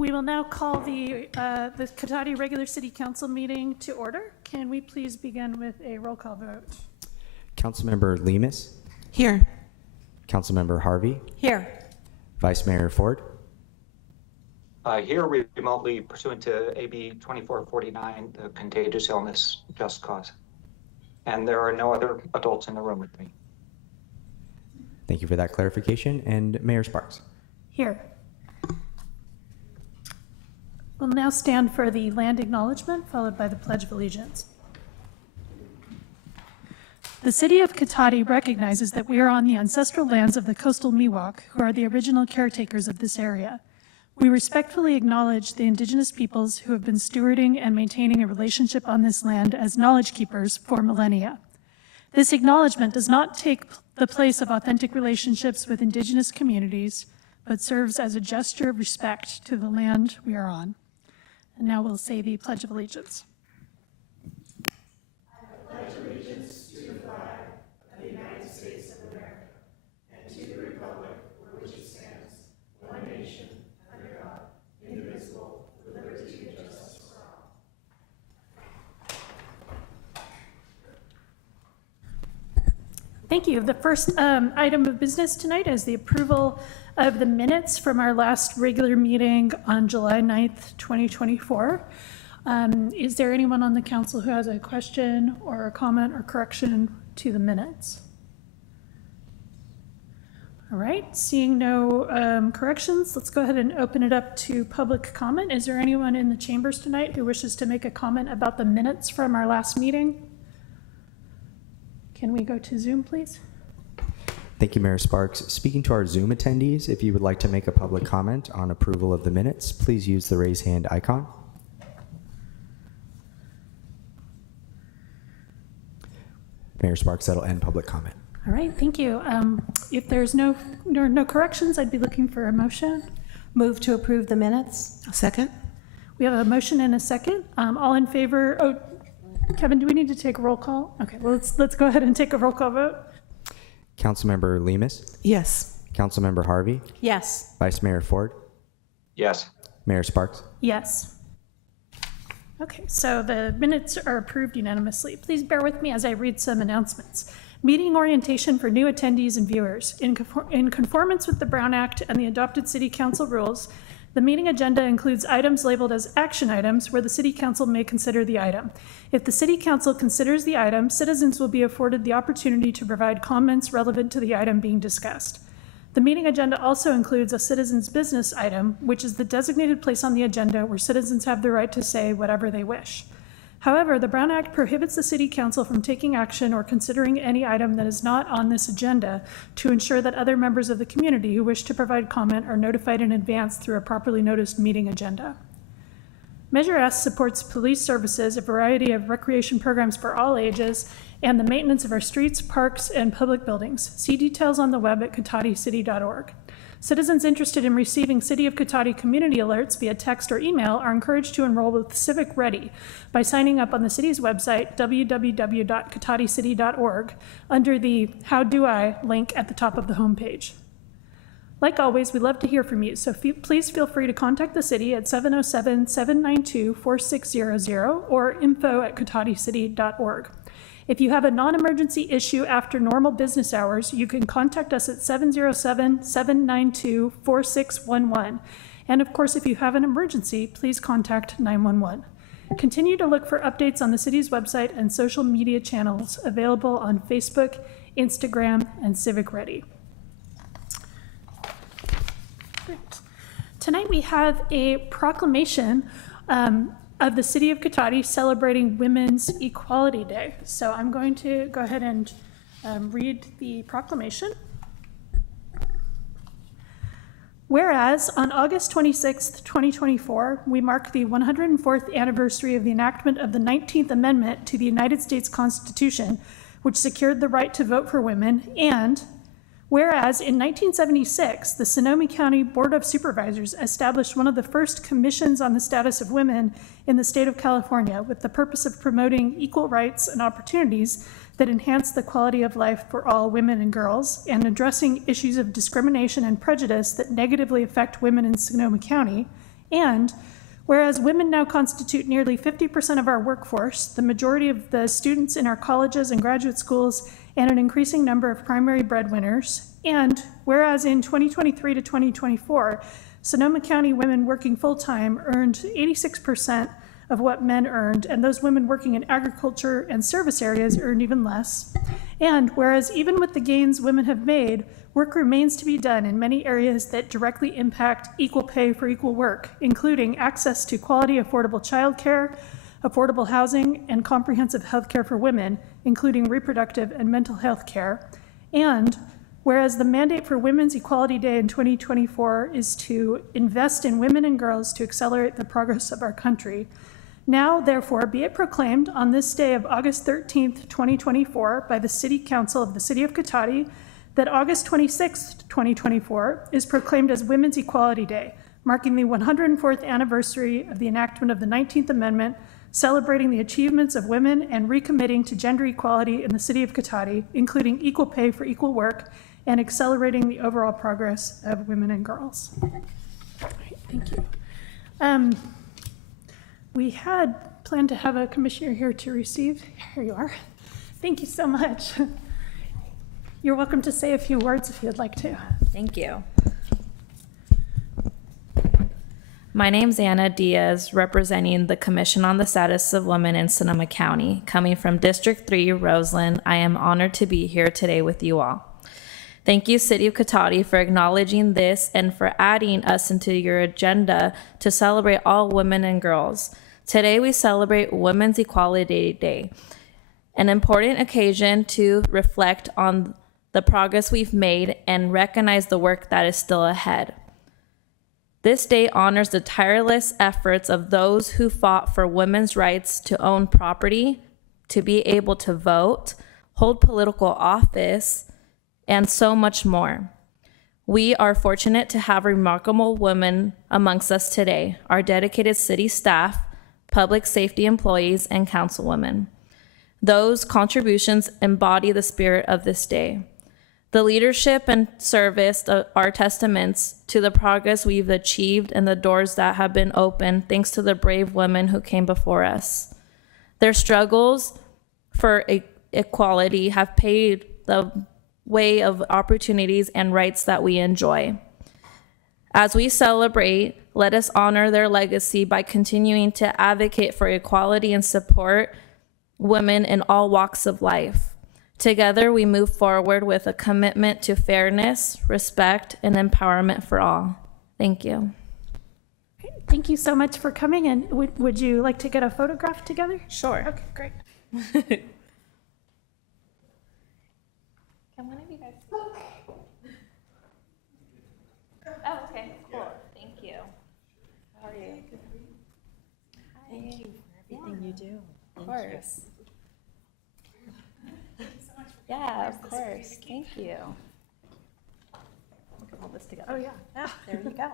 We will now call the Cotati regular city council meeting to order. Can we please begin with a roll call vote? Councilmember Lemus. Here. Councilmember Harvey. Here. Vice Mayor Ford. Here remotely pursuant to AB 2449, the Contagious Illness Just Cause. And there are no other adults in the room with me. Thank you for that clarification. And Mayor Sparks. Here. We'll now stand for the land acknowledgement, followed by the Pledge of Allegiance. The city of Cotati recognizes that we are on the ancestral lands of the coastal Miwok, who are the original caretakers of this area. We respectfully acknowledge the indigenous peoples who have been stewarding and maintaining a relationship on this land as knowledge keepers for millennia. This acknowledgement does not take the place of authentic relationships with indigenous communities, but serves as a gesture of respect to the land we are on. And now we'll say the Pledge of Allegiance. I pledge allegiance to the flag of the United States of America and to the republic for which it stands, one nation, under God, indivisible, with liberty and justice for all. Thank you. The first item of business tonight is the approval of the minutes from our last regular meeting on July 9th, 2024. Is there anyone on the council who has a question or a comment or correction to the minutes? All right, seeing no corrections, let's go ahead and open it up to public comment. Is there anyone in the chambers tonight who wishes to make a comment about the minutes from our last meeting? Can we go to Zoom, please? Thank you, Mayor Sparks. Speaking to our Zoom attendees, if you would like to make a public comment on approval of the minutes, please use the raise hand icon. Mayor Sparks, that'll end public comment. All right, thank you. If there's no corrections, I'd be looking for a motion. Move to approve the minutes. A second. We have a motion and a second. All in favor? Oh, Kevin, do we need to take a roll call? Okay, well, let's go ahead and take a roll call vote. Councilmember Lemus. Yes. Councilmember Harvey. Yes. Vice Mayor Ford. Yes. Mayor Sparks. Yes. Okay, so the minutes are approved unanimously. Please bear with me as I read some announcements. Meeting orientation for new attendees and viewers. In conformance with the Brown Act and the adopted City Council rules, the meeting agenda includes items labeled as action items where the City Council may consider the item. If the City Council considers the item, citizens will be afforded the opportunity to provide comments relevant to the item being discussed. The meeting agenda also includes a citizens' business item, which is the designated place on the agenda where citizens have the right to say whatever they wish. However, the Brown Act prohibits the City Council from taking action or considering any item that is not on this agenda to ensure that other members of the community who wish to provide comment are notified in advance through a properly noticed meeting agenda. Measure S supports police services, a variety of recreation programs for all ages, and the maintenance of our streets, parks, and public buildings. See details on the web at cotaticity.org. Citizens interested in receiving City of Cotati community alerts via text or email are encouraged to enroll with Civic Ready by signing up on the city's website, www.cotaticity.org, under the How Do I link at the top of the homepage. Like always, we'd love to hear from you, so please feel free to contact the city at 707-792-4600 or info@cotaticity.org. If you have a non-emergency issue after normal business hours, you can contact us at 707-792-4611. And of course, if you have an emergency, please contact 911. Continue to look for updates on the city's website and social media channels available on Facebook, Instagram, and Civic Ready. Great. Tonight we have a proclamation of the City of Cotati celebrating Women's Equality Day. So I'm going to go ahead and read the proclamation. Whereas on August 26th, 2024, we mark the 104th anniversary of the enactment of the 19th Amendment to the United States Constitution, which secured the right to vote for women, and whereas in 1976, the Sonoma County Board of Supervisors established one of the first commissions on the status of women in the state of California with the purpose of promoting equal rights and opportunities that enhance the quality of life for all women and girls and addressing issues of discrimination and prejudice that negatively affect women in Sonoma County. And whereas women now constitute nearly 50% of our workforce, the majority of the students in our colleges and graduate schools, and an increasing number of primary breadwinners, and whereas in 2023 to 2024, Sonoma County women working full-time earned 86% of what men earned, and those women working in agriculture and service areas earned even less. And whereas even with the gains women have made, work remains to be done in many areas that directly impact equal pay for equal work, including access to quality, affordable childcare, affordable housing, and comprehensive health care for women, including reproductive and mental health care. And whereas the mandate for Women's Equality Day in 2024 is to invest in women and girls to accelerate the progress of our country, now, therefore, be it proclaimed on this day of August 13th, 2024, by the City Council of the City of Cotati, that August 26th, 2024, is proclaimed as Women's Equality Day, marking the 104th anniversary of the enactment of the 19th Amendment, celebrating the achievements of women and recommitting to gender equality in the City of Cotati, including equal pay for equal work, and accelerating the overall progress of women and girls. All right, thank you. We had planned to have a commissioner here to receive. Here you are. Thank you so much. You're welcome to say a few words if you'd like to. Thank you. My name's Anna Diaz, representing the Commission on the Status of Women in Sonoma County. Coming from District 3, Roseland, I am honored to be here today with you all. Thank you, City of Cotati, for acknowledging this and for adding us into your agenda to celebrate all women and girls. Today, we celebrate Women's Equality Day, an important occasion to reflect on the progress we've made and recognize the work that is still ahead. This day honors the tireless efforts of those who fought for women's rights to own property, to be able to vote, hold political office, and so much more. We are fortunate to have remarkable women amongst us today, our dedicated city staff, public safety employees, and councilwomen. Those contributions embody the spirit of this day. The leadership and service are testaments to the progress we've achieved and the doors that have been opened thanks to the brave women who came before us. Their struggles for equality have paved the way of opportunities and rights that we enjoy. As we celebrate, let us honor their legacy by continuing to advocate for equality and support women in all walks of life. Together, we move forward with a commitment to fairness, respect, and empowerment for all. Thank you. Thank you so much for coming, and would you like to get a photograph together? Sure. Okay, great. Can one of you guys? Oh, okay, cool. Thank you. How are you? Thank you for everything you do. Of course. Yeah, of course. Thank you. We can hold this together. Oh, yeah. There you go. Okay,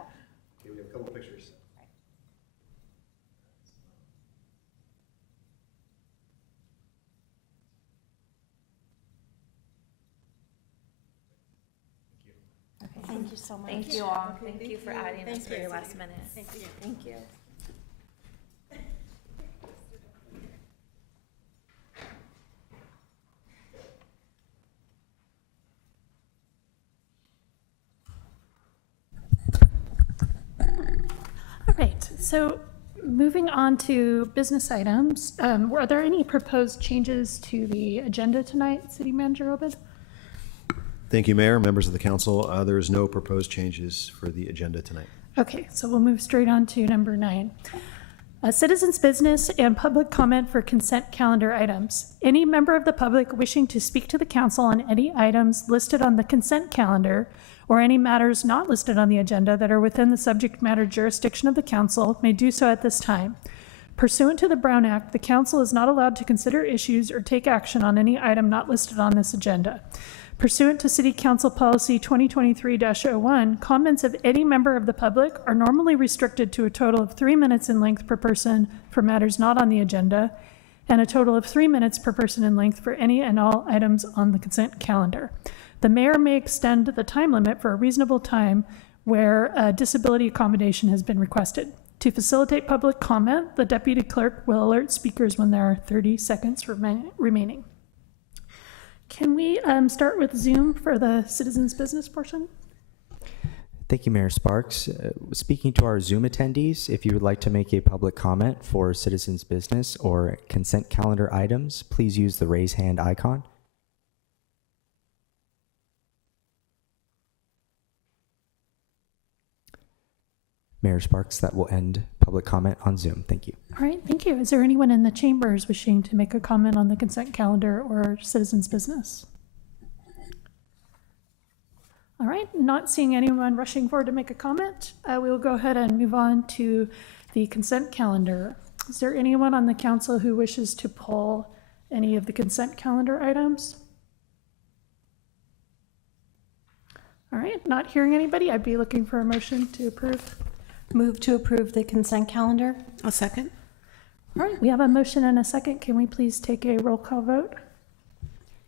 we have a couple pictures. Thank you so much. Thank you all. Thank you for adding us for your last minute. Thank you. Thank you. All right, so moving on to business items, were there any proposed changes to the agenda tonight, City Manager Obed? Thank you, Mayor, members of the council. There is no proposed changes for the agenda tonight. Okay, so we'll move straight on to number 9. Citizens' business and public comment for consent calendar items. Any member of the public wishing to speak to the council on any items listed on the consent calendar or any matters not listed on the agenda that are within the subject matter jurisdiction of the council may do so at this time. Pursuant to the Brown Act, the council is not allowed to consider issues or take action on any item not listed on this agenda. Pursuant to City Council Policy 2023-01, comments of any member of the public are normally restricted to a total of 3 minutes in length per person for matters not on the agenda, and a total of 3 minutes per person in length for any and all items on the consent calendar. The mayor may extend the time limit for a reasonable time where a disability accommodation has been requested. To facilitate public comment, the deputy clerk will alert speakers when there are 30 seconds remaining. Can we start with Zoom for the citizens business portion? Thank you, Mayor Sparks. Speaking to our Zoom attendees, if you would like to make a public comment for citizens business or consent calendar items, please use the raise hand icon. Mayor Sparks, that will end public comment on Zoom. Thank you. All right, thank you. Is there anyone in the chambers wishing to make a comment on the consent calendar or citizens business? All right, not seeing anyone rushing forward to make a comment, we will go ahead and move on to the consent calendar. Is there anyone on the council who wishes to pull any of the consent calendar items? All right, not hearing anybody, I'd be looking for a motion to approve. Move to approve the consent calendar. I'll second. All right, we have a motion and a second. Can we please take a roll call vote?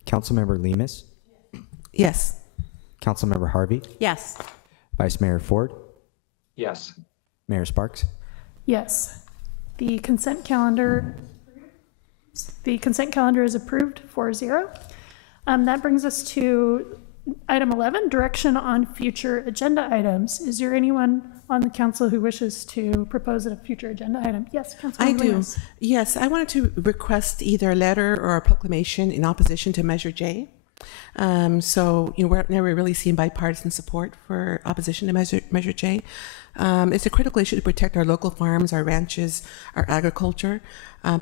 Councilmember Lemus, Yes. Councilmember Harvey, Yes. Vice Mayor Ford, Yes. Mayor Sparks. Yes. The consent calendar is approved 4-0. That brings us to item 11, direction on future agenda items. Is there anyone on the council who wishes to propose a future agenda item? Yes, Councilmember I do. Lemus. Yes, I wanted to request either a letter or a proclamation in opposition to Measure J. We're never really seen bipartisan support for opposition to Measure J. It's a critical issue to protect our local farms, our ranches, our agriculture.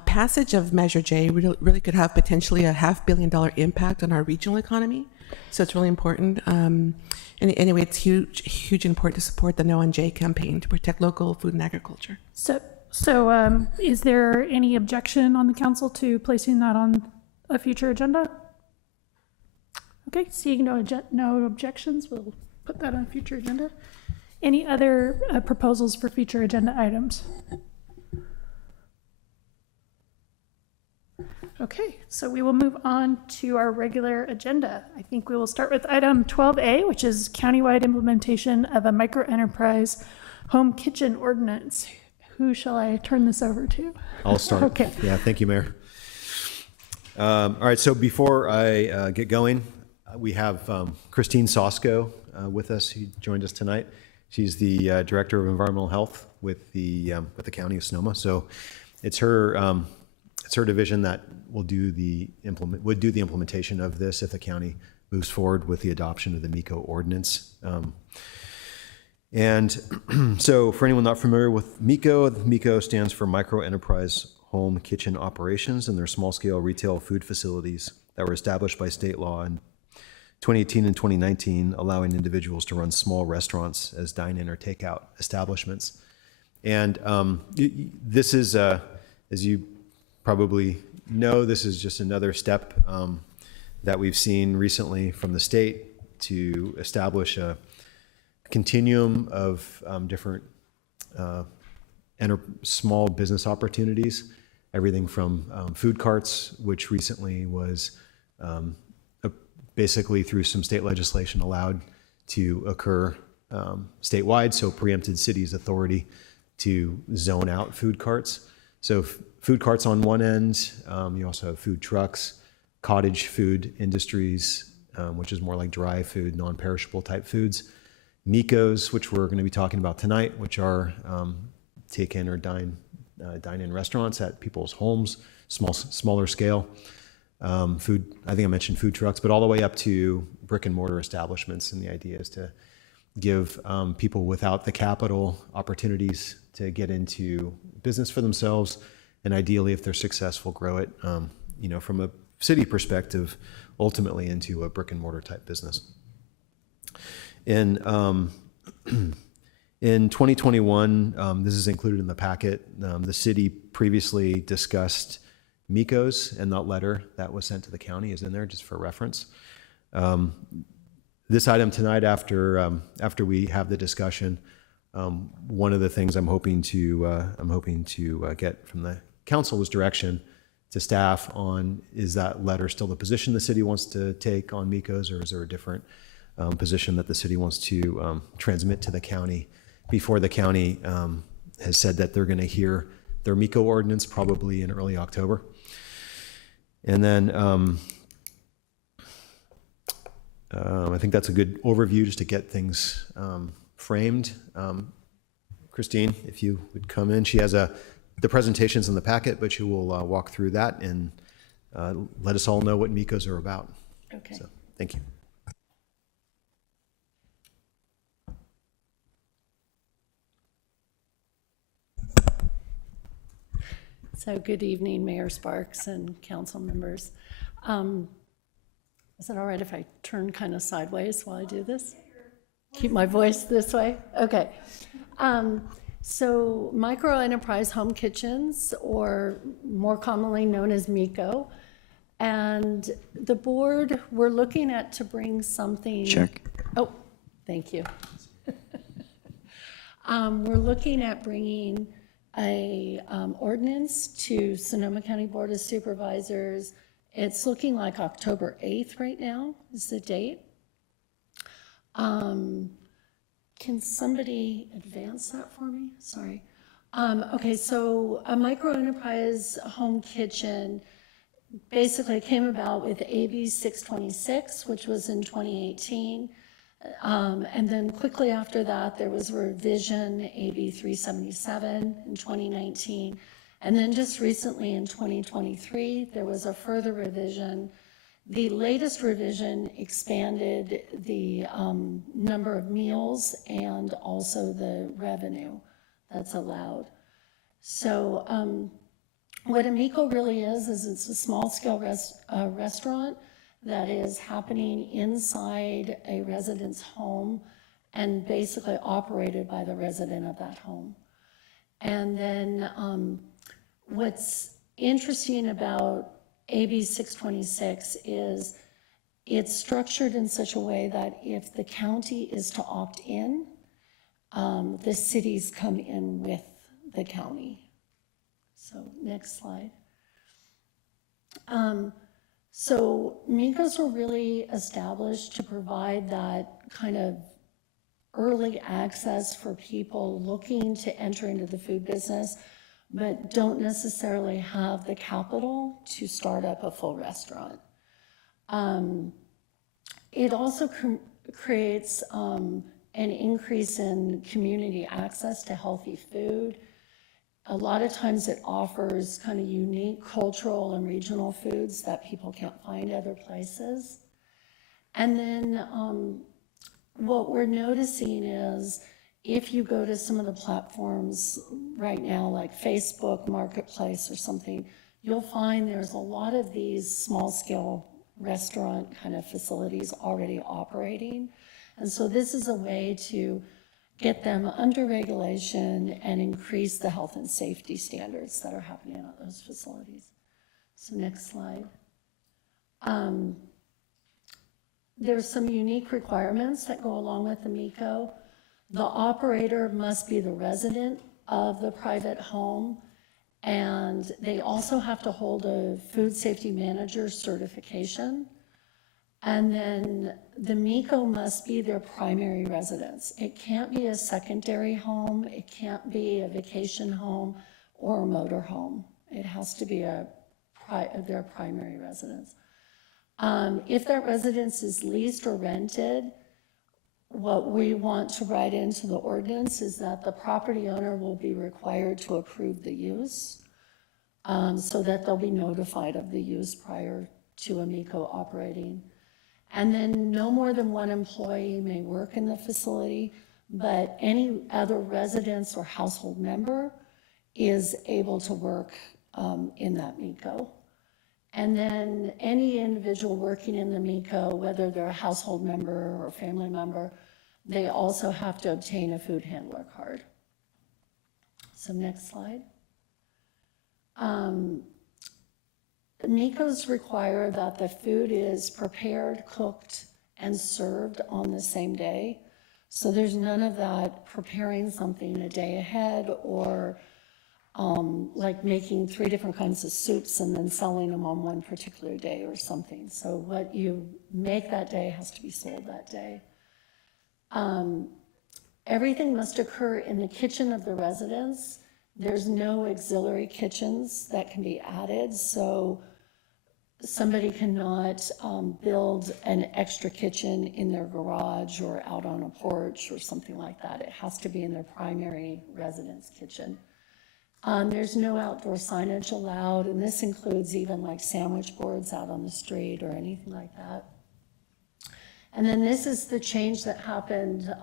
Passage of Measure J really could have potentially a $500 million impact on our regional economy. So it's really important. And anyway, it's huge and important to support the No on J campaign to protect local food and agriculture. So is there any objection on the council to placing that on a future agenda? Okay, seeing no objections, we'll put that on a future agenda. Any other proposals for future agenda items? Okay, so we will move on to our regular agenda. I think we will start with item 12A, which is countywide implementation of a microenterprise home kitchen ordinance. Who shall I turn this over to? I'll start. Okay. Yeah, thank you, Mayor. All right, so before I get going, we have Christine Sosko with us. She joined us tonight. She's the Director of Environmental Health with the County of Sonoma. So it's her division that would do the implementation of this if the county moves forward with the adoption of the MECO ordinance. And so for anyone not familiar with MECO stands for Micro Enterprise Home Kitchen Operations, and they're small-scale retail food facilities that were established by state law in 2018 and 2019, allowing individuals to run small restaurants as dine-in or takeout establishments. And this is, as you probably know, this is just another step that we've seen recently from the state to establish a continuum of different small business opportunities, everything from food carts, which recently was basically through some state legislation allowed to occur statewide, so preempted city's authority to zone out food carts. So food carts on one end, you also have food trucks, cottage food industries, which is more like dry food, non-perishable type foods. MECOs, which we're going to be talking about tonight, which are take-in or dine-in restaurants at people's homes, smaller scale. Food, I think I mentioned food trucks, but all the way up to brick and mortar establishments. And the idea is to give people without the capital opportunities to get into business for themselves, and ideally, if they're successful, grow it, from a city perspective, ultimately into a brick and mortar type business. In 2021, this is included in the packet. The city previously discussed MECOs, and that letter that was sent to the county is in there just for reference. This item tonight, after we have the discussion, one of the things I'm hoping to get from the council was direction to staff on, is that letter still the position the city wants to take on MECOs, or is there a different position that the city wants to transmit to the county before the county has said that they're going to hear their MECO ordinance probably in early October. And then I think that's a good overview just to get things framed. Christine, if you would come in, she has the presentations in the packet, but she will walk through that and let us all know what MECOs are about. Okay. So, thank you. So good evening, Mayor Sparks and council members. Is it all right if I turn kind of sideways while I do this? Keep my voice this way? Okay. So micro enterprise home kitchens, or more commonly known as MECO, and the board, we're looking at to bring something. Check. Oh, thank you. We're looking at bringing a ordinance to Sonoma County Board of Supervisors. It's looking like October 8th right now is the date. Can somebody advance that for me? Sorry. Okay, so a micro enterprise home kitchen basically came about with AB 626, which was in 2018. And then quickly after that, there was a revision, AB 377 in 2019. And then just recently in 2023, there was a further revision. The latest revision expanded the number of meals and also the revenue that's allowed. So what a MECO really is it's a small-scale restaurant that is happening inside a resident's home and basically operated by the resident of that home. And then what's interesting about AB 626 is it's structured in such a way that if the county is to opt in, the cities come in with the county. So next slide. So MECOs were really established to provide that kind of early access for people looking to enter into the food business, but don't necessarily have the capital to start up a full restaurant. It also creates an increase in community access to healthy food. A lot of times it offers kind of unique cultural and regional foods that people can't find other places. And then what we're noticing is if you go to some of the platforms right now, like Facebook Marketplace or something, you'll find there's a lot of these small-scale restaurant kind of facilities already operating. And so this is a way to get them under regulation and increase the health and safety standards that are happening at those facilities. So next slide. There's some unique requirements that go along with the MECO. The operator must be the resident of the private home, and they also have to hold a food safety manager certification. And then the MECO must be their primary residence. It can't be a secondary home, it can't be a vacation home or a motor home. It has to be their primary residence. If that residence is leased or rented, what we want to write into the ordinance is that the property owner will be required to approve the use so that they'll be notified of the use prior to a MECO operating. And then no more than one employee may work in the facility, but any other residents or household member is able to work in that MECO. And then any individual working in the MECO, whether they're a household member or a family member, they also have to obtain a food handler card. So next slide. MECOs require that the food is prepared, cooked, and served on the same day. So there's none of that preparing something a day ahead or like making 3 different kinds of soups and then selling them on one particular day or something. So what you make that day has to be sold that day. Everything must occur in the kitchen of the residence. There's no auxiliary kitchens that can be added, so somebody cannot build an extra kitchen in their garage or out on a porch or something like that. It has to be in their primary residence kitchen. There's no outdoor signage allowed, and this includes even like sandwich boards out on the street or anything like that. And then this is the change that happened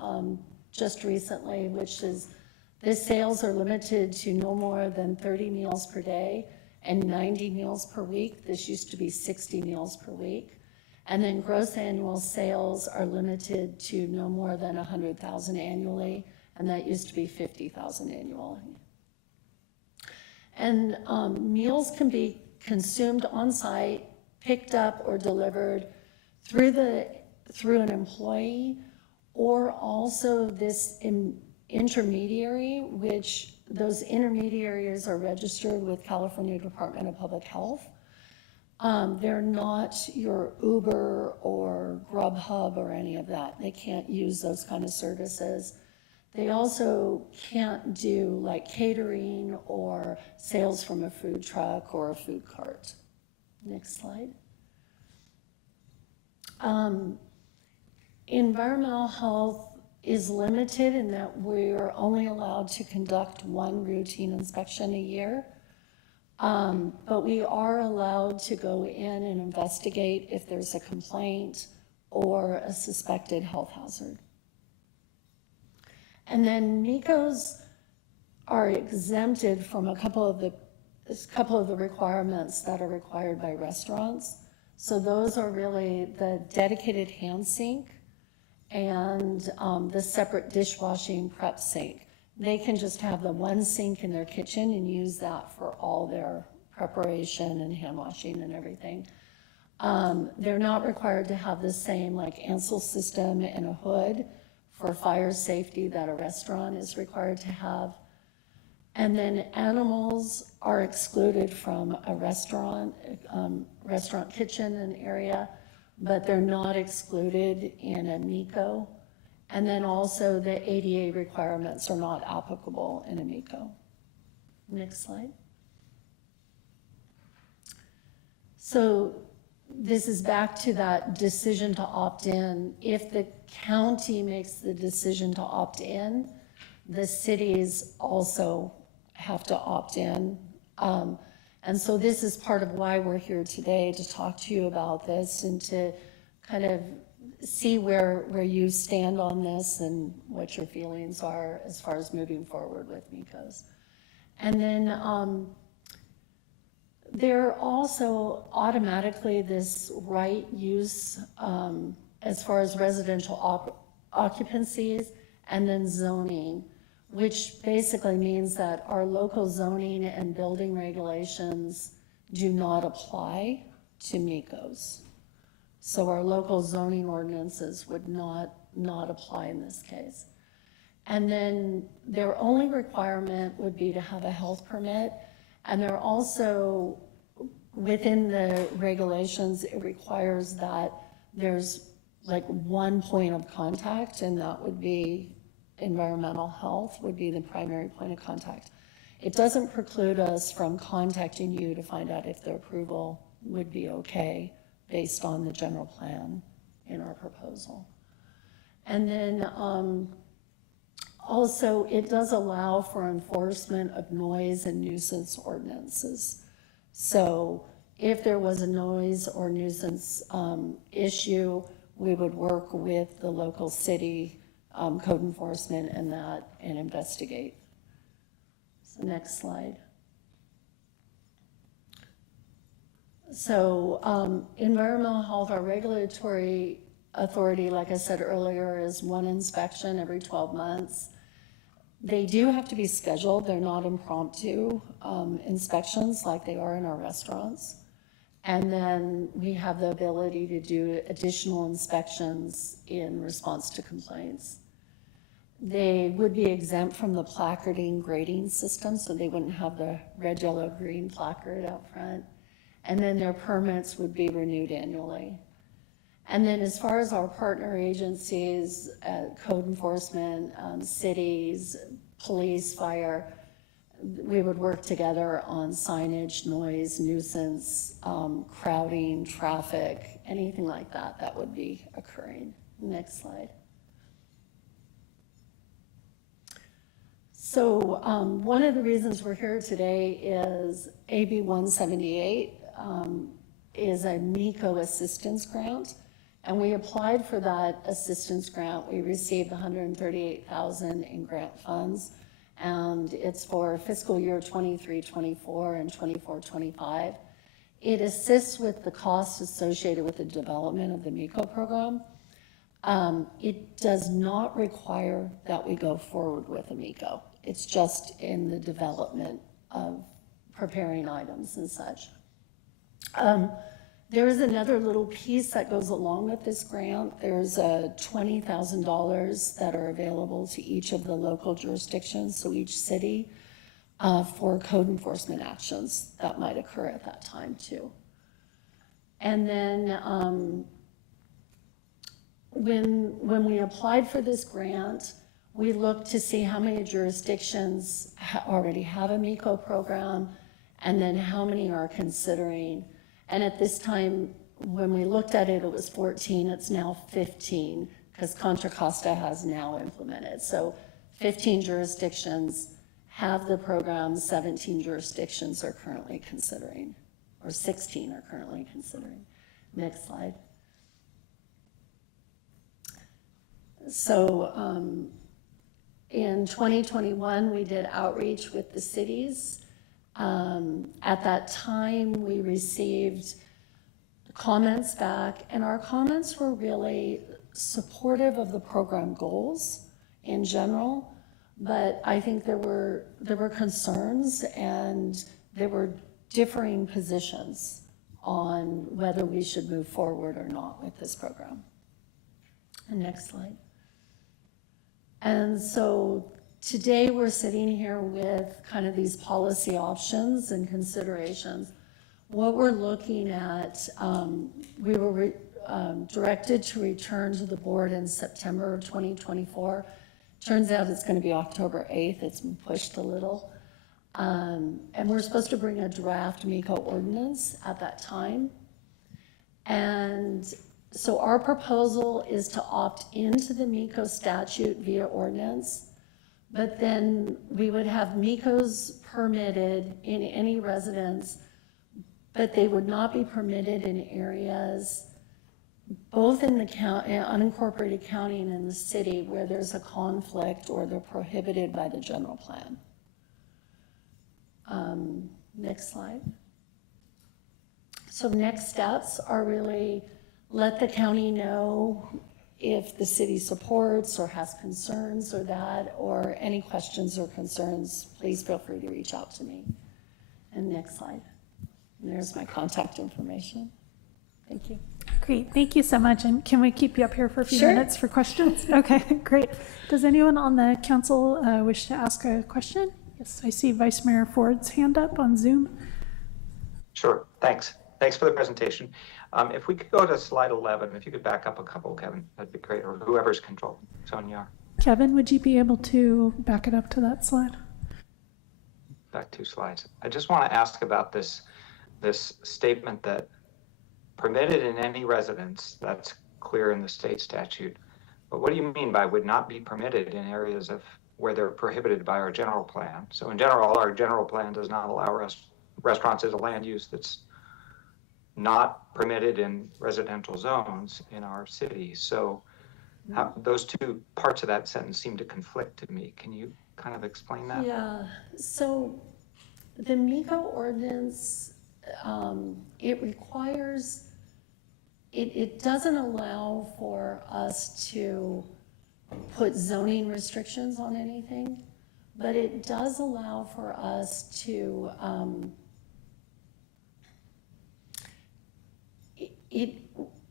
just recently, which is the sales are limited to no more than 30 meals per day and 90 meals per week. This used to be 60 meals per week. And then gross annual sales are limited to no more than 100,000 annually, and that used to be 50,000 annually. And meals can be consumed on site, picked up or delivered through an employee, or also this intermediary, which those intermediaries are registered with California Department of Public Health. They're not your Uber or Grubhub or any of that. They can't use those kind of services. They also can't do like catering or sales from a food truck or a food cart. Next slide. Environmental health is limited in that we're only allowed to conduct one routine inspection a year. But we are allowed to go in and investigate if there's a complaint or a suspected health hazard. And then MECOs are exempted from a couple of the requirements that are required by restaurants. So those are really the dedicated hand sink and the separate dishwashing prep sink. They can just have the one sink in their kitchen and use that for all their preparation and hand washing and everything. They're not required to have the same like Ansel system and a hood for fire safety that a restaurant is required to have. And then animals are excluded from a restaurant kitchen and area, but they're not excluded in a MECO. And then also the ADA requirements are not applicable in a MECO. Next slide. So this is back to that decision to opt in. If the county makes the decision to opt in, the cities also have to opt in. And so this is part of why we're here today, to talk to you about this and to kind of see where you stand on this and what your feelings are as far as moving forward with MECOs. And then they're also automatically this right use as far as residential occupancies and then zoning, which basically means that our local zoning and building regulations do not apply to MECOs. So our local zoning ordinances would not apply in this case. And then their only requirement would be to have a health permit. And they're also, within the regulations, it requires that there's like one point of contact, and that would be environmental health would be the primary point of contact. It doesn't preclude us from contacting you to find out if the approval would be okay based on the general plan in our proposal. And then also it does allow for enforcement of noise and nuisance ordinances. So if there was a noise or nuisance issue, we would work with the local city code enforcement and investigate. So next slide. So environmental health, our regulatory authority, like I said earlier, is one inspection every 12 months. They do have to be scheduled. They're not impromptu inspections like they are in our restaurants. And then we have the ability to do additional inspections in response to complaints. They would be exempt from the placarding grading system, so they wouldn't have the red, yellow, green placard out front. And then their permits would be renewed annually. And then as far as our partner agencies, code enforcement, cities, police, fire, we would work together on signage, noise, nuisance, crowding, traffic, anything like that that would be occurring. Next slide. So one of the reasons we're here today is AB 178 is a MECO assistance grant. And we applied for that assistance grant. We received $138,000 in grant funds. And it's for fiscal year 23-24 and 24-25. It assists with the costs associated with the development of the MECO program. It does not require that we go forward with a MECO. It's just in the development of preparing items and such. There is another little piece that goes along with this grant. There's $20,000 that are available to each of the local jurisdictions, so each city, for code enforcement actions that might occur at that time too. And then when we applied for this grant, we looked to see how many jurisdictions already have a MECO program, and then how many are considering. And at this time, when we looked at it, it was 14, it's now 15, because Contra Costa has now implemented. So 15 jurisdictions have the program, 17 jurisdictions are currently considering, or 16 are currently considering. Next slide. So in 2021, we did outreach with the cities. At that time, we received comments back, and our comments were really supportive of the program goals in general, but I think there were concerns and there were differing positions on whether we should move forward or not with this program. And next slide. And so today we're sitting here with kind of these policy options and considerations. What we're looking at, we were directed to return to the board in September of 2024. Turns out it's going to be October 8th. It's been pushed a little. And we're supposed to bring a draft MECO ordinance at that time. And so our proposal is to opt into the MECO statute via ordinance, but then we would have MECOs permitted in any residence, but they would not be permitted in areas both in the unincorporated county and in the city where there's a conflict or they're prohibited by the general plan. Next slide. So next steps are really let the county know if the city supports or has concerns or that, or any questions or concerns, please feel free to reach out to me. And next slide. And there's my contact information. Thank you. Great, thank you so much. And can we keep you up here for a few Sure. minutes for questions? Okay, great. Does anyone on the council wish to ask a question? Yes, I see Vice Mayor Ford's hand up on Zoom. Sure, thanks. Thanks for the presentation. If we could go to slide 11, if you could back up a couple, Kevin, that'd be great, or whoever's control, Sonia. Kevin, would you be able to back it up to that slide? Back 2 slides. I just want to ask about this statement that permitted in any residence, that's clear in the state statute. But what do you mean by would not be permitted in areas of where they're prohibited by our general plan? So in general, our general plan does not allow restaurants as a land use that's not permitted in residential zones in our city. So those two parts of that sentence seem to conflict to me. Can you kind of explain that? Yeah, so the MECO ordinance, it requires, it doesn't allow for us to put zoning restrictions on anything, but it does allow for us to,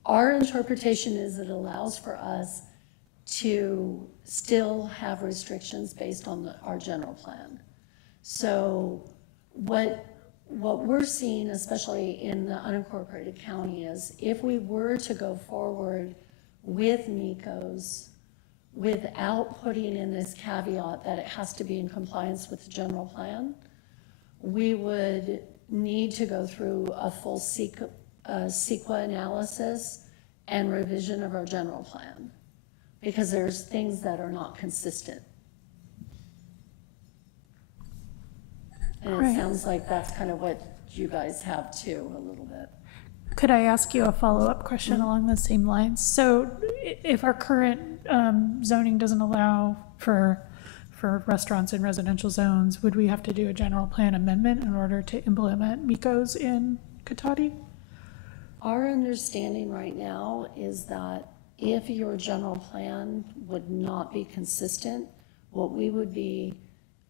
our interpretation is it allows for us to still have restrictions based on our general plan. So what what we're seeing, especially in the unincorporated county, is if we were to go forward with MECOs without putting in this caveat that it has to be in compliance with the general plan, we would need to go through a full CEQA analysis and revision of our general plan, because there's things that are not consistent. And it Right. sounds like that's kind of what you guys have too, a little bit. Could I ask you a follow-up question along the same lines? So if our current zoning doesn't allow for restaurants in residential zones, would we have to do a general plan amendment in order to implement MECOs in Cotati? Our understanding right now is that if your general plan would not be consistent, what we would be,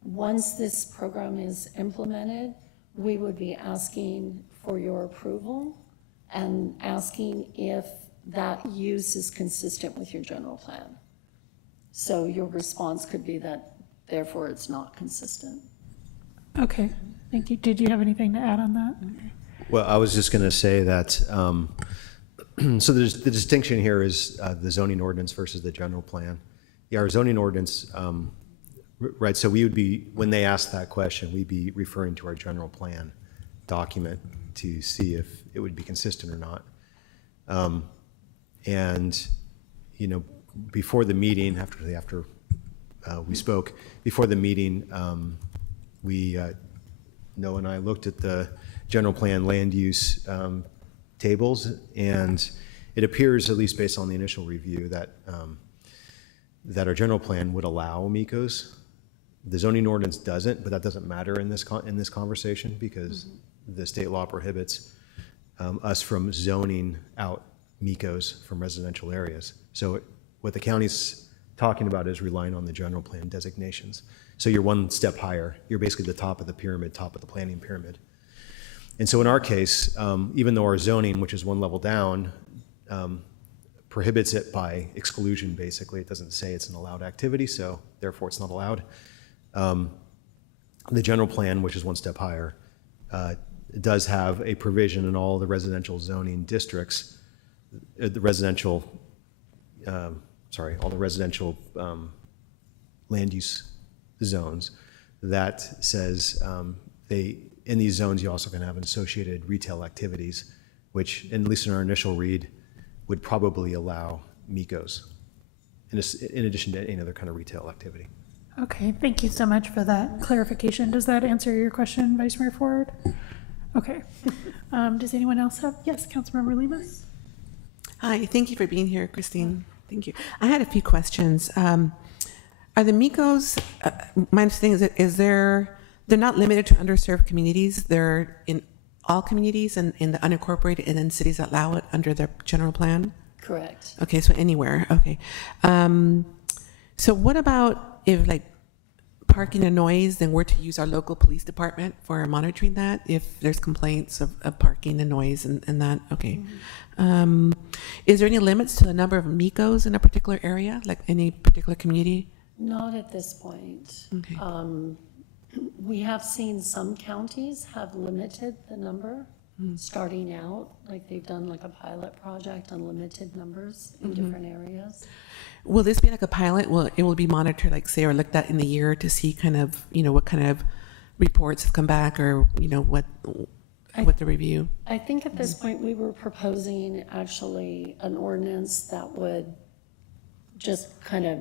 once this program is implemented, we would be asking for your approval and asking if that use is consistent with your general plan. So your response could be that, therefore, it's not consistent. Okay, thank you. Did you have anything to add on that? Well, I was just going to say that, so the distinction here is the zoning ordinance versus the general plan. Yeah, our zoning ordinance, right, so we would be, when they ask that question, we'd be referring to our general plan document to see if it would be consistent or not. And, you know, before the meeting, after we spoke, before the meeting, Noah and I looked at the general plan land use tables, and it appears, at least based on the initial review, that that our general plan would allow MECOs. The zoning ordinance doesn't, but that doesn't matter in this conversation, because the state law prohibits us from zoning out MECOs from residential areas. So what the county's talking about is relying on the general plan designations. So you're one step higher. You're basically the top of the pyramid, top of the planning pyramid. And so in our case, even though our zoning, which is one level down, prohibits it by exclusion, basically, it doesn't say it's an allowed activity, so therefore it's not allowed. The general plan, which is one step higher, does have a provision in all the residential zoning districts, all the residential land use zones, that says in these zones you also can have associated retail activities, which, at least in our initial read, would probably allow MECOs, in addition to any other kind of retail activity. Okay, thank you so much for that clarification. Does that answer your question, Vice Mayor Ford? Okay. Does anyone else have? Yes, Councilmember Lemus? Hi, thank you for being here, Christine. Thank you. I had a few questions. Are the MECOs, my understanding is they're not limited to underserved communities. They're in all communities and in the unincorporated, and then cities that allow it under their general plan? Correct. Okay, so anywhere, okay. So what about if, like, parking and noise, then we're to use our local police department for monitoring that if there's complaints of parking and noise and that? Okay. Is there any limits to the number of MECOs in a particular area, like any particular community? Not at this point. Okay. We have seen some counties have limited the number starting out, like they've done like a pilot project on limited numbers in different areas. Will this be like a pilot? It will be monitored, like, say, or looked at in a year to see kind of, what kind of reports have come back, or, what the review? I think at this point we were proposing actually an ordinance that would just kind of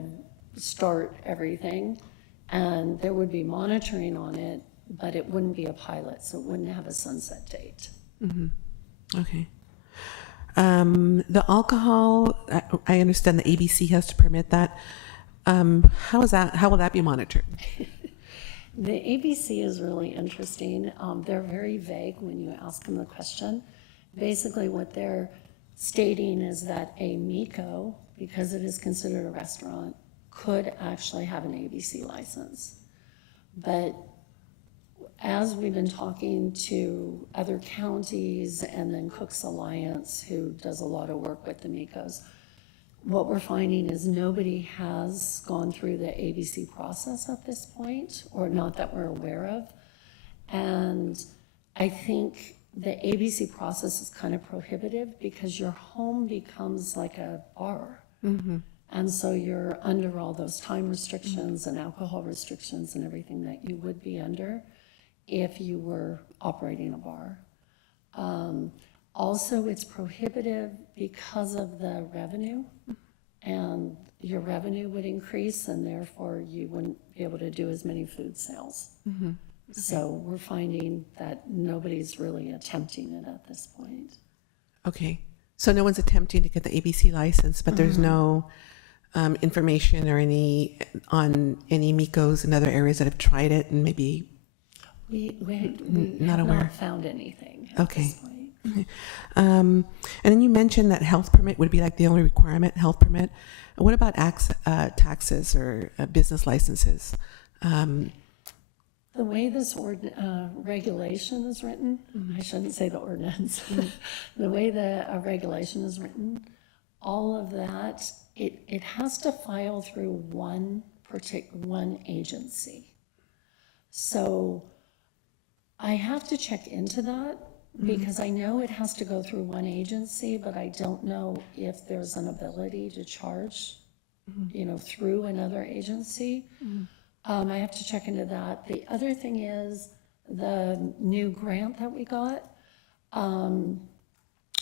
start everything, and there would be monitoring on it, but it wouldn't be a pilot, so it wouldn't have a sunset date. Okay. The alcohol, I understand the ABC has to permit that. How will that be monitored? The ABC is really interesting. They're very vague when you ask them the question. Basically, what they're stating is that a MECO, because it is considered a restaurant, could actually have an ABC license. But as we've been talking to other counties and then Cook's Alliance, who does a lot of work with the MECOs, what we're finding is nobody has gone through the ABC process at this point, or not that we're aware of. And I think the ABC process is kind of prohibitive because your home becomes like a bar. And so you're under all those time restrictions and alcohol restrictions and everything that you would be under if you were operating a bar. Also, it's prohibitive because of the revenue, and your revenue would increase, and therefore you wouldn't be able to do as many food sales. So we're finding that nobody's really attempting it at this point. Okay. So no one's attempting to get the ABC license, but there's no information or on any Mikos in other areas that have tried it and maybe. We Not have aware. not found anything at Okay. this point. And then you mentioned that health permit would be like the only requirement, health permit. What about taxes or business licenses? The way this regulation is written, I shouldn't say the ordinance, the way the regulation is written, all of that, it has to file through one agency. So I have to check into that because I know it has to go through one agency, but I don't know if there's an ability to charge, through another agency. I have to check into that. The other thing is the new grant that we got,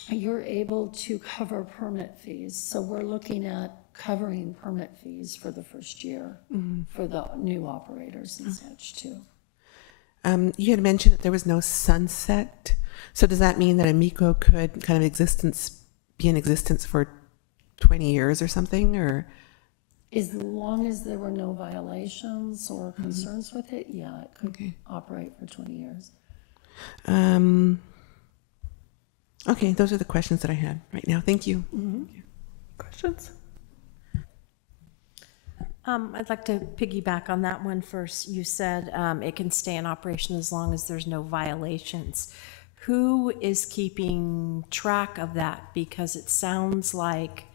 you're able to cover permit fees. So we're looking at covering permit fees for the first year for the new operators and such too. You had mentioned that there was no sunset. So does that mean that a Miko could kind of be in existence for 20 years or something, or? As long as there were no violations or concerns with it, yeah, it could operate for 20 years. Okay, those are the questions that I had right now. Thank you. Questions? I'd like to piggyback on that one first. You said it can stay in operation as long as there's no violations. Who is keeping track of that? Because it sounds like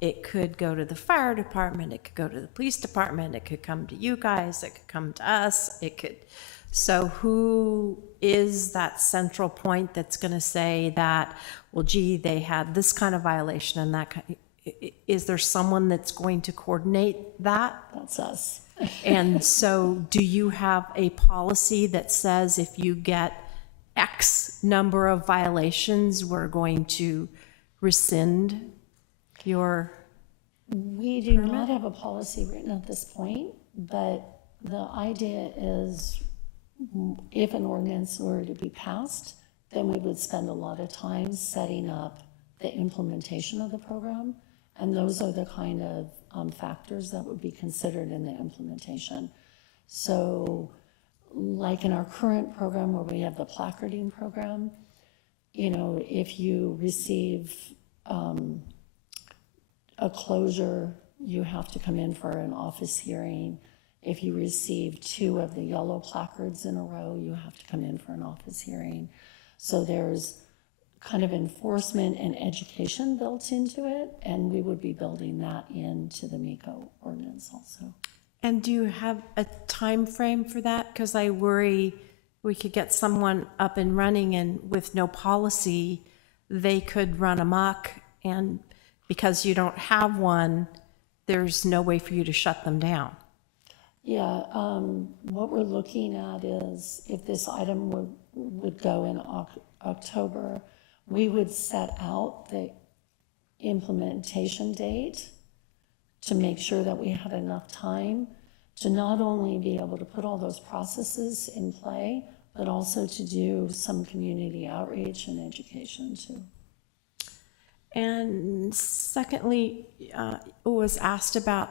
it could go to the fire department, it could go to the police department, it could come to you guys, it could come to us, so who is that central point that's going to say that, well, gee, they had this kind of violation and that kind? Is there someone that's going to coordinate that? That's us. And so do you have a policy that says if you get X number of violations, we're going to rescind your? We do not have a policy written at this point, but the idea is if an ordinance were to be passed, then we would spend a lot of time setting up the implementation of the program. And those are the kind of factors that would be considered in the implementation. So like in our current program where we have the placarding program, if you receive a closure, you have to come in for an office hearing. If you receive 2 of the yellow placards in a row, you have to come in for an office hearing. So there's kind of enforcement and education built into it, and we would be building that into the Miko ordinance also. And do you have a time frame for that? Because I worry we could get someone up and running and with no policy, they could run amok, and because you don't have one, there's no way for you to shut them down. Yeah, what we're looking at is if this item would go in October, we would set out the implementation date to make sure that we had enough time to not only be able to put all those processes in play, but also to do some community outreach and education too. And secondly, it was asked about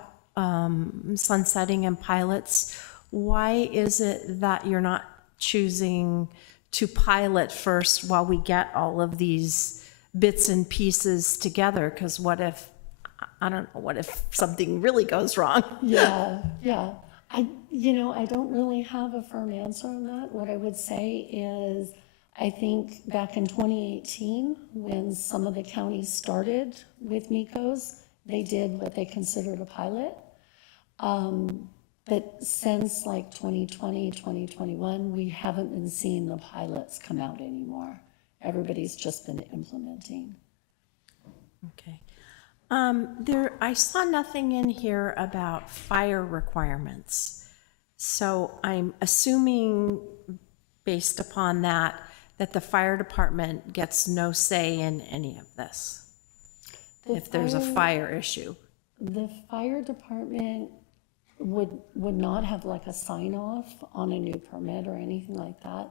sunsetting and pilots. Why is it that you're not choosing to pilot first while we get all of these bits and pieces together? Because what if something really goes wrong? Yeah. I don't really have a firm answer on that. What I would say is, I think back in 2018, when some of the counties started with Mikos, they did what they considered a pilot. But since like 2020, 2021, we haven't been seeing the pilots come out anymore. Everybody's just been implementing. Okay. I saw nothing in here about fire requirements. So I'm assuming, based upon that, that the fire department gets no say in any of this, if there's a fire issue. The fire department would not have like a sign off on a new permit or anything like that.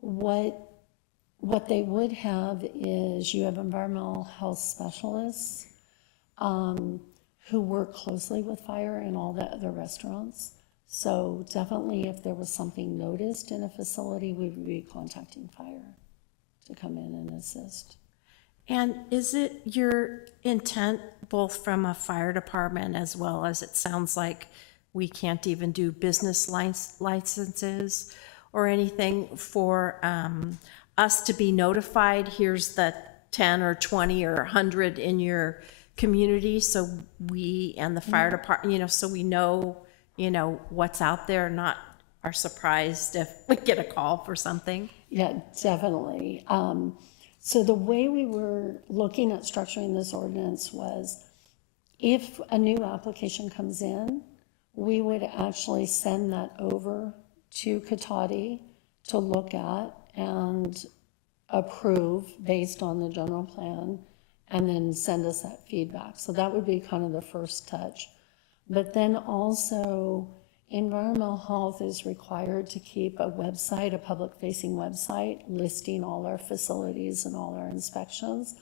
What they would have is you have environmental health specialists who work closely with fire in all the other restaurants. So definitely if there was something noticed in a facility, we would be contacting fire to come in and assist. And is it your intent, both from a fire department as well as it sounds like we can't even do business licenses or anything, for us to be notified, here's the 10 or 20 or 100 in your community, so we and the fire department, so we know, what's out there, not are surprised if we get a call for something? Yeah, definitely. So the way we were looking at structuring this ordinance was, if a new application comes in, we would actually send that over to Cotati to look at and approve based on the general plan, and then send us that feedback. So that would be kind of the first touch. But then also, environmental health is required to keep a website, a public-facing website, listing all our facilities and all our inspections.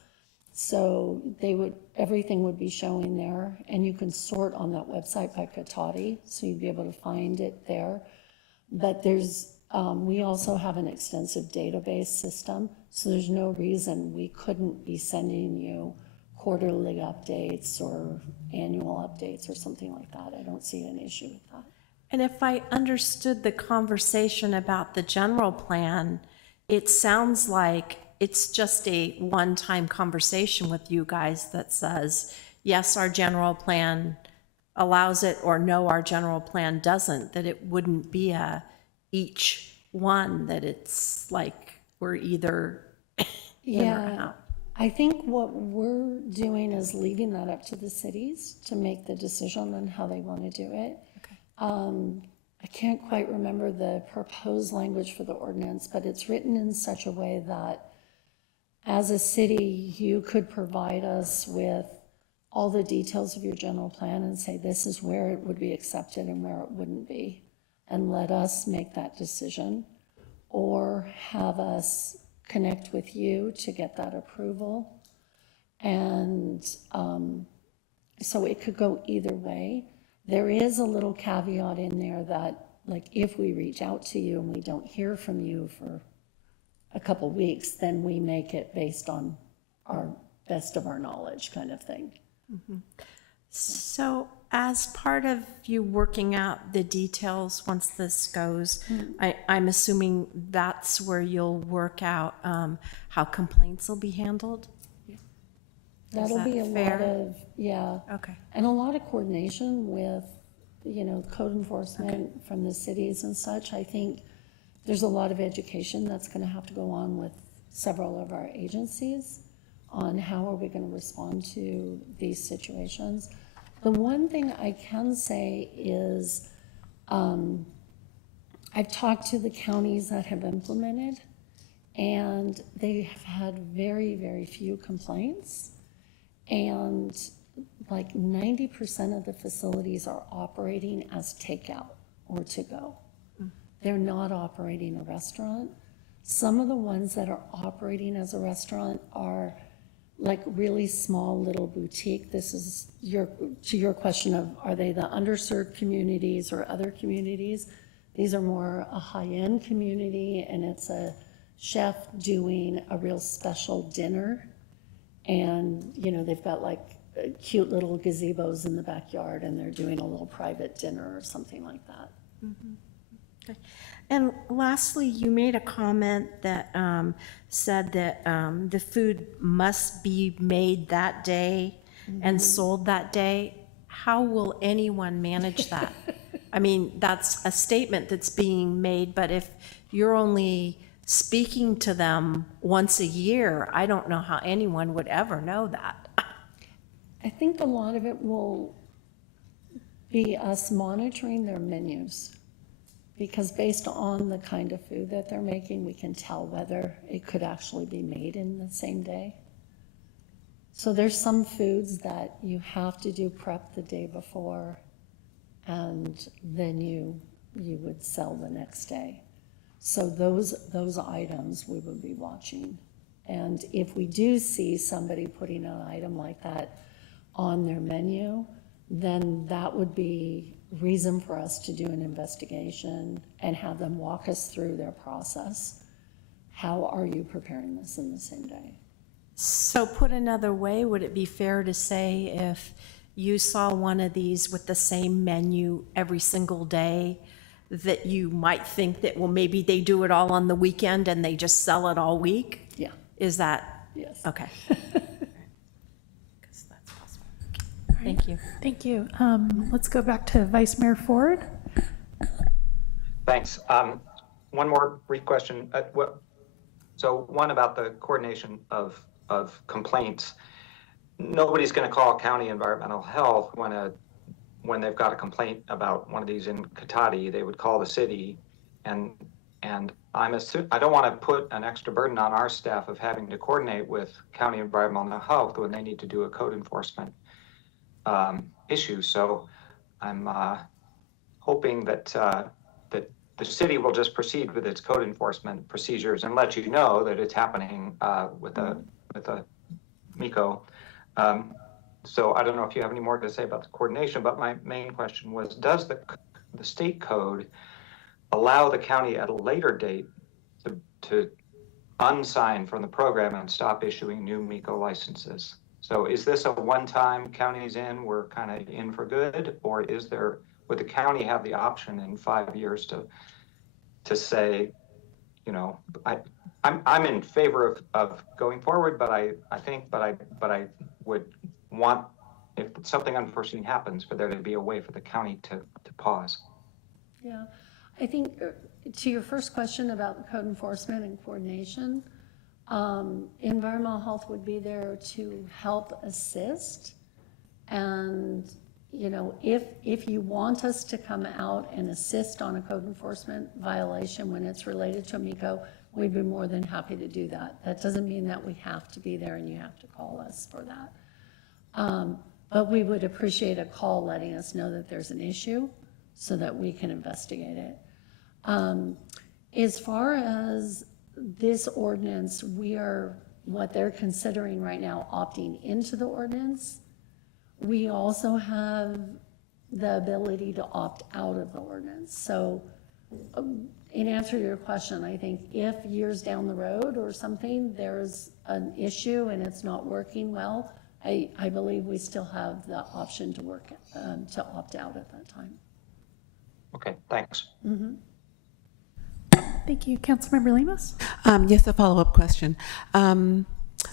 So everything would be showing there, and you can sort on that website by Cotati, so you'd be able to find it there. But we also have an extensive database system, so there's no reason we couldn't be sending you quarterly updates or annual updates or something like that. I don't see an issue with that. And if I understood the conversation about the general plan, it sounds like it's just a one-time conversation with you guys that says, yes, our general plan allows it, or no, our general plan doesn't, that it wouldn't be each one, that it's like we're either in or out. I think what we're doing is leaving that up to the cities to make the decision on how they want to do it. I can't quite remember the proposed language for the ordinance, but it's written in such a way that as a city, you could provide us with all the details of your general plan and say, this is where it would be accepted and where it wouldn't be, and let us make that decision, or have us connect with you to get that approval. And so it could go either way. There is a little caveat in there that, like, if we reach out to you and we don't hear from you for a couple weeks, then we make it based on our best of our knowledge kind of thing. So as part of you working out the details once this goes, I'm assuming that's where you'll work out how complaints will be handled? That'll be a fair? lot of, yeah. Okay. And a lot of coordination with, code enforcement from the cities and such. I think there's a lot of education that's going to have to go on with several of our agencies on how are we going to respond to these situations. The one thing I can say is I've talked to the counties that have implemented, and they have had very, very few complaints. And like 90% of the facilities are operating as takeout or to go. They're not operating a restaurant. Some of the ones that are operating as a restaurant are like really small little boutique. This is to your question of, are they the underserved communities or other communities? These are more a high-end community, and it's a chef doing a real special dinner. And, they've got like cute little gazebos in the backyard, and they're doing a little private dinner or something like that. Okay. And lastly, you made a comment that said that the food must be made that day and sold that day. How will anyone manage that? I mean, that's a statement that's being made, but if you're only speaking to them once a year, I don't know how anyone would ever know that. I think a lot of it will be us monitoring their menus. Because based on the kind of food that they're making, we can tell whether it could actually be made in the same day. So there's some foods that you have to do prep the day before, and then you would sell the next day. So those items we would be watching. And if we do see somebody putting an item like that on their menu, then that would be reason for us to do an investigation and have them walk us through their process. How are you preparing this in the same day? So put another way, would it be fair to say if you saw one of these with the same menu every single day, that you might think that, well, maybe they do it all on the weekend and they just sell it all week? Yeah, Is that? yes. Okay. That's possible. Thank you. Thank you. Let's go back to Vice Mayor Ford. Thanks. One more brief question. So one about the coordination of complaints. Nobody's going to call county environmental health when they've got a complaint about one of these in Cotati. They would call the city, and I don't want to put an extra burden on our staff of having to coordinate with county environmental health when they need to do a code enforcement issue. So I'm hoping that that the city will just proceed with its code enforcement procedures and let you know that it's happening with a MECO. So I don't know if you have any more to say about the coordination, but my main question was, does the state code allow the county at a later date to unsign from the program and stop issuing new MECO licenses? So is this a one-time county's in, we're kind of in for good, or would the county have the option in 5 years to say, you know, I'm in favor of going forward, but I would want, if something unforeseen happens, for there to be a way for the county to pause. Yeah, I think to your first question about code enforcement and coordination, environmental health would be there to help assist. And, you know, if you want us to come out and assist on a code enforcement violation when it's related to a MECO, we'd be more than happy to do that. That doesn't mean that we have to be there and you have to call us for that. But we would appreciate a call letting us know that there's an issue so that we can investigate it. As far as this ordinance, what they're considering right now, opting into the ordinance. We also have the ability to opt out of the ordinance. So in answer to your question, I think if years down the road or something, there's an issue and it's not working well, I believe we still have the option to to opt out at that time. Okay, thanks. Mm-hmm. Thank you. Councilmember Lemus? Yes, a follow-up question. The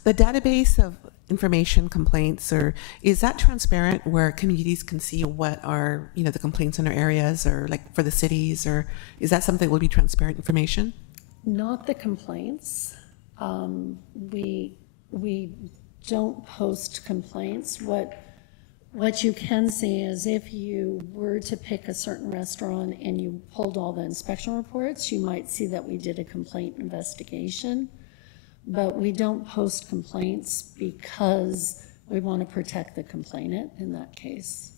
database of information complaints, is that transparent where communities can see what are, the complaints in our areas, or like for the cities, or is that something that will be transparent information? Not the complaints. We don't post complaints. What you can see is if you were to pick a certain restaurant and you pulled all the inspection reports, you might see that we did a complaint investigation. But we don't post complaints because we want to protect the complainant in that case.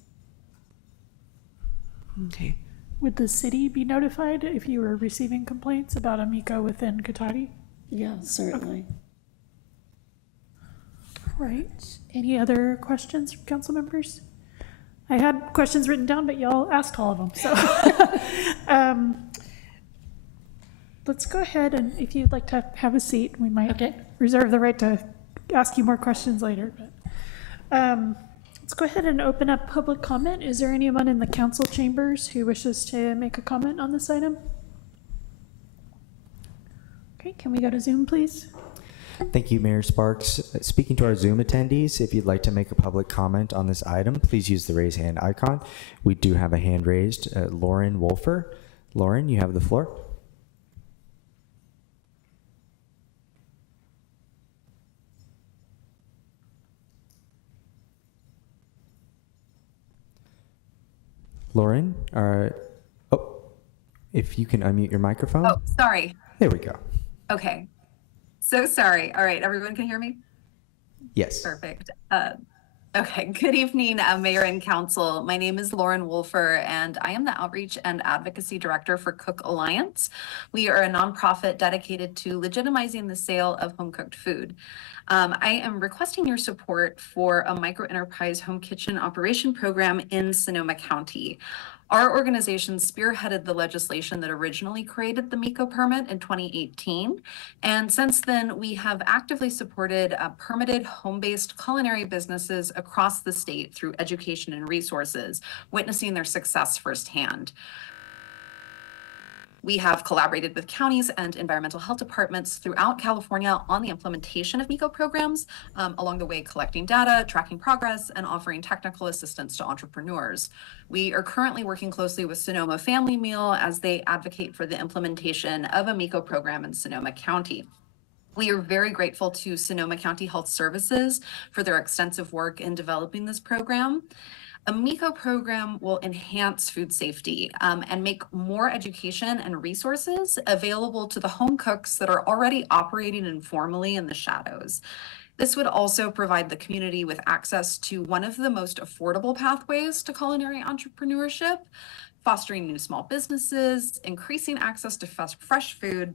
Okay. Would the city be notified if you were receiving complaints about a MECO within Cotati? Yeah, certainly. All right. Any other questions from council members? I had questions written down, but y'all asked all of them. So let's go ahead, and if you'd like to have a seat, we might reserve the right to ask you more questions later. But let's go ahead and open up public comment. Is there anyone in the council chambers who wishes to make a comment on this item? Okay, can we go to Zoom, please? Thank you, Mayor Sparks. Speaking to our Zoom attendees, if you'd like to make a public comment on this item, please use the raise hand icon. We do have a hand raised. Lauren Wolfer. Lauren, you have the floor. Lauren, if you can unmute your microphone. Oh, sorry. There we go. Okay. So sorry. All right. Everyone can hear me? Yes. Perfect. Okay. Good evening, Mayor and Council. My name is Lauren Wolfer, and I am the Outreach and Advocacy Director for Cook Alliance. We are a nonprofit dedicated to legitimizing the sale of home-cooked food. I am requesting your support for a microenterprise home kitchen operation program in Sonoma County. Our organization spearheaded the legislation that originally created the MECO permit in 2018. And since then, we have actively supported permitted home-based culinary businesses across the state through education and resources, witnessing their success firsthand. We have collaborated with counties and environmental health departments throughout California on the implementation of MECO programs, along the way collecting data, tracking progress, and offering technical assistance to entrepreneurs. We are currently working closely with Sonoma Family Meal as they advocate for the implementation of a MECO program in Sonoma County. We are very grateful to Sonoma County Health Services for their extensive work in developing this program. A MECO program will enhance food safety and make more education and resources available to the home cooks that are already operating informally in the shadows. This would also provide the community with access to one of the most affordable pathways to culinary entrepreneurship, fostering new small businesses, increasing access to fresh food,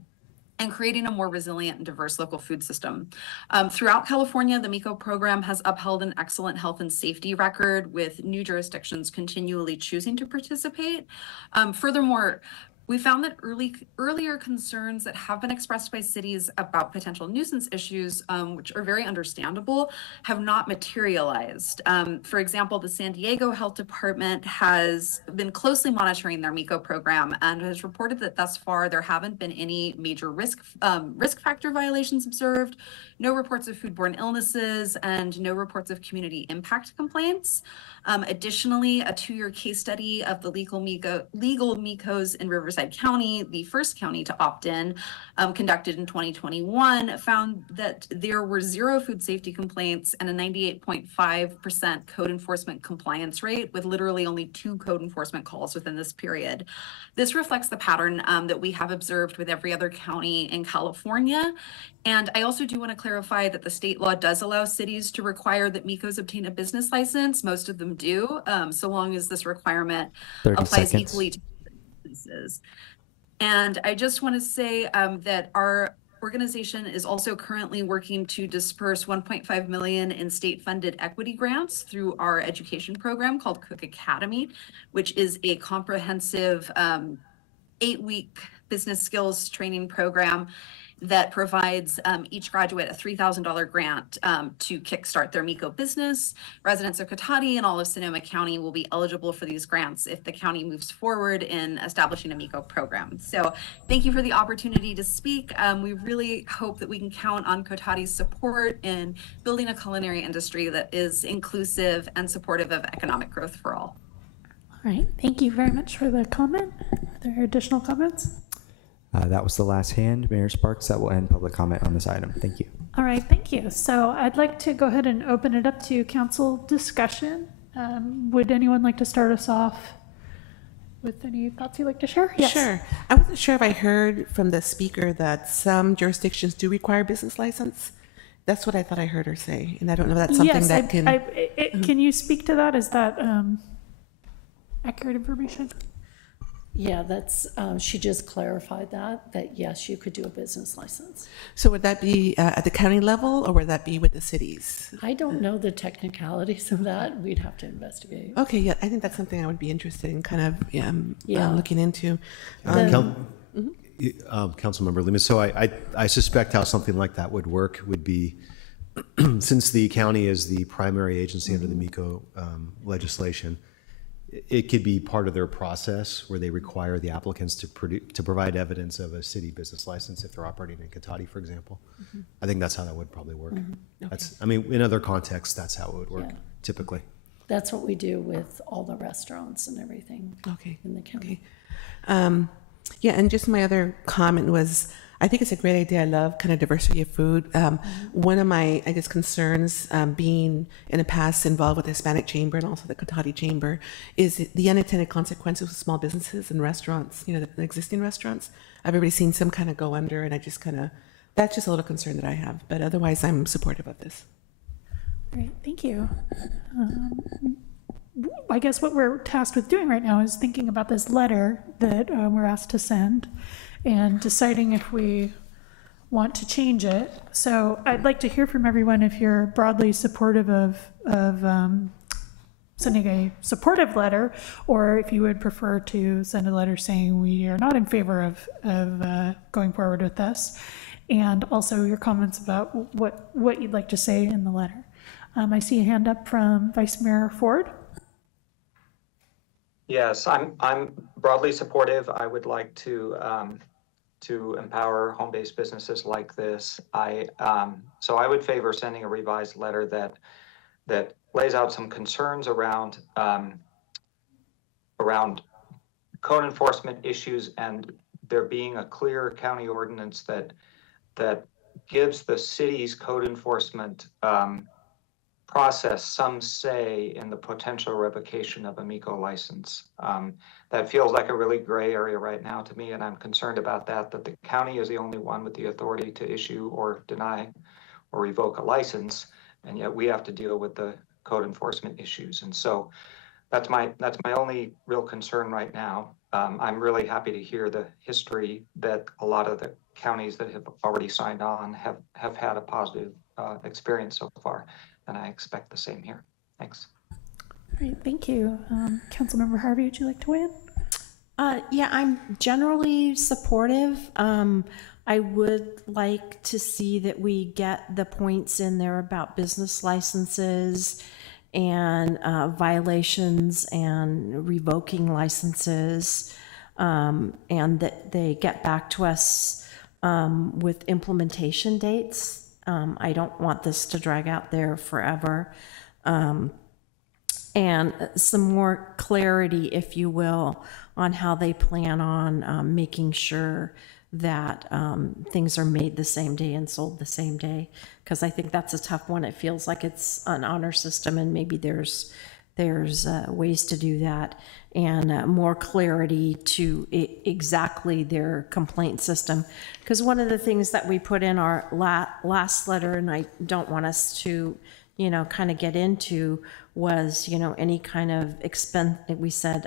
and creating a more resilient and diverse local food system. Throughout California, the MECO program has upheld an excellent health and safety record, with new jurisdictions continually choosing to participate. Furthermore, we found that earlier concerns that have been expressed by cities about potential nuisance issues, which are very understandable, have not materialized. For example, the San Diego Health Department has been closely monitoring their MECO program and has reported that thus far there haven't been any major risk factor violations observed, no reports of foodborne illnesses, and no reports of community impact complaints. Additionally, a 2-year case study of the legal MECOs in Riverside County, the first county to opt in, conducted in 2021, found that there were 0 food safety complaints and a 98.5% code enforcement compliance rate, with literally only 2 code enforcement calls within this period. This reflects the pattern that we have observed with every other county in California. And I also do want to clarify that the state law does allow cities to require that MECOs obtain a business license. Most of them do, so long as this requirement applies equally to businesses. And I just want to say that our organization is also currently working to disperse $1.5 million in state-funded equity grants through our education program called Cook Academy, which is a comprehensive 8-week business skills training program that provides each graduate a $3,000 grant to kickstart their MECO business. Residents of Cotati and all of Sonoma County will be eligible for these grants if the county moves forward in establishing a MECO program. So thank you for the opportunity to speak. We really hope that we can count on Cotati's support in building a culinary industry that is inclusive and supportive of economic growth for all. All right, thank you very much for the comment. Are there additional comments? That was the last hand. Mayor Sparks, that will end public comment on this item. Thank you. All right, thank you. So I'd like to go ahead and open it up to council discussion. Would anyone like to start us off with any thoughts you'd like to share? Yes. Sure. I wasn't sure if I heard from the speaker that some jurisdictions do require business license. That's what I thought I heard her say, and I don't know if that's something Yes, that can. Can you speak to that? Is that accurate information? Yeah, that's, she just clarified that yes, you could do a business license. So would that be at the county level, or would that be with the cities? I don't know the technicalities of that. We'd have to investigate. Okay, yeah, I think that's something I would be interested in kind of Yeah. looking into. Councilmember Lima, so I suspect how something like that would work would be, since the county is the primary agency under the MECO legislation, it could be part of their process where they require the applicants to provide evidence of a city business license if they're operating in Cotati, for example. I think that's how that would probably work. That's, I mean, in other contexts, that's how it would work Yeah. typically. That's what we do with all the restaurants and everything Okay. in the county. Yeah, and just my other comment was, I think it's a great idea. I love kind of diversity of food. One of my, I guess, concerns, being in the past involved with the Hispanic Chamber and also the Cotati Chamber, is the unintended consequences of small businesses and restaurants, you know, the existing restaurants. I've already seen some kind of go under, and I just kind of, that's just a little concern that I have. But otherwise, I'm supportive of this. Great, thank you. I guess what we're tasked with doing right now is thinking about this letter that we're asked to send and deciding if we want to change it. So I'd like to hear from everyone if you're broadly supportive of sending a supportive letter, or if you would prefer to send a letter saying we are not in favor of going forward with this, and also your comments about what you'd like to say in the letter. I see a hand up from Vice Mayor Ford. Yes, I'm broadly supportive. I would like to empower home-based businesses like this. So I would favor sending a revised letter that lays out some concerns around code enforcement issues, and there being a clear county ordinance that gives the city's code enforcement process some say in the potential revocation of a MECO license. That feels like a really gray area right now to me, and I'm concerned about that the county is the only one with the authority to issue or deny or revoke a license, and yet we have to deal with the code enforcement issues. And so that's my only real concern right now. I'm really happy to hear the history that a lot of the counties that have already signed on have had a positive experience so far. And I expect the same here. Thanks. Great, thank you. Councilmember Harvey, would you like to weigh in? Yeah, I'm generally supportive. I would like to see that we get the points in there about business licenses and violations and revoking licenses, and that they get back to us with implementation dates. I don't want this to drag out there forever. And some more clarity, if you will, on how they plan on making sure that things are made the same day and sold the same day. Because I think that's a tough one. It feels like it's an honor system, and maybe there's ways to do that, and more clarity to exactly their complaint system. Because one of the things that we put in our last letter, and I don't want us to, kind of get into, was, any kind of we said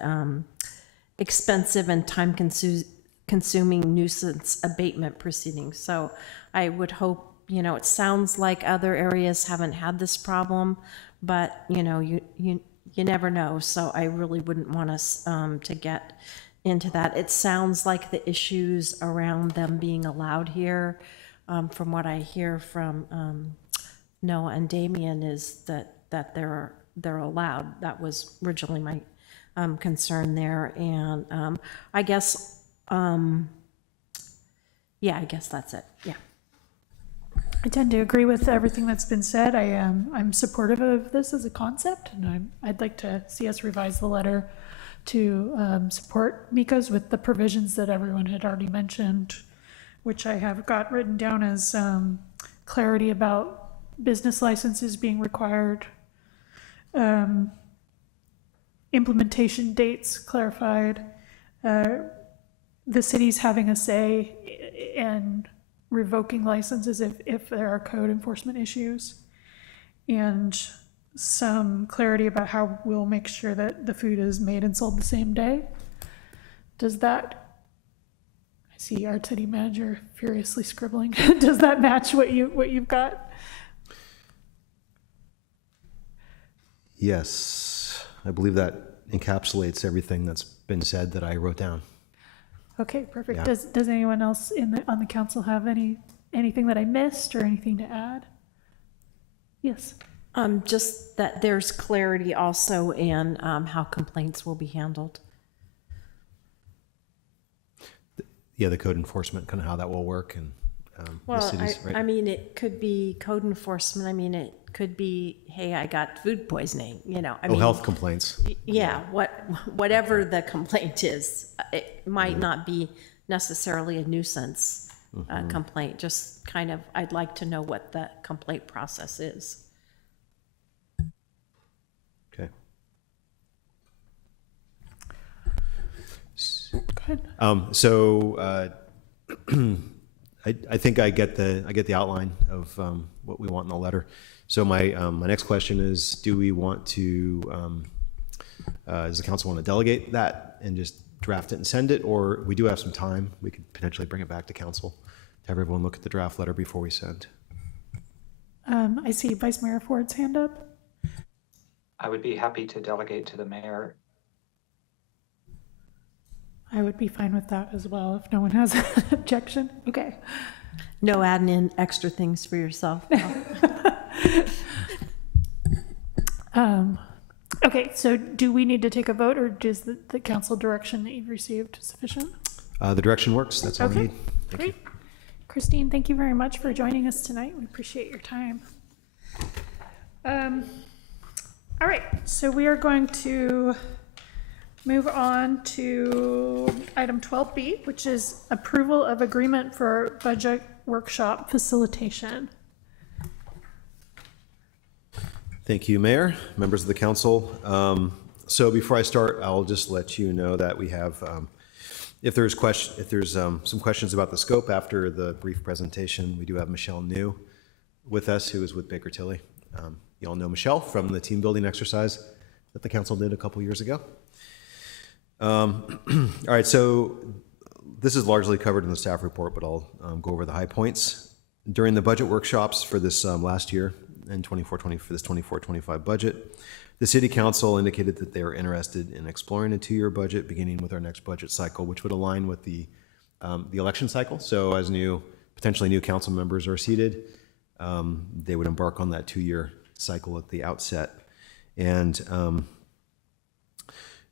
expensive and time-consuming nuisance abatement proceedings. So I would hope, it sounds like other areas haven't had this problem, but, you never know. So I really wouldn't want us to get into that. It sounds like the issues around them being allowed here, from what I hear from Noah and Damien, is that they're allowed. That was originally my concern there. And I guess, I guess that's it. Yeah. I tend to agree with everything that's been said. I'm supportive of this as a concept, and I'd like to see us revise the letter to support MECOs with the provisions that everyone had already mentioned, which I have got written down as clarity about business licenses being required, implementation dates clarified, the city's having a say in revoking licenses if there are code enforcement issues, and some clarity about how we'll make sure that the food is made and sold the same day. Does that, I see our city manager furiously scribbling. Does that match what you've got? Yes, I believe that encapsulates everything that's been said that I wrote down. Okay, perfect. Yeah. Does anyone else on the council have anything that I missed or anything to add? Yes. Just that there's clarity also in how complaints will be handled. Yeah, the code enforcement, kind of how that will work, and the Well, cities, right? I mean, it could be code enforcement. I mean, it could be, hey, I got food poisoning, you know. I mean, health complaints. yeah, whatever the complaint is, it might not be necessarily a nuisance complaint. Just kind of, I'd like to know what the complaint process is. Okay. Good. I think I get the outline of what we want in the letter. So my next question is: do we want to? Does the council want to delegate that and just draft it and send it, or we do have some time? We could potentially bring it back to council to have everyone look at the draft letter before we send. I see Vice Mayor Ford's hand up. I would be happy to delegate to the mayor. I would be fine with that as well if no one has an objection. Okay. No adding in extra things for yourself. Okay, so do we need to take a vote, or is the council direction that you've received sufficient? The direction works. That's all we Okay, need. Thank great. you. Christine, thank you very much for joining us tonight. We appreciate your time. All right, so we are going to move on to item 12B, which is approval of agreement for budget workshop facilitation. Thank you, Mayor, members of the council. So before I start, I'll just let you know that we have, if there's some questions about the scope after the brief presentation, we do have Michelle New with us, who is with Baker Tilly. You all know Michelle from the team building exercise that the council did a couple years ago. All right, so this is largely covered in the staff report, but I'll go over the high points. During the budget workshops for this last year, in 24-20 for this 24-25 budget, the city council indicated that they are interested in exploring a 2-year budget beginning with our next budget cycle, which would align with the election cycle. So as potentially new council members are seated, they would embark on that 2-year cycle at the outset. And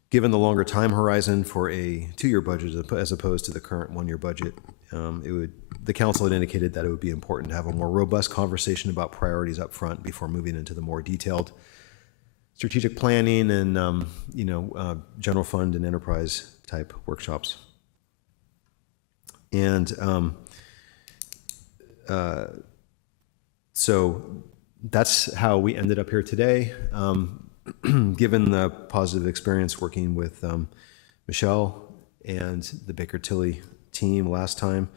given the longer time horizon for a 2-year budget as opposed to the current 1-year budget, the council had indicated that it would be important to have a more robust conversation about priorities up front before moving into the more detailed strategic planning and general fund and enterprise type workshops. And so that's how we ended up here today. Given the positive experience working with Michelle and the Baker Tilly team last time,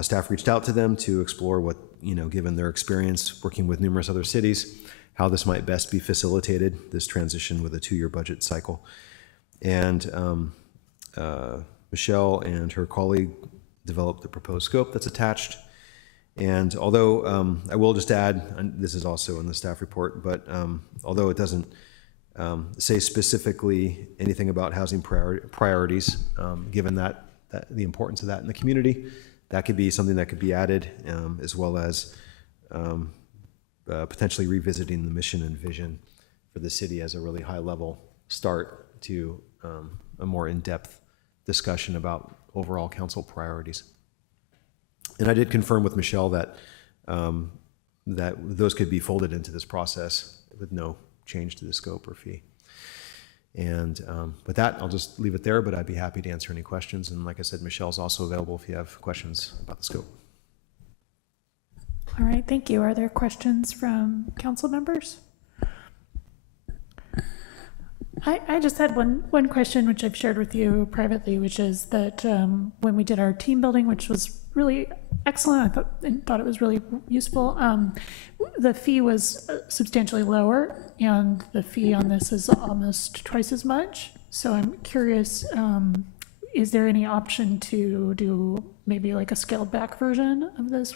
staff reached out to them to explore what, given their experience working with numerous other cities, how this might best be facilitated, this transition with a 2-year budget cycle. And Michelle and her colleague developed the proposed scope that's attached. And although I will just add, and this is also in the staff report, but although it doesn't say specifically anything about housing priorities, given that the importance of that in the community, that could be something that could be added, as well as potentially revisiting the mission and vision for the city as a really high level start to a more in-depth discussion about overall council priorities. And I did confirm with Michelle that that those could be folded into this process with no change to the scope or fee. And with that, I'll just leave it there, but I'd be happy to answer any questions. And like I said, Michelle's also available if you have questions about the scope. All right, thank you. Are there questions from council members? I just had one question, which I've shared with you privately, which is that when we did our team building, which was really excellent, I thought it was really useful, the fee was substantially lower, and the fee on this is almost twice as much. So I'm curious, is there any option to do maybe like a scaled back version of this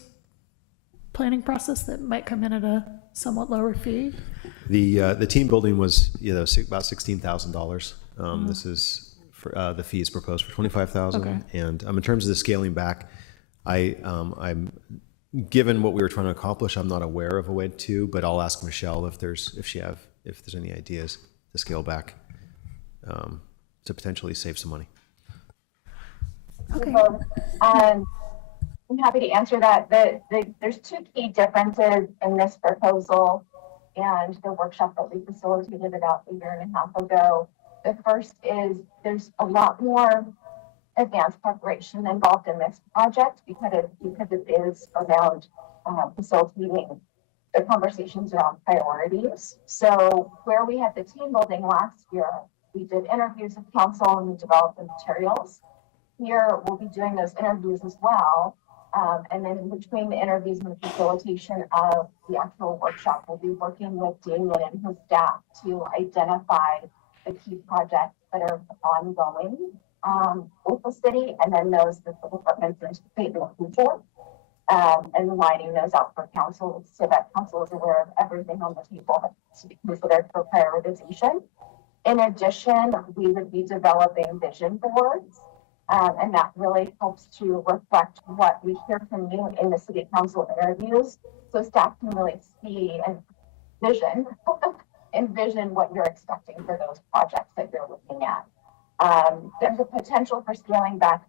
planning process that might come in at a somewhat lower fee? The team building was about $16,000. This is for the fees proposed for $25,000. Okay. And in terms of the scaling back, I'm given what we were trying to accomplish, I'm not aware of a way to, but I'll ask Michelle if there's any ideas to scale back to potentially save some money. Okay. I'm happy to answer that. There's two key differences in this proposal and the workshop that we facilitated about a year and a half ago. The first is there's a lot more advanced preparation involved in this project because it is around facilitating the conversations around priorities. So where we had the team building last year, we did interviews with council and we developed the materials. Here, we'll be doing those interviews as well. And then in between the interviews and the facilitation of the actual workshop, we'll be working with Damien and his staff to identify the key projects that are ongoing with the city, and then those that the departments anticipate in the future, and lining those out for council so that council is aware of everything on the table to be considered for prioritization. In addition, we would be developing vision boards. And that really helps to reflect what we hear from you in the city council interviews. So staff can really see and envision what you're expecting for those projects that you're looking at. There's a potential for scaling back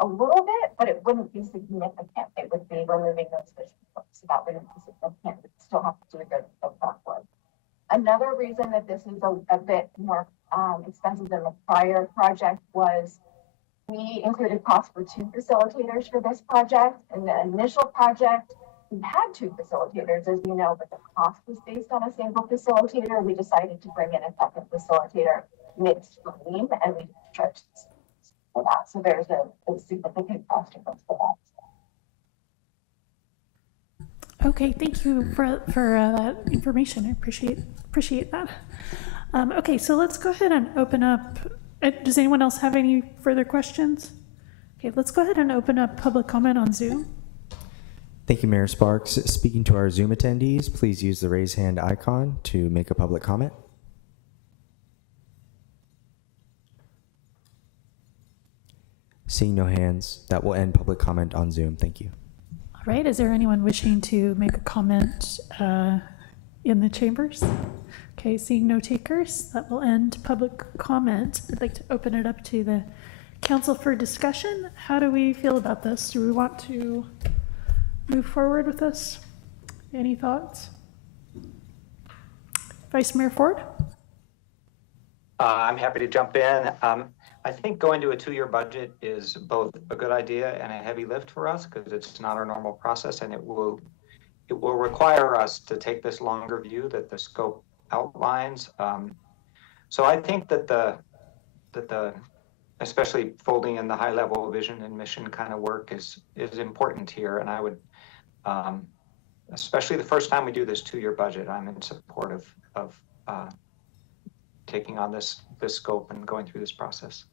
a little bit, but it wouldn't be significant. It would be removing those vision boards. So that wouldn't be significant. We'd still have to do a good work. Another reason that this is a bit more expensive than the prior project was we included costs for 2 facilitators for this project. In the initial project, we had 2 facilitators, as you know, but the cost was based on a single facilitator. We decided to bring in a second facilitator midstream, and we charged for that. So there's a significant cost difference for that. Okay, thank you for that information. I appreciate that. Okay, so let's go ahead and open up. Does anyone else have any further questions? Okay, let's go ahead and open up public comment on Zoom. Thank you, Mayor Sparks. Speaking to our Zoom attendees, please use the raise hand icon to make a public comment. Seeing no hands, that will end public comment on Zoom. Thank you. All right, is there anyone wishing to make a comment in the chambers? Okay, seeing no takers, that will end public comment. I'd like to open it up to the council for discussion. How do we feel about this? Do we want to move forward with this? Any thoughts? Vice Mayor Ford? I'm happy to jump in. I think going to a 2-year budget is both a good idea and a heavy lift for us because it's not our normal process, and it will require us to take this longer view that the scope outlines. So I think that the especially folding in the high level vision and mission kind of work is important here. And I would, especially the first time we do this 2-year budget, I'm in support of taking on this scope and going through this process.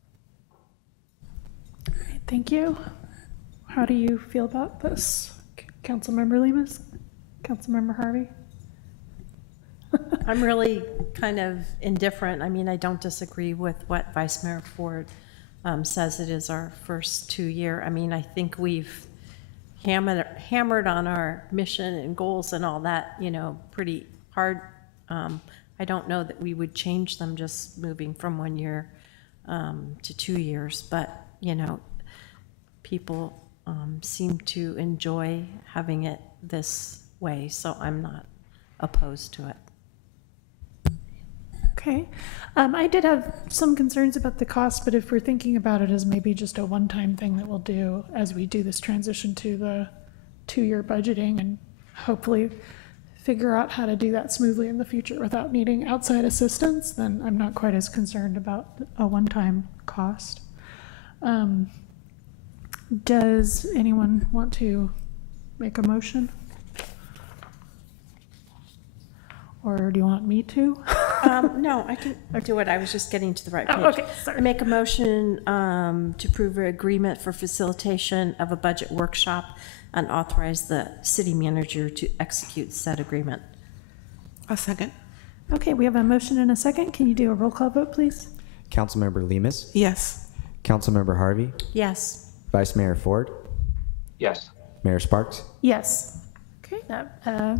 All right, thank you. How do you feel about this? Councilmember Lemus? Councilmember Harvey? I'm really kind of indifferent. I mean, I don't disagree with what Vice Mayor Ford says it is our first 2-year. I mean, I think we've hammered on our mission and goals and all that, you know, pretty hard. I don't know that we would change them just moving from 1 year to 2 years, but, you know, people seem to enjoy having it this way, so I'm not opposed to it. Okay. I did have some concerns about the cost, but if we're thinking about it as maybe just a one-time thing that we'll do as we do this transition to the 2-year budgeting and hopefully figure out how to do that smoothly in the future without needing outside assistance, then I'm not quite as concerned about a one-time cost. Does anyone want to make a motion? Or do you want me to? No, I can do it. I was just getting to the right page. Oh, okay, sorry. I make a motion to approve an agreement for facilitation of a budget workshop and authorize the city manager to execute said agreement. A second. Okay, we have a motion and a second. Can you do a roll call vote, please? Councilmember Lemus, Yes. Councilmember Harvey, Yes. Vice Mayor Ford, Yes. Mayor Sparks? Yes. Okay, that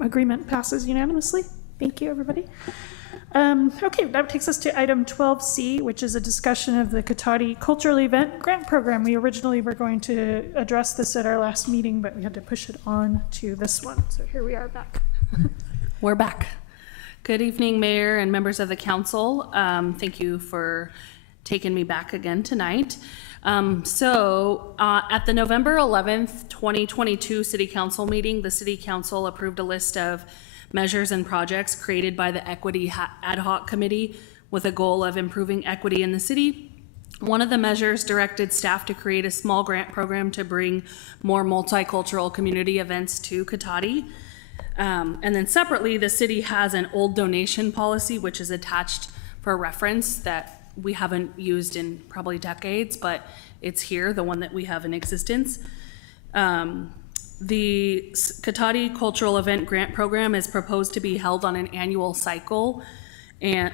agreement passes unanimously. Thank you, everybody. Okay, that takes us to item 12C, which is a discussion of the Cotati Cultural Event Grant Program. We originally were going to address this at our last meeting, but we had to push it on to this one. So here we are back. We're back. Good evening, Mayor and members of the council. Thank you for taking me back again tonight. At the November 11th, 2022 City Council meeting, the City Council approved a list of measures and projects created by the Equity Ad Hoc Committee with a goal of improving equity in the city. One of the measures directed staff to create a small grant program to bring more multicultural community events to Cotati. And then separately, the city has an old donation policy, which is attached for reference that we haven't used in probably decades, but it's here, the one that we have in existence. The Cotati Cultural Event Grant Program is proposed to be held on an annual cycle,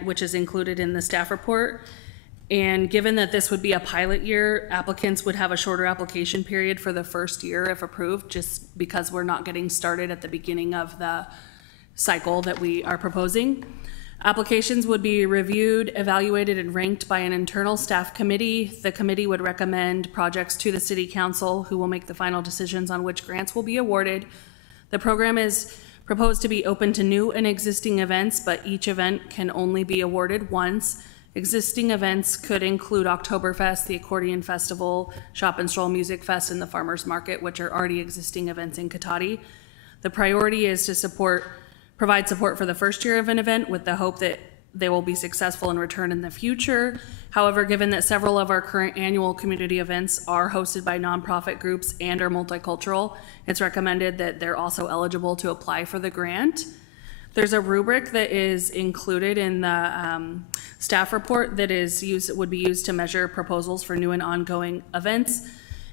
which is included in the staff report. And given that this would be a pilot year, applicants would have a shorter application period for the first year if approved, just because we're not getting started at the beginning of the cycle that we are proposing. Applications would be reviewed, evaluated, and ranked by an internal staff committee. The committee would recommend projects to the City Council, who will make the final decisions on which grants will be awarded. The program is proposed to be open to new and existing events, but each event can only be awarded once. Existing events could include Oktoberfest, the Accordion Festival, Shop and Stroll Music Fest, and the Farmers Market, which are already existing events in Cotati. The priority is to provide support for the first year of an event with the hope that they will be successful in return in the future. However, given that several of our current annual community events are hosted by nonprofit groups and are multicultural, it's recommended that they're also eligible to apply for the grant. There's a rubric that is included in the staff report that would be used to measure proposals for new and ongoing events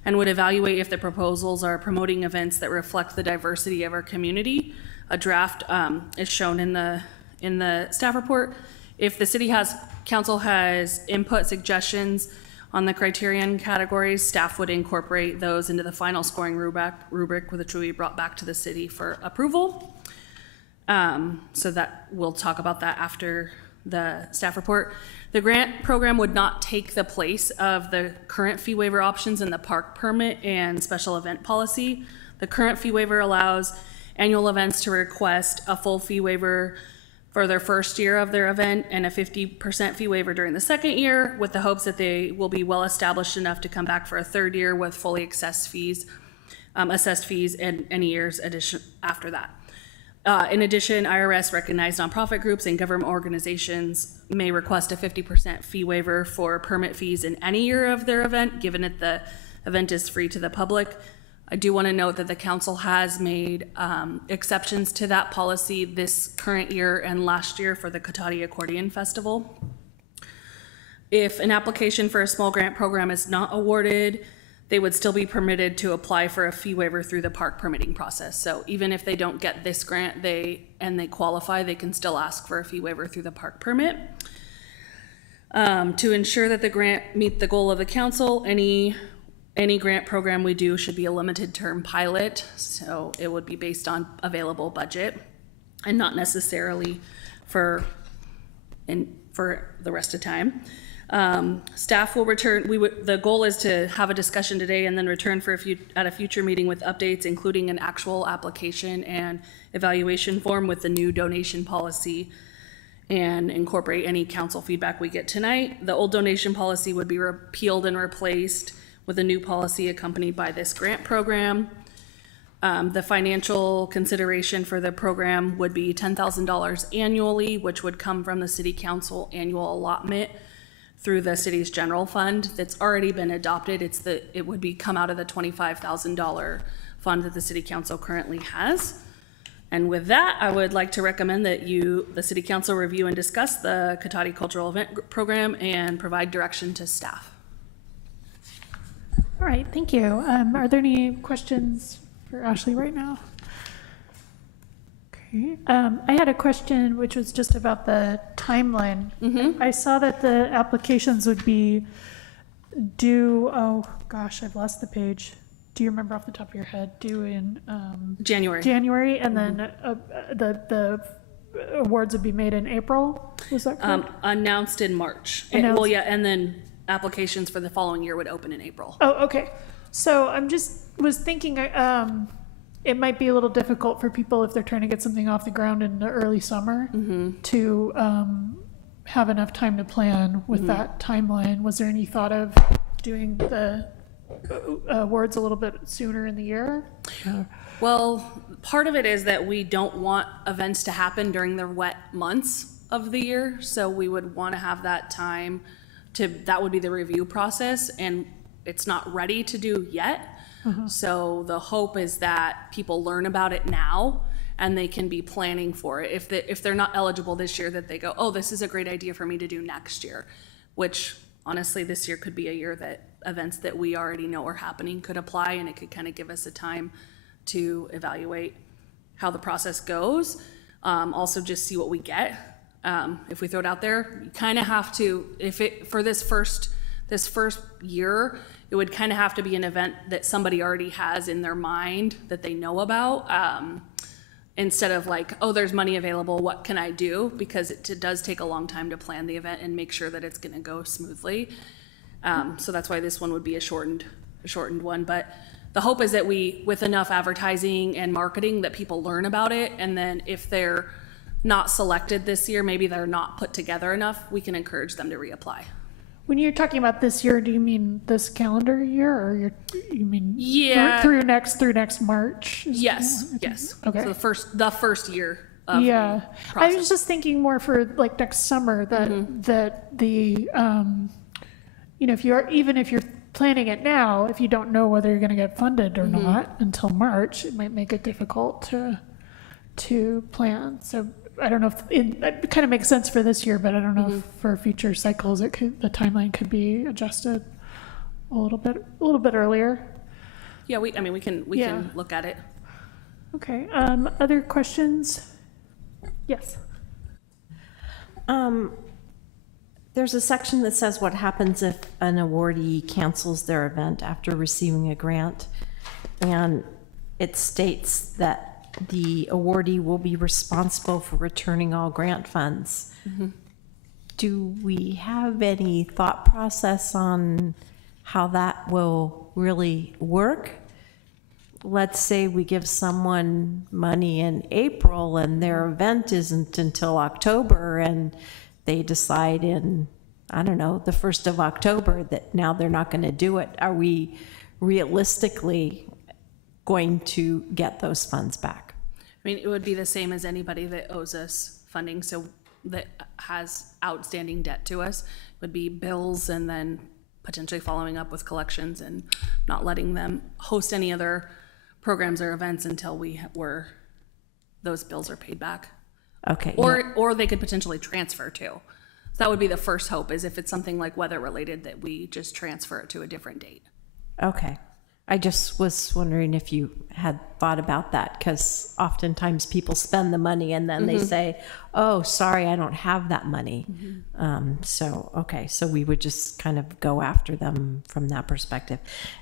and would evaluate if the proposals are promoting events that reflect the diversity of our community. A draft is shown in the staff report. If the City Council has input suggestions on the criterion categories, staff would incorporate those into the final scoring rubric which will be brought back to the city for approval. So that we'll talk about that after the staff report. The grant program would not take the place of the current fee waiver options in the park permit and special event policy. The current fee waiver allows annual events to request a full fee waiver for their first year of their event and a 50% fee waiver during the second year, with the hopes that they will be well established enough to come back for a third year with fully assessed fees and any years addition after that. In addition, IRS recognized nonprofit groups and government organizations may request a 50% fee waiver for permit fees in any year of their event, given that the event is free to the public. I do want to note that the council has made exceptions to that policy this current year and last year for the Cotati Accordion Festival. If an application for a small grant program is not awarded, they would still be permitted to apply for a fee waiver through the park permitting process. So even if they don't get this grant and they qualify, they can still ask for a fee waiver through the park permit. To ensure that the grant meet the goal of the council, any grant program we do should be a limited term pilot. So it would be based on available budget and not necessarily for the rest of time. Staff will return. The goal is to have a discussion today and then return at a future meeting with updates, including an actual application and evaluation form with the new donation policy, and incorporate any council feedback we get tonight. The old donation policy would be repealed and replaced with a new policy accompanied by this grant program. The financial consideration for the program would be $10,000 annually, which would come from the City Council annual allotment through the city's general fund that's already been adopted. It would come out of the $25,000 fund that the City Council currently has. And with that, I would like to recommend that the City Council review and discuss the Cotati Cultural Event Program and provide direction to staff. All right, thank you. Are there any questions for Ashley right now? Okay. I had a question which was just about the timeline. Mm-hmm. I saw that the applications would be due, oh gosh, I've lost the page. do you remember off the top of your head, due in January. January, and then the awards would be made in April? Was that correct? Announced in March. Announced- Well, yeah, and then applications for the following year would open in April. Oh, okay. So I'm was thinking it might be a little difficult for people if they're trying to get something off the ground in the early summer to have enough time to plan with that timeline. Was there any thought of doing the awards a little bit sooner in the year? Well, part of it is that we don't want events to happen during the wet months of the year. So we would want to have that time that would be the review process, and it's not ready to do yet. So the hope is that people learn about it now and they can be planning for it. If they're not eligible this year, that they go, oh, this is a great idea for me to do next year, which honestly, this year could be a year that events that we already know are happening could apply, and it could kind of give us a time to evaluate how the process goes. Also just see what we get. If we throw it out there, you kind of have to, for this first year, it would kind of have to be an event that somebody already has in their mind that they know about, instead of like, oh, there's money available, what can I do? Because it does take a long time to plan the event and make sure that it's going to go smoothly. So that's why this one would be a shortened one. But the hope is that with enough advertising and marketing, that people learn about it, and then if they're not selected this year, maybe they're not put together enough, we can encourage them to reapply. When you're talking about this year, do you mean this calendar year, or you mean through next March? Yes. Okay. So the first year of the I process. was just thinking more for like next summer that the if you're planning it now, if you don't know whether you're going to get funded or not until March, it might make it difficult to plan. So I don't know if it kind of makes sense for this year, but I don't know if for future cycles the timeline could be adjusted a little bit earlier. Yeah, we can look at it. Okay. Other questions? Yes. There's a section that says what happens if an awardee cancels their event after receiving a grant, and it states that the awardee will be responsible for returning all grant funds. Do we have any thought process on how that will really work? Let's say we give someone money in April and their event isn't until October, and they decide in, I don't know, the 1st of October that now they're not going to do it. Are we realistically going to get those funds back? I mean, it would be the same as anybody that owes us funding, so that has outstanding debt to us, would be bills and then potentially following up with collections and not letting them host any other programs or events until those bills are paid back. Okay. Or they could potentially transfer too. So that would be the first hope, is if it's something like weather related, that we just transfer it to a different date. Okay. I just was wondering if you had thought about that, because oftentimes people spend the money and then they say, oh, sorry, I don't have that money. So we would just kind of go after them from that perspective.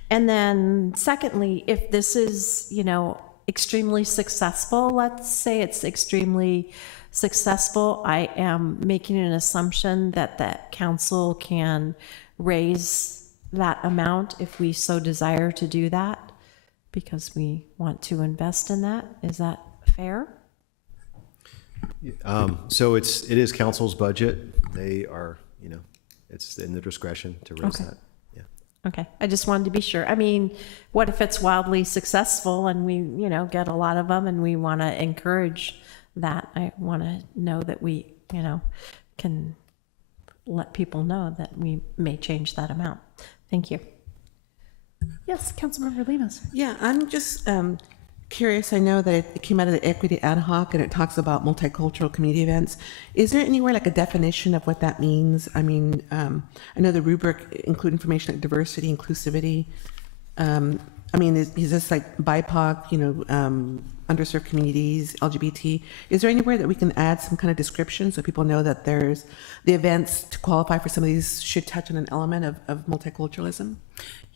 And then secondly, if this is, extremely successful, let's say it's extremely successful, I am making an assumption that the council can raise that amount if we so desire to do that, because we want to invest in that. Is that fair? So it is council's budget. They are, it's in their discretion to raise that. Yeah. Okay. I just wanted to be sure. I mean, what if it's wildly successful and we, get a lot of them and we want to encourage that? I want to know that we, can let people know that we may change that amount. Thank you. Yes, Councilmember Lemus. Yeah, I'm just curious. I know that it came out of the Equity Ad Hoc and it talks about multicultural community events. Is there anywhere like a definition of what that means? I mean, I know the rubric include information like diversity, inclusivity. I mean, is this like BIPOC, underserved communities, LGBT? Is there anywhere that we can add some kind of description so people know that there's the events to qualify for some of these should touch on an element of multiculturalism?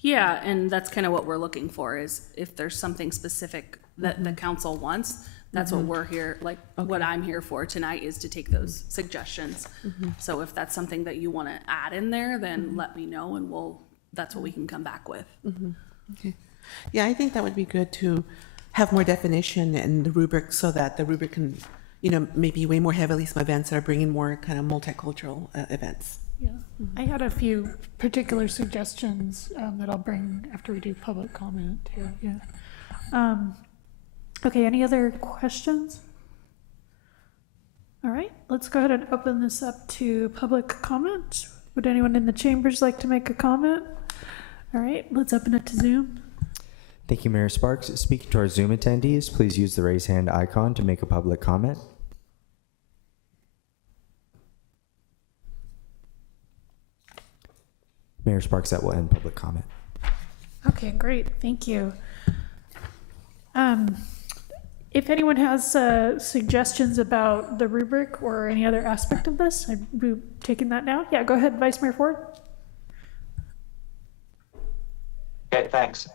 Yeah, and that's kind of what we're looking for, is if there's something specific that the council wants, that's what we're here, like, what I'm here for tonight is to take those suggestions. So if that's something that you want to add in there, then let me know, and that's what we can come back with. Okay. Yeah, I think that would be good to have more definition in the rubric so that the rubric can, maybe weigh more heavily some events that are bringing more kind of multicultural events. Yeah, I had a few particular suggestions that I'll bring after we do public comment too. Yeah. Okay, any other questions? All right, let's go ahead and open this up to public comment. Would anyone in the chambers like to make a comment? All right, let's open it to Zoom. Thank you, Mayor Sparks. Speaking to our Zoom attendees, please use the raise hand icon to make a public comment. Mayor Sparks, that will end public comment. Okay, great, thank you. If anyone has suggestions about the rubric or any other aspect of this, I'd be taking that now. Yeah, go ahead, Vice Mayor Ford. Okay, thanks.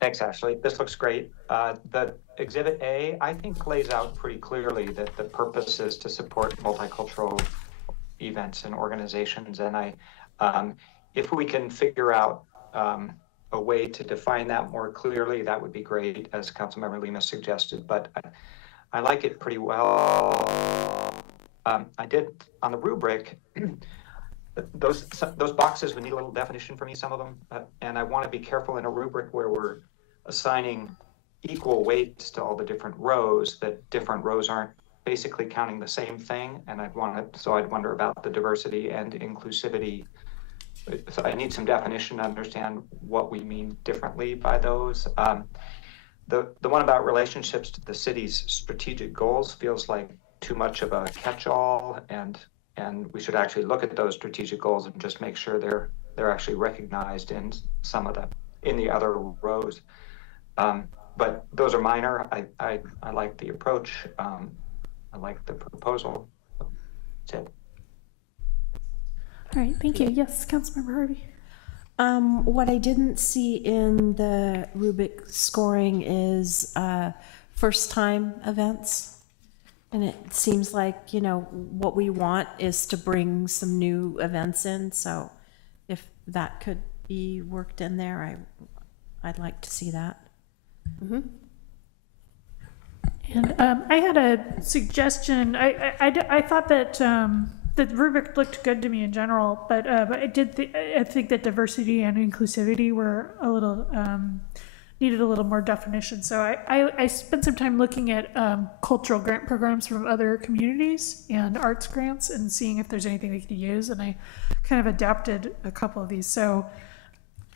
Thanks, Ashley. This looks great. The Exhibit A, I think, lays out pretty clearly that the purpose is to support multicultural events and organizations. And if we can figure out a way to define that more clearly, that would be great, as Councilmember Lima suggested. But I like it pretty well. I did on the rubric. Those boxes would need a little definition for me, some of them, and I want to be careful in a rubric where we're assigning equal weights to all the different rows, that different rows aren't basically counting the same thing, and I'd wonder about the diversity and inclusivity. So I need some definition to understand what we mean differently by those. The one about relationships to the city's strategic goals feels like too much of a catch-all, and we should actually look at those strategic goals and just make sure they're actually recognized in in the other rows. But those are minor. I like the approach. I like the proposal. That's it. All right, thank you. Yes, Councilmember Harvey. What I didn't see in the rubric scoring is first-time events. And it seems like, what we want is to bring some new events in. So if that could be worked in there, I'd like to see that. And I had a suggestion. I thought that the rubric looked good to me in general, but I think that diversity and inclusivity were a little needed a little more definition. So I spent some time looking at cultural grant programs from other communities and arts grants and seeing if there's anything we could use. And I kind of adapted a couple of these. So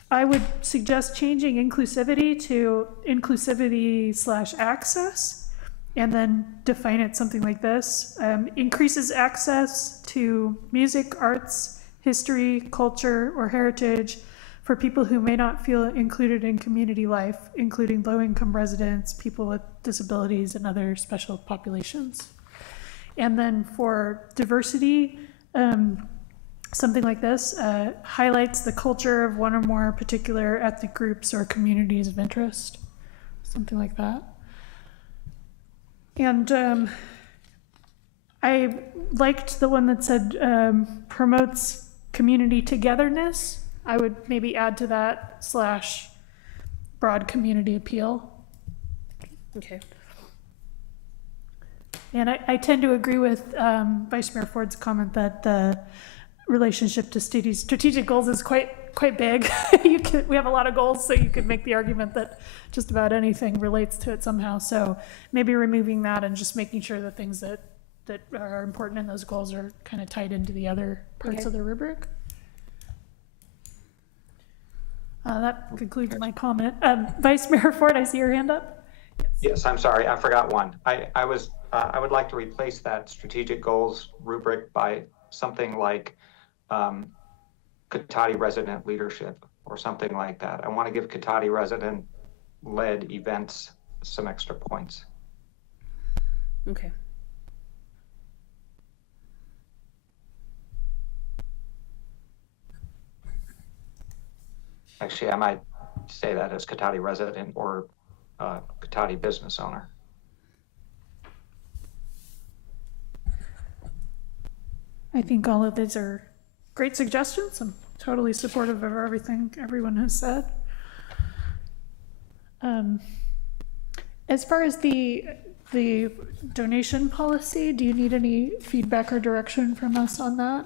I would suggest changing inclusivity to inclusivity/access, and then define it something like this. Increases access to music, arts, history, culture, or heritage for people who may not feel included in community life, including low-income residents, people with disabilities, and other special populations. And then for diversity, something like this highlights the culture of one or more particular ethnic groups or communities of interest, something like that. And I liked the one that said promotes community togetherness. I would maybe add to that / broad community appeal. Okay. And I tend to agree with Vice Mayor Ford's comment that the relationship to strategic goals is quite big. We have a lot of goals, so you could make the argument that just about anything relates to it somehow. So maybe removing that and just making sure that things that are important in those goals are kind of tied into the other parts of the rubric. That concludes my comment. Vice Mayor Ford, I see your hand up. Yes, I'm sorry, I forgot one. I would like to replace that strategic goals rubric by something like Cotati resident leadership or something like that. I want to give Cotati resident led events some extra points. Okay. Actually, I might say that as Cotati resident or Cotati business owner. I think all of these are great suggestions. I'm totally supportive of everything everyone has said. As far as the donation policy, do you need any feedback or direction from us on that?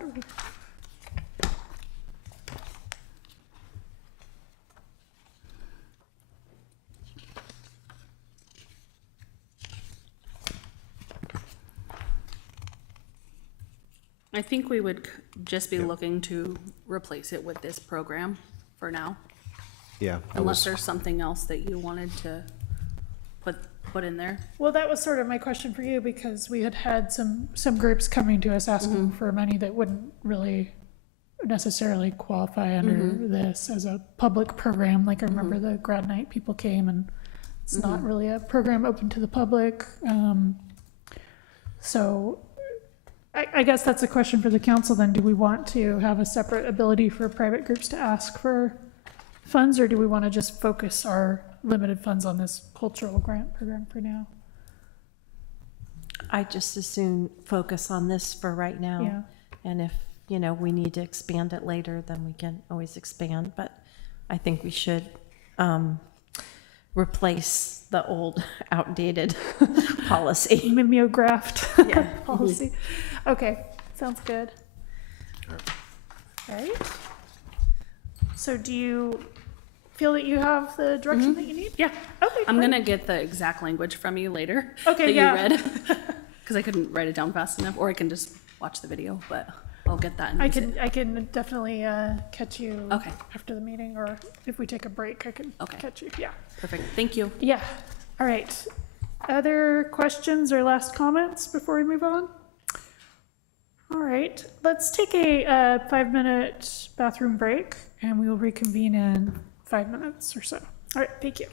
I think we would just be looking to replace it with this program for now, Yeah. I unless was- there's something else that you wanted to put in there. Well, that was sort of my question for you, because we had some groups coming to us asking for money that wouldn't really necessarily qualify under this as a public program. Like, I remember the grad night people came, and it's not really a program open to the public. So I guess that's a question for the council then. Do we want to have a separate ability for private groups to ask for funds, or do we want to just focus our limited funds on this cultural grant program for now? I just as soon focus on this for right now. Yeah. And if, we need to expand it later, then we can always expand. But I think we should replace the old outdated policy. Mimeographed policy. Okay, sounds good. All right. So do you feel that you have the direction that you need? Yeah. Okay, I'm great. gonna get the exact language from you later. Okay, that yeah. you read. Because I couldn't write it down fast enough, or I can just watch the video, but I'll get that and use it. I can definitely catch you Okay. after the meeting, or if we take a break, I can Okay. catch you. Yeah. Perfect, thank you. Yeah. All right. Other questions or last comments before we move on? All right. Let's take a 5-minute bathroom break, and we will reconvene in 5 minutes or so. All right. Thank you.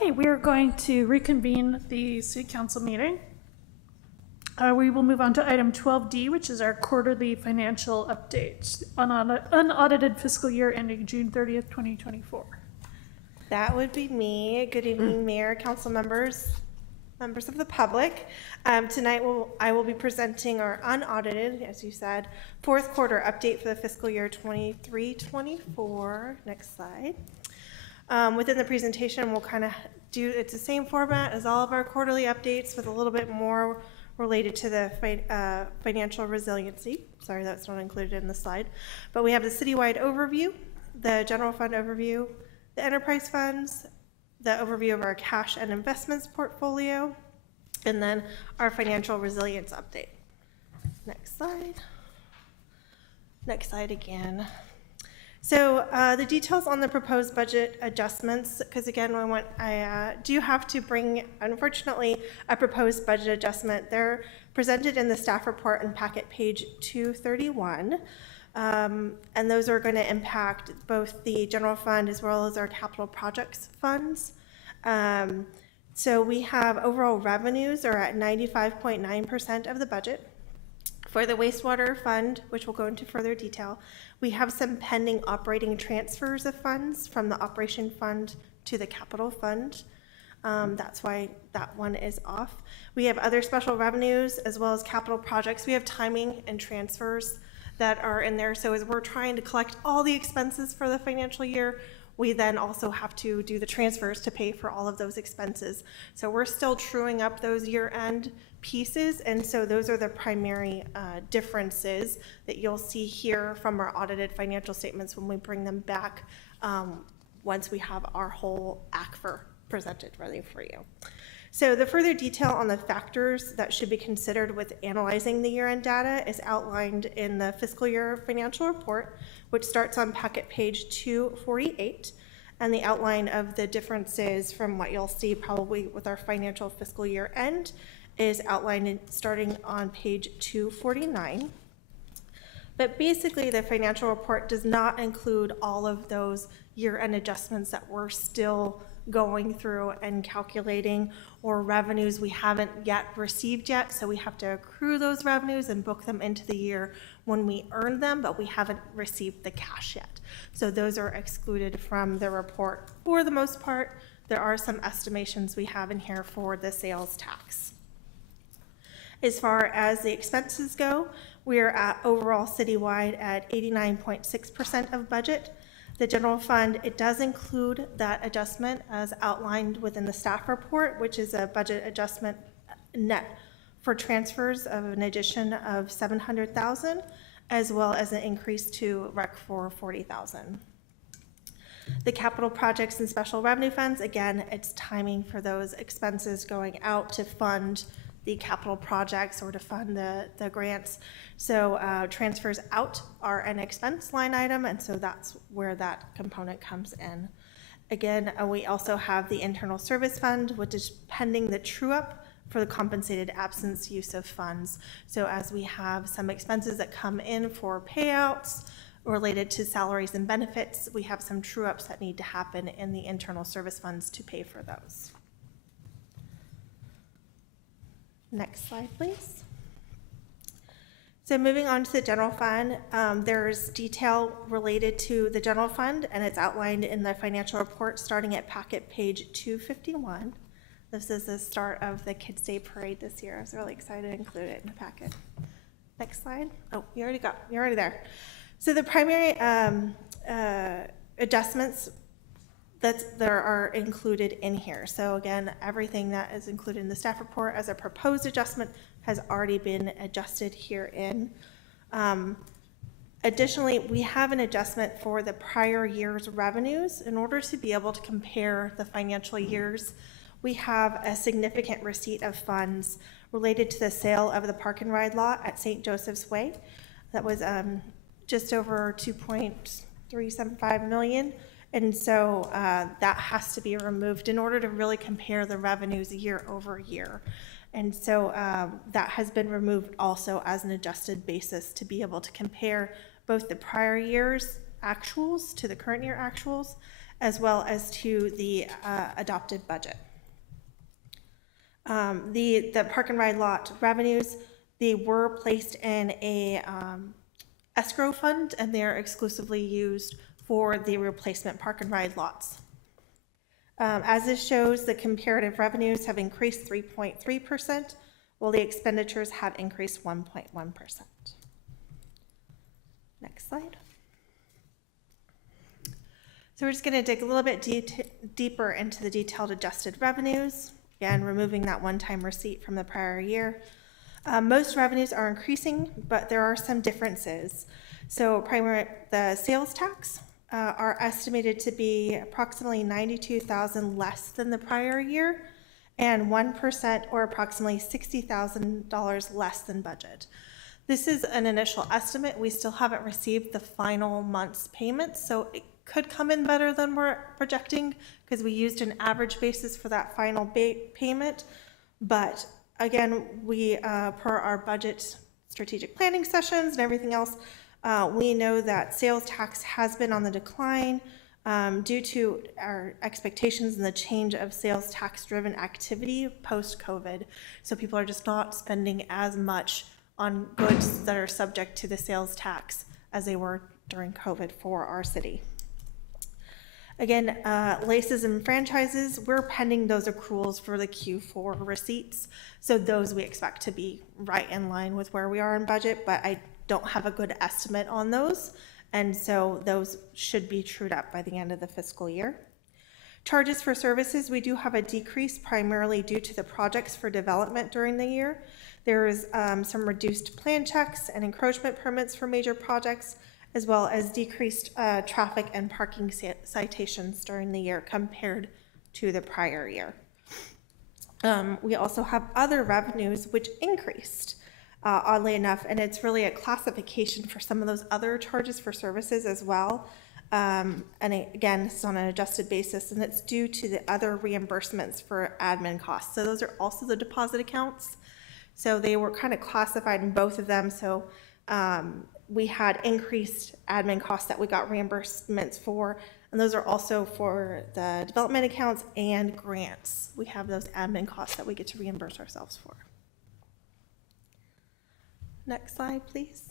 Okay, we are going to reconvene the city council meeting. We will move on to item 12D, which is our quarterly financial update on unaudited fiscal year ending June 30th, 2024. That would be me. Good evening, Mayor, council members, members of the public. Tonight I will be presenting our unaudited, as you said, fourth quarter update for the fiscal year 23-24. Next slide. Within the presentation, we'll kind of it's the same format as all of our quarterly updates with a little bit more related to the financial resiliency. Sorry, that's not included in the slide. But we have the citywide overview, the general fund overview, the enterprise funds, the overview of our cash and investments portfolio, and then our financial resilience update. Next slide. Next slide again. So the details on the proposed budget adjustments, because again, I do have to bring, unfortunately, a proposed budget adjustment. They're presented in the staff report and packet page 231. And those are going to impact both the general fund as well as our capital projects funds. So we have overall revenues are at 95.9% of the budget. For the wastewater fund, which we'll go into further detail, we have some pending operating transfers of funds from the operation fund to the capital fund. That's why that one is off. We have other special revenues as well as capital projects. We have timing and transfers that are in there. So as we're trying to collect all the expenses for the financial year, we then also have to do the transfers to pay for all of those expenses. So we're still truing up those year-end pieces, and so those are the primary differences that you'll see here from our audited financial statements when we bring them back once we have our whole ACFR presented ready for you. So the further detail on the factors that should be considered with analyzing the year-end data is outlined in the fiscal year financial report, which starts on packet page 248, and the outline of the differences from what you'll see probably with our financial fiscal year end is outlined starting on page 249. But basically, the financial report does not include all of those year-end adjustments that we're still going through and calculating, or revenues we haven't yet received yet. So we have to accrue those revenues and book them into the year when we earn them, but we haven't received the cash yet. So those are excluded from the report for the most part. There are some estimations we have in here for the sales tax. As far as the expenses go, we are at overall citywide at 89.6% of budget. The general fund, it does include that adjustment as outlined within the staff report, which is a budget adjustment net for transfers of an addition of $700,000, as well as an increase to rec for $40,000. The capital projects and special revenue funds, again, it's timing for those expenses going out to fund the capital projects or to fund the grants. So transfers out are an expense line item, and so that's where that component comes in. Again, we also have the internal service fund, which is pending the true up for the compensated absence use of funds. So as we have some expenses that come in for payouts related to salaries and benefits, we have some true ups that need to happen in the internal service funds to pay for those. Next slide, please. So moving on to the general fund, there's detail related to the general fund, and it's outlined in the financial report starting at packet page 251. This is the start of the Kids Day Parade this year. I was really excited to include it in the packet. Next slide. Oh, you're already there. So the primary adjustments that there are included in here. So again, everything that is included in the staff report as a proposed adjustment has already been adjusted herein. Additionally, we have an adjustment for the prior year's revenues. In order to be able to compare the financial years, we have a significant receipt of funds related to the sale of the park and ride lot at St. Joseph's Way. That was just over $2.375 million. And so that has to be removed in order to really compare the revenues year over year. And so that has been removed also as an adjusted basis to be able to compare both the prior year's actuals to the current year actuals, as well as to the adopted budget. The park and ride lot revenues, they were placed in a escrow fund, and they are exclusively used for the replacement park and ride lots. As this shows, the comparative revenues have increased 3.3%, while the expenditures have increased 1.1%. Next slide. So we're just going to dig a little bit deeper into the detailed adjusted revenues, again, removing that one-time receipt from the prior year. Most revenues are increasing, but there are some differences. So the sales tax are estimated to be approximately $92,000 less than the prior year, and 1% or approximately $60,000 less than budget. This is an initial estimate. We still haven't received the final month's payments, so it could come in better than we're projecting because we used an average basis for that final payment. But again, we, per our budget strategic planning sessions and everything else, we know that sales tax has been on the decline due to our expectations and the change of sales tax driven activity post-COVID. So people are just not spending as much on goods that are subject to the sales tax as they were during COVID for our city. Again, laces and franchises, we're pending those accruals for the Q4 receipts. So those we expect to be right in line with where we are in budget, but I don't have a good estimate on those. And so those should be trued up by the end of the fiscal year. Charges for services, we do have a decrease primarily due to the projects for development during the year. There is some reduced plan checks and encroachment permits for major projects, as well as decreased traffic and parking citations during the year compared to the prior year. We also have other revenues which increased, oddly enough, and it's really a classification for some of those other charges for services as well. And again, this is on an adjusted basis, and it's due to the other reimbursements for admin costs. So those are also the deposit accounts. So they were kind of classified in both of them. So we had increased admin costs that we got reimbursements for, and those are also for the development accounts and grants. We have those admin costs that we get to reimburse ourselves for. Next slide, please.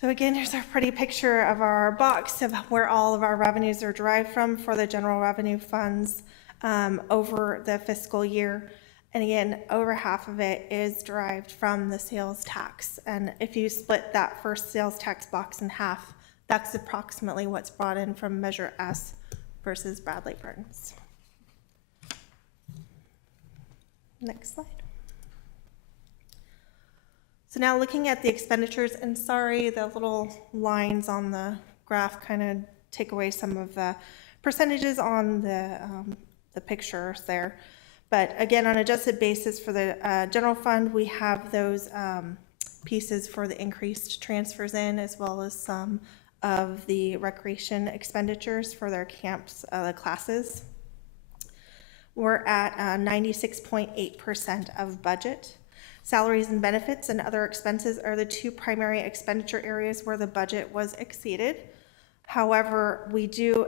So again, here's our pretty picture of our box of where all of our revenues are derived from for the general revenue funds over the fiscal year. And again, over half of it is derived from the sales tax. And if you split that first sales tax box in half, that's approximately what's brought in from Measure S versus Bradley Burns. Next slide. So now looking at the expenditures, and sorry, the little lines on the graph kind of take away some of the percentages on the pictures there. But again, on an adjusted basis for the general fund, we have those pieces for the increased transfers in, as well as some of the recreation expenditures for their camps, the classes. We're at 96.8% of budget. Salaries and benefits and other expenses are the two primary expenditure areas where the budget was exceeded. However, we do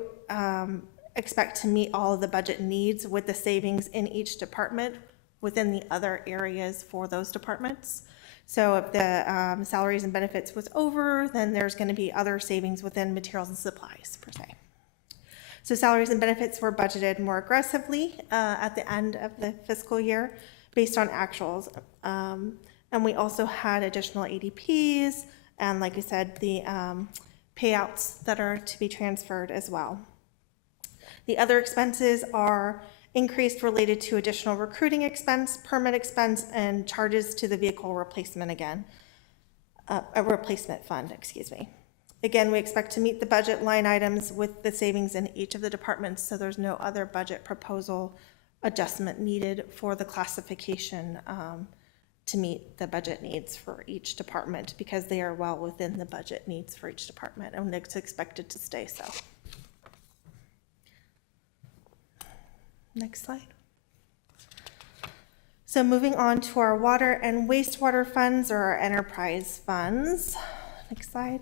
expect to meet all of the budget needs with the savings in each department within the other areas for those departments. So if the salaries and benefits was over, then there's going to be other savings within materials and supplies per se. So salaries and benefits were budgeted more aggressively at the end of the fiscal year based on actuals. And we also had additional ADPs and, like I said, the payouts that are to be transferred as well. The other expenses are increased related to additional recruiting expense, permit expense, and charges to the vehicle replacement again, a replacement fund, excuse me. Again, we expect to meet the budget line items with the savings in each of the departments, so there's no other budget proposal adjustment needed for the classification to meet the budget needs for each department because they are well within the budget needs for each department, and it's expected to stay so. Next slide. So moving on to our water and wastewater funds, or our enterprise funds. Next slide.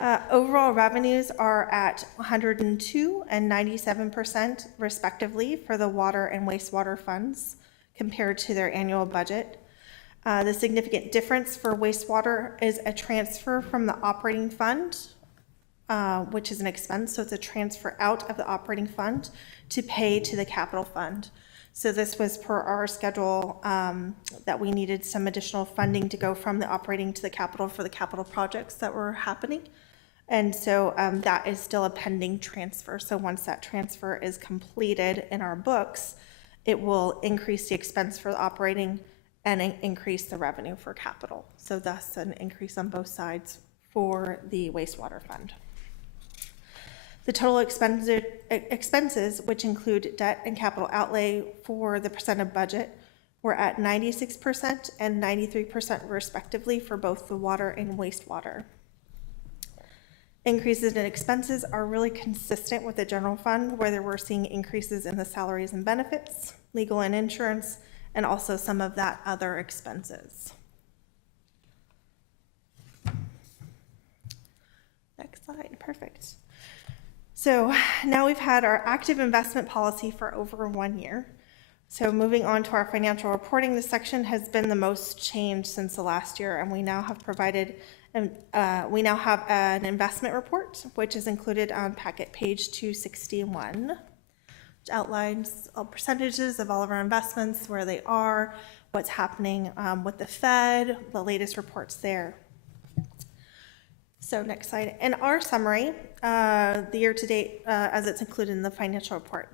Overall revenues are at 102 and 97% respectively for the water and wastewater funds compared to their annual budget. The significant difference for wastewater is a transfer from the operating fund, which is an expense, so it's a transfer out of the operating fund to pay to the capital fund. So this was per our schedule that we needed some additional funding to go from the operating to the capital for the capital projects that were happening. And so that is still a pending transfer. So once that transfer is completed in our books, it will increase the expense for the operating and increase the revenue for capital. So thus an increase on both sides for the wastewater fund. The total expenses, which include debt and capital outlay for the percent of budget, were at 96% and 93% respectively for both the water and wastewater. Increases in expenses are really consistent with the general fund, where we're seeing increases in the salaries and benefits, legal and insurance, and also some of that other expenses. Next slide, perfect. So now we've had our active investment policy for over 1 year. So moving on to our financial reporting, this section has been the most changed since the last year, and we now have provided, we now have an investment report, which is included on packet page 261, which outlines all percentages of all of our investments, where they are, what's happening with the Fed, the latest reports there. So next slide. In our summary, the year-to-date, as it's included in the financial report,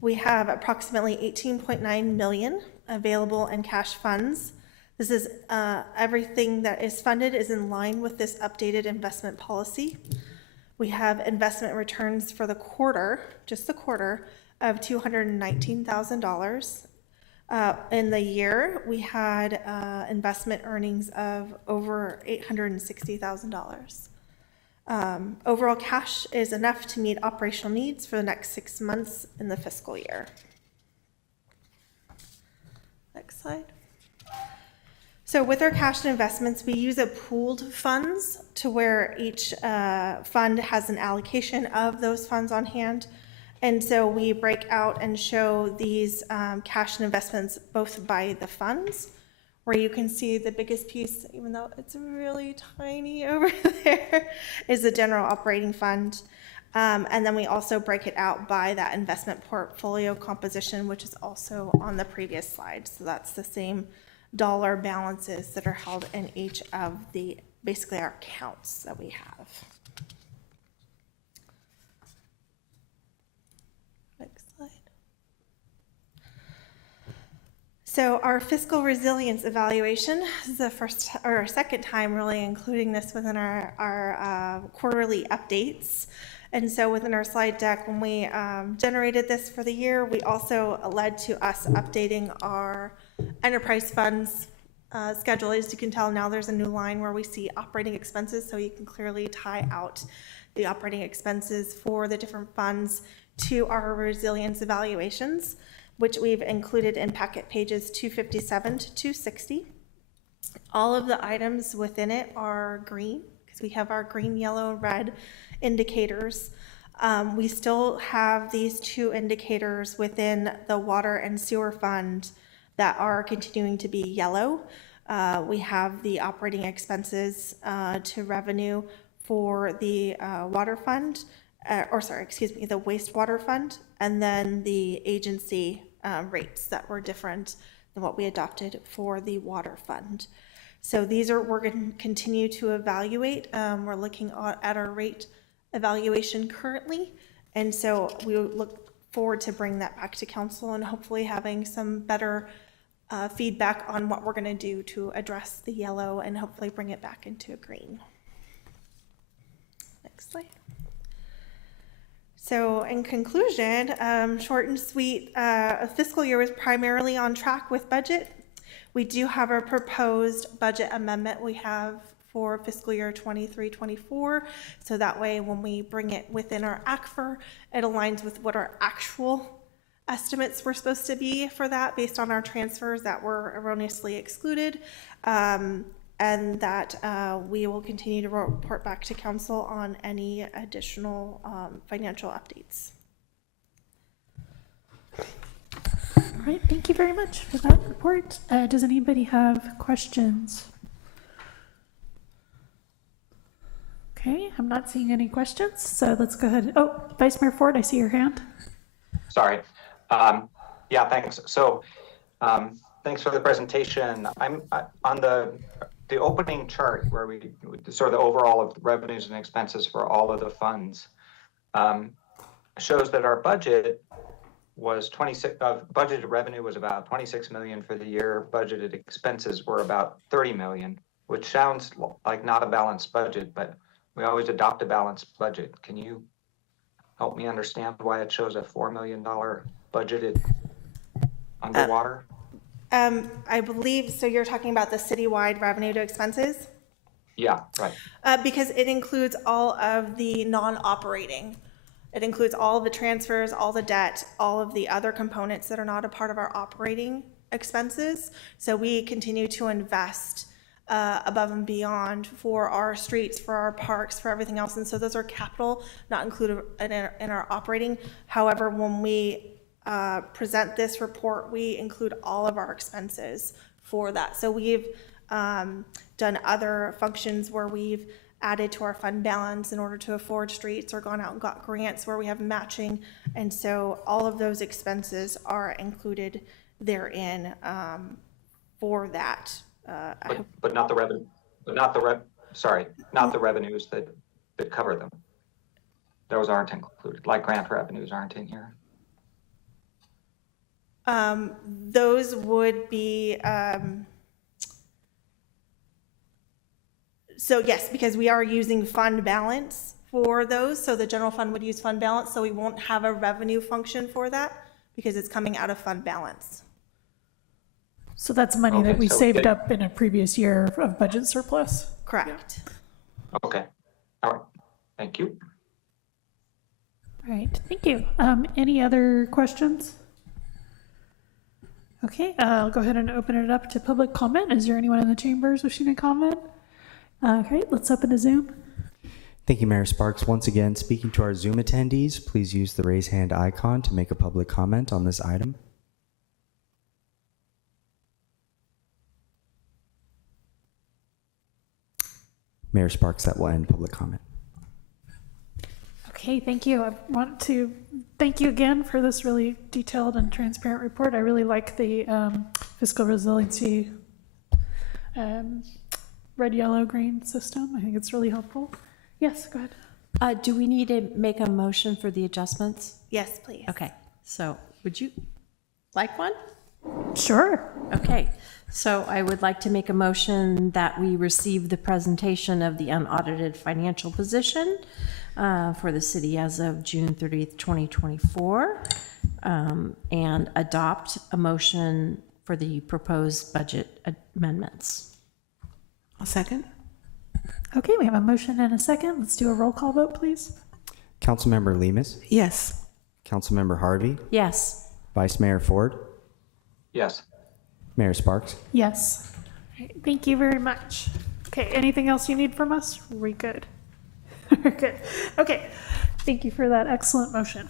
we have approximately 18.9 million available in cash funds. This is everything that is funded is in line with this updated investment policy. We have investment returns for the quarter, just the quarter, of $219,000. In the year, we had investment earnings of over $860,000. Overall cash is enough to meet operational needs for the next 6 months in the fiscal year. Next slide. So with our cash and investments, we use a pooled funds to where each fund has an allocation of those funds on hand. And so we break out and show these cash and investments both by the funds, where you can see the biggest piece, even though it's really tiny over there, is the general operating fund. And then we also break it out by that investment portfolio composition, which is also on the previous slide. So that's the same dollar balances that are held in each of the, basically our accounts that we have. So our fiscal resilience evaluation is the first or second time really including this within our quarterly updates. And so within our slide deck, when we generated this for the year, we also led to us updating our enterprise funds schedule. As you can tell, now there's a new line where we see operating expenses, so you can clearly tie out the operating expenses for the different funds to our resilience evaluations, which we've included in packet pages 257 to 260. All of the items within it are green, because we have our green, yellow, red indicators. We still have these two indicators within the water and sewer fund that are continuing to be yellow. We have the operating expenses to revenue for the water fund, the wastewater fund, and then the agency rates that were different than what we adopted for the water fund. So these are, we're going to continue to evaluate. We're looking at our rate evaluation currently. And so we look forward to bring that back to council and hopefully having some better feedback on what we're going to do to address the yellow and hopefully bring it back into a green. Next slide. So in conclusion, short and sweet, a fiscal year was primarily on track with budget. We do have a proposed budget amendment we have for fiscal year 23-24. So that way, when we bring it within our ACFR, it aligns with what our actual estimates were supposed to be for that based on our transfers that were erroneously excluded. and that we will continue to report back to council on any additional financial updates. All right, thank you very much for that report. Does anybody have questions? Okay, I'm not seeing any questions, so let's go ahead. Oh, Vice Mayor Ford, I see your hand. Sorry. Yeah, thanks. So, thanks for the presentation. I'm on the opening chart where we sort of the overall of the revenues and expenses for all of the funds shows that our budget was budgeted revenue was about 26 million for the year. Budgeted expenses were about 30 million, which sounds like not a balanced budget, but we always adopt a balanced budget. Can you help me understand why it shows a $4 million budgeted underwater? I believe, so you're talking about the citywide revenue to expenses? Yeah, right. Because it includes all of the non-operating. It includes all of the transfers, all the debt, all of the other components that are not a part of our operating expenses. So we continue to invest above and beyond for our streets, for our parks, for everything else. And so those are capital, not included in our operating. However, when we present this report, we include all of our expenses for that. So we've done other functions where we've added to our fund balance in order to afford streets, or gone out and got grants where we have matching. And so all of those expenses are included therein for that. But not the revenue, not the revenues that cover them. Those aren't included, like grant revenues aren't in here. Those would be, so yes, because we are using fund balance for those. So the general fund would use fund balance. So we won't have a revenue function for that because it's coming out of fund balance. So that's money that we saved up in a previous year of budget surplus. Correct. Okay. All right. Thank you. All right. Thank you. Any other questions? Okay. I'll go ahead and open it up to public comment. Is there anyone in the chambers wishing to comment? Great. Let's open to Zoom. Thank you, Mayor Sparks. Once again, speaking to our Zoom attendees, please use the raise hand icon to make a public comment on this item. Mayor Sparks, that will end public comment. Okay, thank you. I want to thank you again for this really detailed and transparent report. I really like the fiscal resiliency red, yellow, green system. I think it's really helpful. Yes, go ahead. Do we need to make a motion for the adjustments? Yes, please. Okay, so would you like one? Sure. Okay, so I would like to make a motion that we receive the presentation of the unaudited financial position for the city as of June 30th, 2024, and adopt a motion for the proposed budget amendments. I'll second. Okay, we have a motion and a second. Let's do a roll call vote, please. Councilmember Lemus, Yes. Councilmember Harvey, Yes. Vice Mayor Ford, Yes. Mayor Sparks? Yes. All right, thank you very much. Okay, anything else you need from us? We're good. We're good. Okay, thank you for that excellent motion.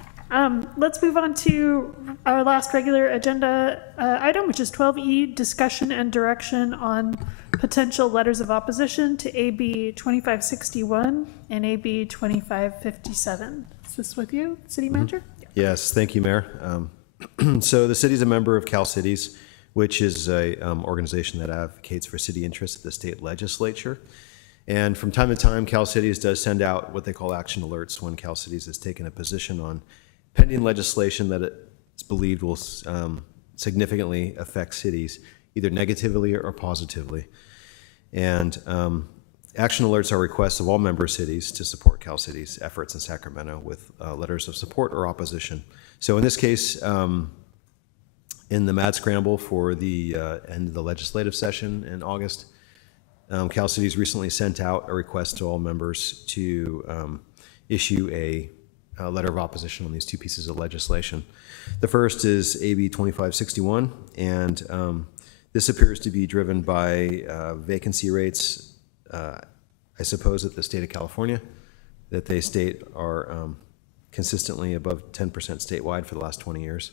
Let's move on to our last regular agenda item, which is 12E, discussion and direction on potential letters of opposition to AB 2561 and AB 2557. Is this with you, City Manager? Yes, thank you, Mayor. So the city is a member of CalCities, which is a organization that advocates for city interests at the state legislature. And from time to time, CalCities does send out what they call action alerts when CalCities has taken a position on pending legislation that it's believed will significantly affect cities, either negatively or positively. And action alerts are requests of all member cities to support CalCities' efforts in Sacramento with letters of support or opposition. So in this case, in the mad scramble for the end of the legislative session in August, CalCities recently sent out a request to all members to issue a letter of opposition on these two pieces of legislation. The first is AB 2561, and This appears to be driven by vacancy rates, I suppose, at the state of California, that they state are consistently above 10% statewide for the last 20 years.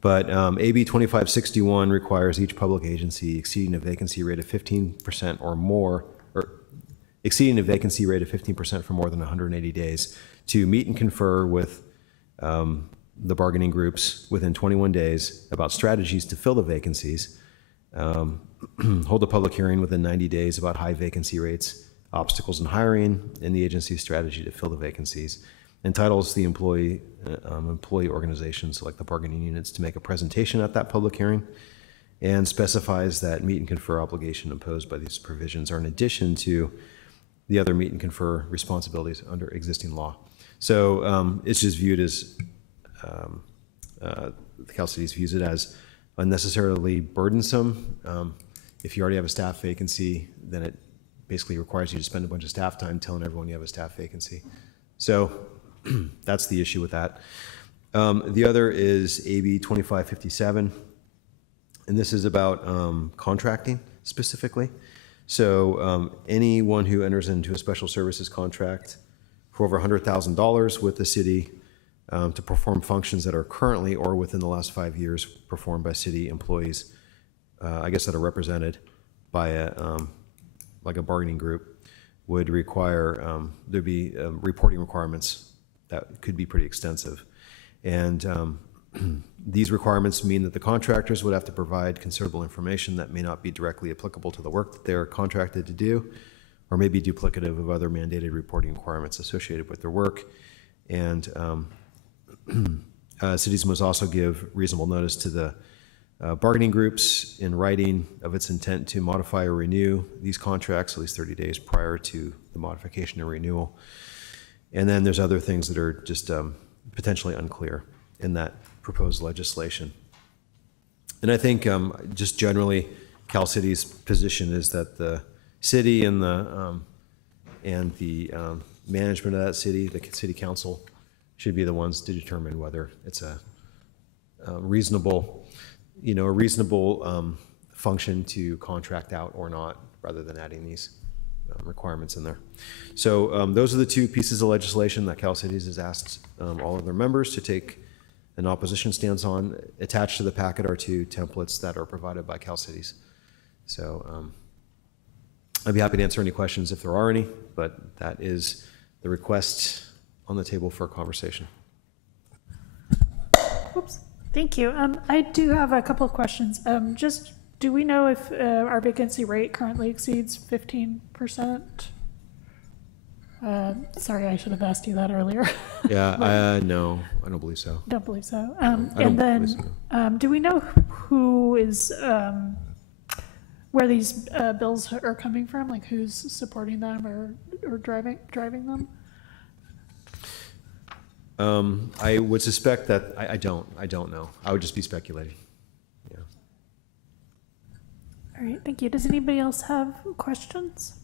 But AB 2561 requires each public agency exceeding a vacancy rate of 15% or more, or exceeding a vacancy rate of 15% for more than 180 days to meet and confer with the bargaining groups within 21 days about strategies to fill the vacancies, hold a public hearing within 90 days about high vacancy rates, obstacles in hiring, and the agency's strategy to fill the vacancies. Entitles the employee organizations, like the bargaining units, to make a presentation at that public hearing, and specifies that meet and confer obligation imposed by these provisions are in addition to the other meet and confer responsibilities under existing law. So it's just viewed as, Cal Cities views it as unnecessarily burdensome. If you already have a staff vacancy, then it basically requires you to spend a bunch of staff time telling everyone you have a staff vacancy. So that's the issue with that. The other is AB 2557, and this is about contracting specifically. So anyone who enters into a special services contract for over $100,000 with the city to perform functions that are currently or within the last 5 years performed by city employees, I guess that are represented by like a bargaining group, would require, there'd be reporting requirements that could be pretty extensive. And these requirements mean that the contractors would have to provide considerable information that may not be directly applicable to the work that they're contracted to do, or may be duplicative of other mandated reporting requirements associated with their work. And cities must also give reasonable notice to the bargaining groups in writing of its intent to modify or renew these contracts at least 30 days prior to the modification and renewal. And then there's other things that are just potentially unclear in that proposed legislation. And I think just generally, Cal City's position is that the city and the management of that city, the city council, should be the ones to determine whether it's a reasonable, function to contract out or not, rather than adding these requirements in there. So those are the two pieces of legislation that Cal Cities has asked all of their members to take an opposition stance on. Attached to the packet are two templates that are provided by Cal Cities. So I'd be happy to answer any questions if there are any, but that is the request on the table for a conversation. Oops. Thank you. I do have a couple of questions. Just, do we know if our vacancy rate currently exceeds 15%? Sorry, I should have asked you that earlier. Yeah, no, I don't believe so. Don't believe so. And then, do we know who is, where these bills are coming from? Like, who's supporting them or driving them? I would suspect that I don't know. I would just be speculating. Yeah. All right, thank you. Does anybody else have questions?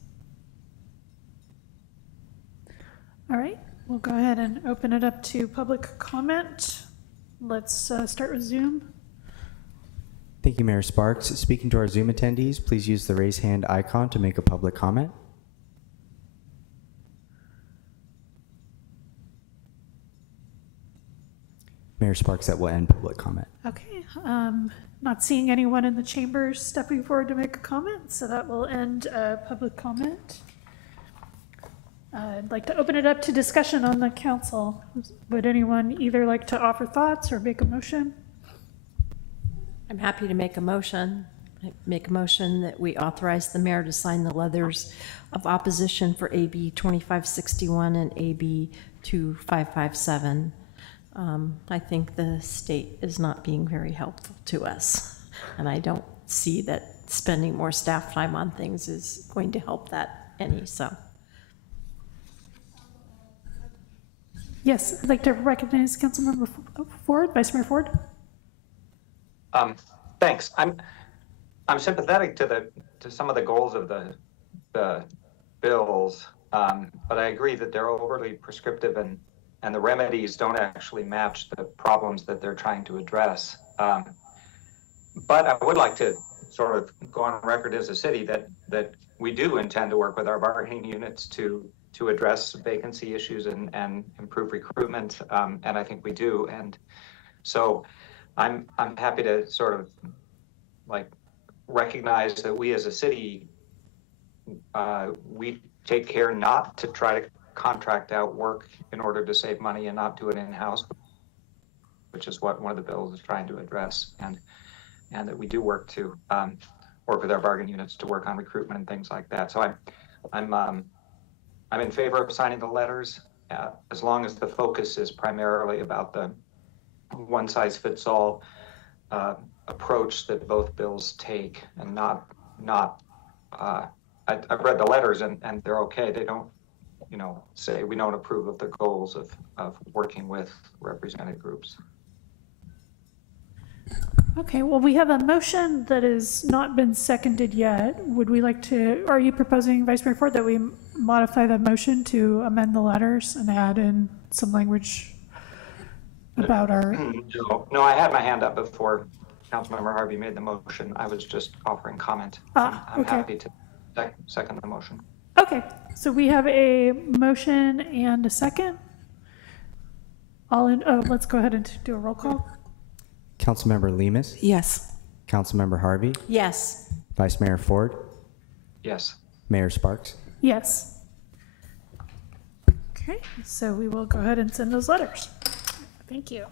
All right, we'll go ahead and open it up to public comment. Let's start with Zoom. Thank you, Mayor Sparks. Speaking to our Zoom attendees, please use the raise hand icon to make a public comment. Mayor Sparks, that will end public comment. Okay, not seeing anyone in the chambers stepping forward to make a comment, so that will end public comment. I'd like to open it up to discussion on the council. Would anyone either like to offer thoughts or make a motion? I'm happy to make a motion. I make a motion that we authorize the mayor to sign the letters of opposition for AB 2561 and AB 2557. I think the state is not being very helpful to us, and I don't see that spending more staff time on things is going to help that any, so. Yes, I'd like to recognize Councilmember Ford, Vice Mayor Ford. Thanks. I'm sympathetic to some of the goals of the bills, but I agree that they're overly prescriptive and the remedies don't actually match the problems that they're trying to address. But I would like to sort of go on record as a city that we do intend to work with our bargaining units to address vacancy issues and improve recruitment. And I think we do. And so I'm happy to sort of like recognize that we as a city, we take care not to try to contract out work in order to save money and not do it in-house, which is what one of the bills is trying to address. And that we do work to work with our bargaining units to work on recruitment and things like that. So I'm in favor of signing the letters as long as the focus is primarily about the one-size-fits-all approach that both bills take, and not. I've read the letters and they're okay. They don't, say we don't approve of the goals of working with represented groups. Okay, well, we have a motion that has not been seconded yet. Would we like to, are you proposing, Vice Mayor Ford, that we modify the motion to amend the letters and add in some language about our... No, I had my hand up before Councilmember Harvey made the motion. I was just offering comment. I'm okay. happy to second the motion. Okay, so we have a motion and a second. Let's go ahead and do a roll call. Councilmember Lemus? Yes. Councilmember Harvey? Yes. Vice Mayor Ford? Yes. Mayor Sparks? Yes. Okay, so we will go ahead and send those letters. Thank you.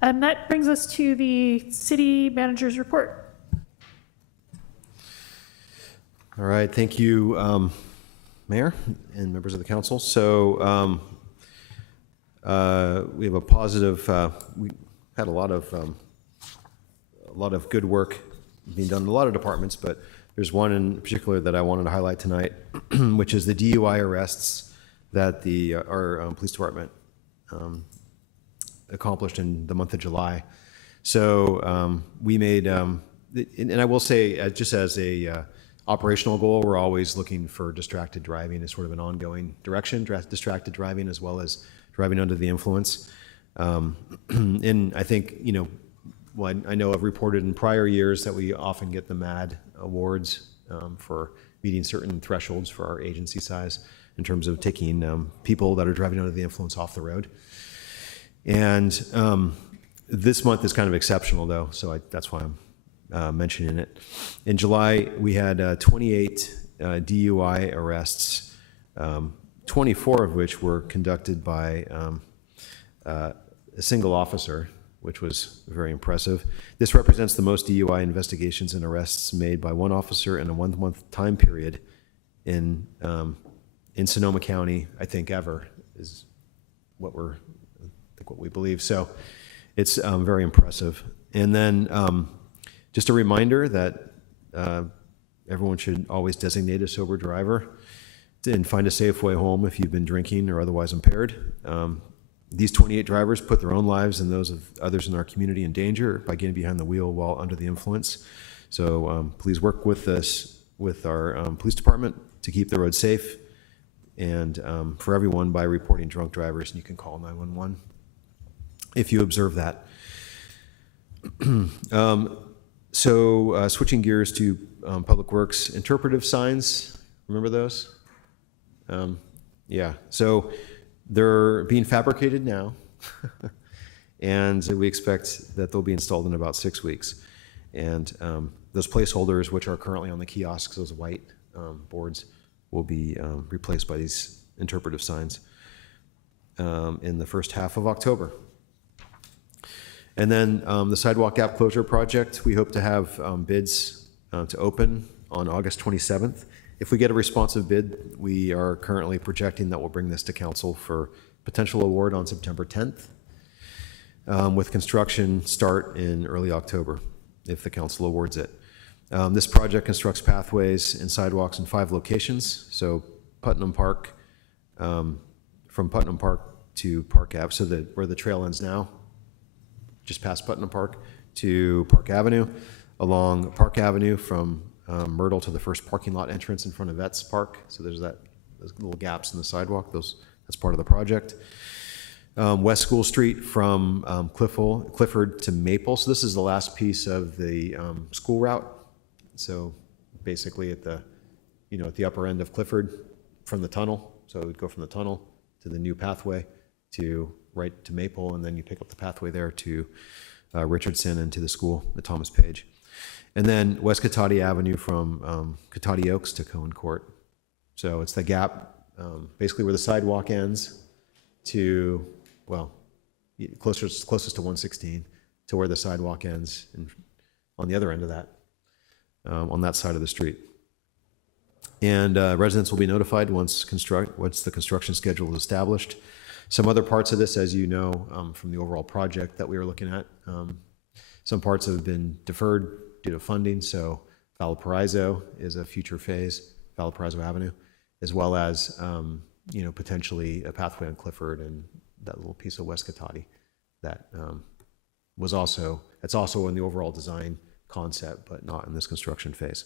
And that brings us to the city manager's report. All right, thank you, Mayor and members of the council. So we have a positive, we had a lot of good work being done in a lot of departments, but there's one in particular that I wanted to highlight tonight, which is the DUI arrests that our police department accomplished in the month of July. So we made, and I will say, just as a operational goal, we're always looking for distracted driving as sort of an ongoing direction, distracted driving as well as driving under the influence. And I think, I know I've reported in prior years that we often get the MAD awards for meeting certain thresholds for our agency size in terms of taking people that are driving under the influence off the road. And this month is kind of exceptional, though, so that's why I'm mentioning it. In July, we had 28 DUI arrests, 24 of which were conducted by a single officer, which was very impressive. This represents the most DUI investigations and arrests made by one officer in a 1 month time period in Sonoma County, I think, ever, is what we believe. So it's very impressive. And then just a reminder that everyone should always designate a sober driver and find a safe way home if you've been drinking or otherwise impaired. These 28 drivers put their own lives and those of others in our community in danger by getting behind the wheel while under the influence. So please work with us, with our police department, to keep the road safe, and for everyone by reporting drunk drivers. And you can call 911 if you observe that. So switching gears to Public Works, interpretive signs, remember those? Yeah, so they're being fabricated now, and we expect that they'll be installed in about 6 weeks. And those placeholders, which are currently on the kiosks, those white boards, will be replaced by these interpretive signs in the first half of October. And then the sidewalk gap closure project, we hope to have bids to open on August 27th. If we get a responsive bid, we are currently projecting that we'll bring this to council for potential award on September 10th, with construction start in early October, if the council awards it. This project constructs pathways and sidewalks in 5 locations. So Putnam Park, from Putnam Park to Park Ave, so that where the trail ends now, just past Putnam Park, to Park Avenue, along Park Avenue from Myrtle to the first parking lot entrance in front of Vets Park. So there's those little gaps in the sidewalk. That's part of the project. West School Street from Clifford to Maple. So this is the last piece of the school route So basically at the, at the upper end of Clifford from the tunnel. So it would go from the tunnel to the new pathway to right to Maple, and then you pick up the pathway there to Richardson and to the school at Thomas Page. And then West Cotati Avenue from Cotati Oaks to Cohen Court. So it's the gap, basically where the sidewalk ends to, well, closest to 116 to where the sidewalk ends, and on the other end of that, on that side of the street. And residents will be notified once the construction schedule is established. Some other parts of this, as you know, from the overall project that we were looking at, some parts have been deferred due to funding. So Valparaiso is a future phase, Valparaiso Avenue, as well as potentially a pathway on Clifford and that little piece of West Cotati that it's also in the overall design concept, but not in this construction phase.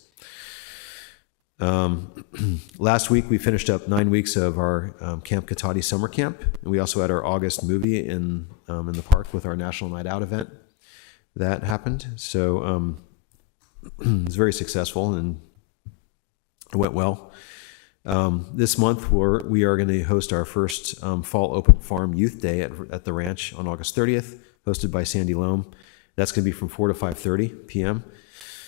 Last week we finished up 9 weeks of our Camp Cotati summer camp, and we also had our August movie in the park with our National Night Out event that happened. So it was very successful and it went well. This month we are going to host our first fall open farm youth day at the ranch on August 30th, hosted by Sandy Loam. That's going to be from 4 to 5:30 p.m.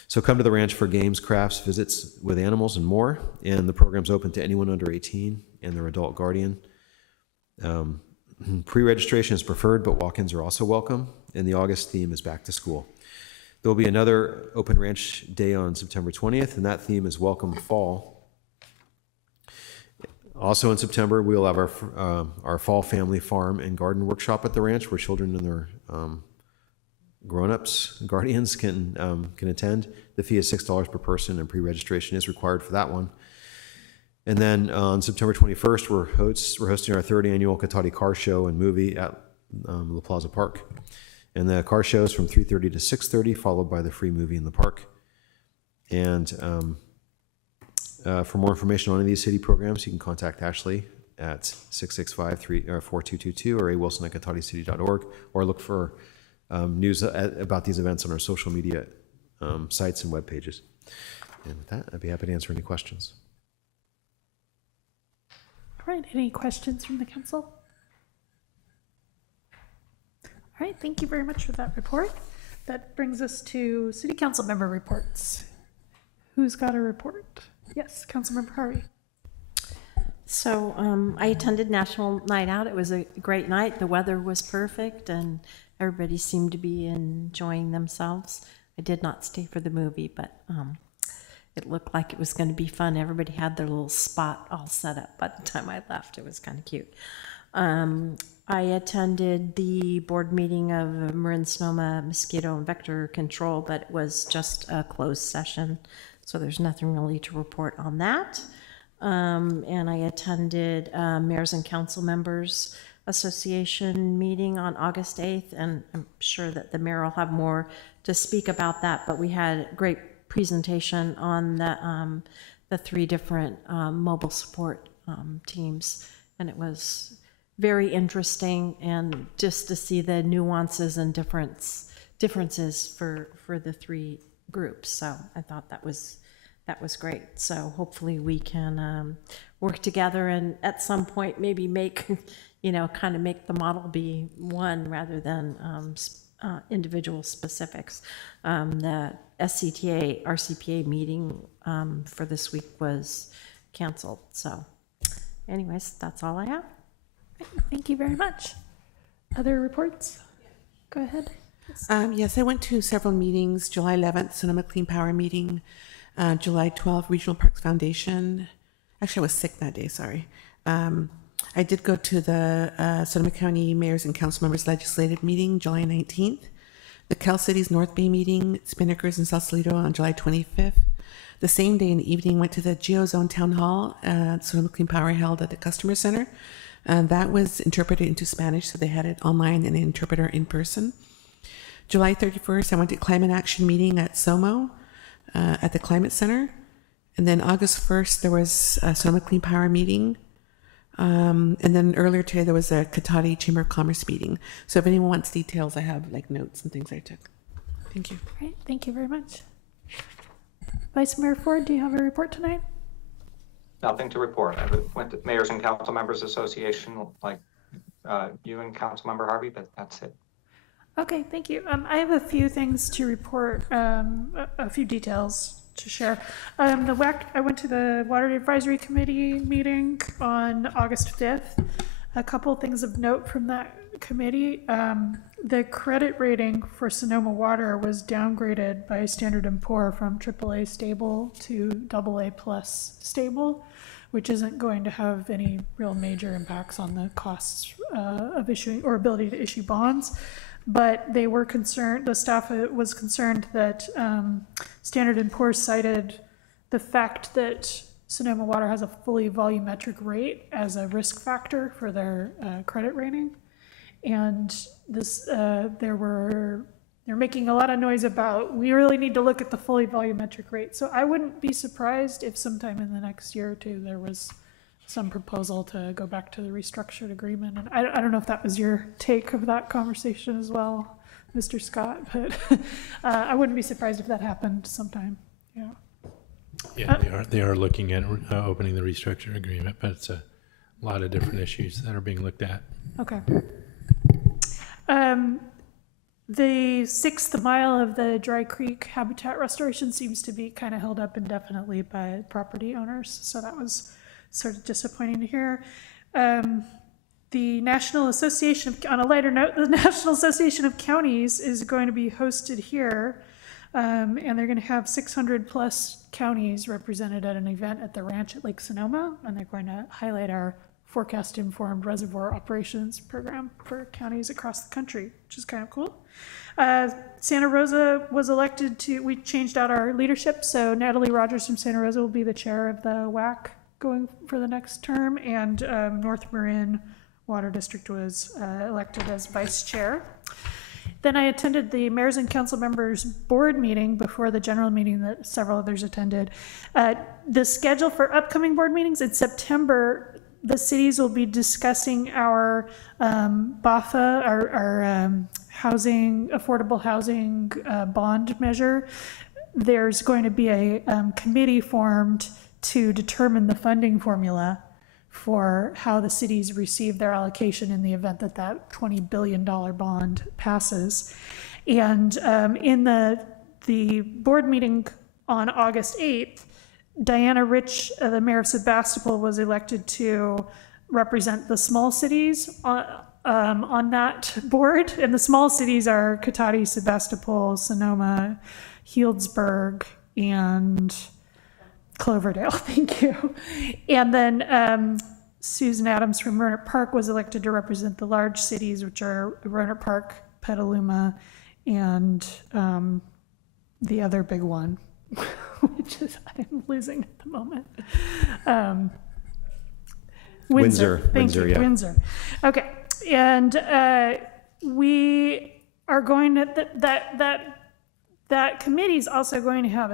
So come to the ranch for games, crafts, visits with animals, and more. And the program's open to anyone under 18 and their adult guardian. Pre-registration is preferred, but walk-ins are also welcome. And the August theme is back to school. There will be another open ranch day on September 20th, and that theme is Welcome Fall. Also in September, we'll have our fall family farm and garden workshop at the ranch, where children and their grown-ups, guardians can attend. The fee is $6 per person, and pre-registration is required for that one. And then on September 21st, we're hosting our third annual Cotati Car Show and Movie at La Plaza Park. And the car show is from 3:30 to 6:30, followed by the free movie in the park. And for more information on any of these city programs, you can contact Ashley at 665-4222 or awilson@cotaticity.org, or look for news about these events on our social media sites and web pages. And with that, I'd be happy to answer any questions. All right, any questions from the council? All right, thank you very much for that report. That brings us to city council member reports. Who's got a report? Yes, Councilmember Harvey. So I attended National Night Out. It was a great night. The weather was perfect and everybody seemed to be enjoying themselves. I did not stay for the movie, but it looked like it was going to be fun. Everybody had their little spot all set up by the time I left. It was kind of cute. I attended the board meeting of Marin Sonoma Mosquito and Vector Control, but it was just a closed session, so there's nothing really to report on that. And I attended Mayors and Council Members Association meeting on August 8th, and I'm sure that the mayor will have more to speak about that, but we had a great presentation on the 3 different mobile support teams, and it was very interesting, and just to see the nuances and differences for the 3 groups. So I thought that was great. So hopefully we can work together and at some point maybe make, kind of make the model be one rather than individual specifics. The SCTA RCPA meeting for this week was canceled. So anyways, that's all I have. Thank you very much. Other reports? Go ahead. Yes, I went to several meetings. July 11th, Sonoma Clean Power meeting. July 12th, Regional Parks Foundation. Actually, I was sick that day, sorry. I did go to the Sonoma County Mayors and Council Members Legislative meeting, July 19th. The Cal Cities North Bay meeting, Spinnakers and Sausalito on July 25th. The same day in the evening, went to the GeoZone Town Hall, Sonoma Clean Power held at the Customer Center. That was interpreted into Spanish, so they had it online and an interpreter in person. July 31st, I went to Climate Action meeting at SOMO at the Climate Center. And then August 1st, there was a Sonoma Clean Power meeting. And then earlier today, there was a Cotati Chamber of Commerce meeting. So if anyone wants details, I have like notes and things I took. Thank you. All right, thank you very much. Vice Mayor Ford, do you have a report tonight? Nothing to report. I went to Mayors and Council Members Association like you and Councilmember Harvey, but that's it. Okay, thank you. I have a few things to report, a few details to share. I went to the Water Advisory Committee meeting on August 5th. A couple things of note from that committee. The credit rating for Sonoma Water was downgraded by Standard & Poor from AAA stable to AA plus stable, which isn't going to have any real major impacts on the costs of issuing or ability to issue bonds. But they were concerned, the staff was concerned that Standard & Poor cited the fact that Sonoma Water has a fully volumetric rate as a risk factor for their credit rating. And this, they're making a lot of noise about, we really need to look at the fully volumetric rate. So I wouldn't be surprised if sometime in the next year or two, there was some proposal to go back to the restructured agreement. And I don't know if that was your take of that conversation as well, Mr. Scott, but I wouldn't be surprised if that happened sometime. Yeah. Yeah, they are looking at opening the restructure agreement, but it's a lot of different issues that are being looked at. Okay. The 6th mile of the Dry Creek habitat restoration seems to be kind of held up indefinitely by property owners, so that was sort of disappointing to hear. The National Association of, on a lighter note, the National Association of Counties is going to be hosted here, and they're going to have 600 plus counties represented at an event at the ranch at Lake Sonoma, and they're going to highlight our forecast-informed reservoir operations program for counties across the country, which is kind of cool. Santa Rosa was elected to, we changed out our leadership, so Natalie Rogers from Santa Rosa will be the chair of the WAC going for the next term, and North Marin Water District was elected as vice chair. Then I attended the Mayors and Council Members Board meeting before the general meeting that several others attended. The schedule for upcoming board meetings in September, the cities will be discussing our BAFA, our housing, affordable housing bond measure. There's going to be a committee formed to determine the funding formula for how the cities receive their allocation in the event that that $20 billion bond passes. And in the board meeting on August 8th, Diana Rich, the mayor of Sebastopol, was elected to represent the small cities on that board. And the small cities are Cotati, Sebastopol, Sonoma, Healdsburg, and Cloverdale. Thank you. And then Susan Adams from Rohnert Park was elected to represent the large cities, which are Rohnert Park, Petaluma, and the other big one, which is I'm losing at the moment. Windsor. Thank you. Yeah. Windsor. Okay. And we are going to, that committee is also going to have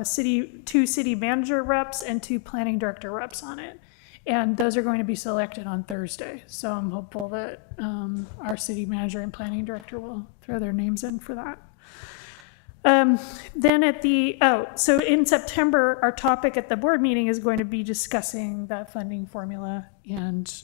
two city manager reps and 2 planning director reps on it. And those are going to be selected on Thursday. So I'm hopeful that our city manager and planning director will throw their names in for that. Then so in September, our topic at the board meeting is going to be discussing that funding formula and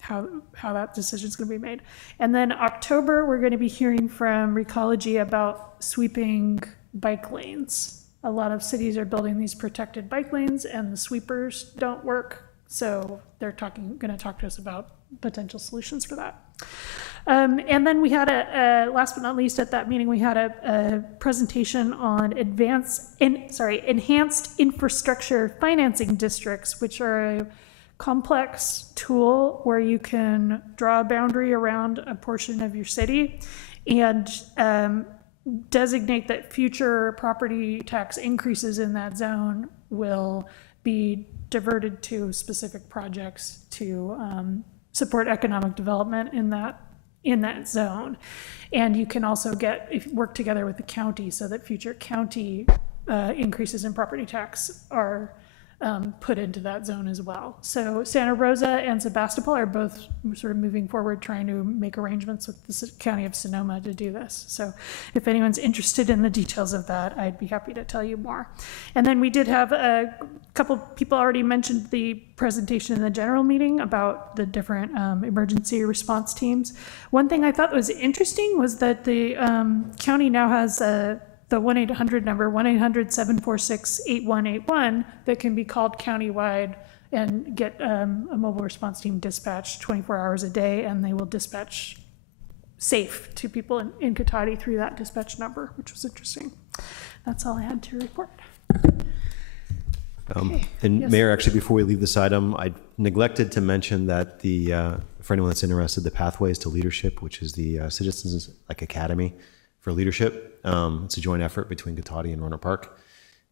how that decision is going to be made. And then October, we're going to be hearing from Recology about sweeping bike lanes. A lot of cities are building these protected bike lanes and the sweepers don't work. So they're going to talk to us about potential solutions for that. And then we had last but not least at that meeting, we had a presentation on enhanced infrastructure financing districts, which are a complex tool where you can draw a boundary around a portion of your city and designate that future property tax increases in that zone will be diverted to specific projects to support economic development in that zone. And you can also work together with the county so that future county increases in property tax are put into that zone as well. So Santa Rosa and Sebastopol are both sort of moving forward, trying to make arrangements with the County of Sonoma to do this. So if anyone's interested in the details of that, I'd be happy to tell you more. And then we did have a couple people already mentioned the presentation in the general meeting about the different emergency response teams. One thing I thought was interesting was that the county now has the 1-800 number, 1-800-746-8181, that can be called countywide and get a mobile response team dispatched 24 hours a day, and they will dispatch safe to people in Cotati through that dispatch number, which was interesting. That's all I had to report. And Yes. Mayor, actually, before we leave this item, I neglected to mention that for anyone that's interested, the Pathways to Leadership, which is the Citizens Academy for Leadership. It's a joint effort between Cotati and Rohnert Park.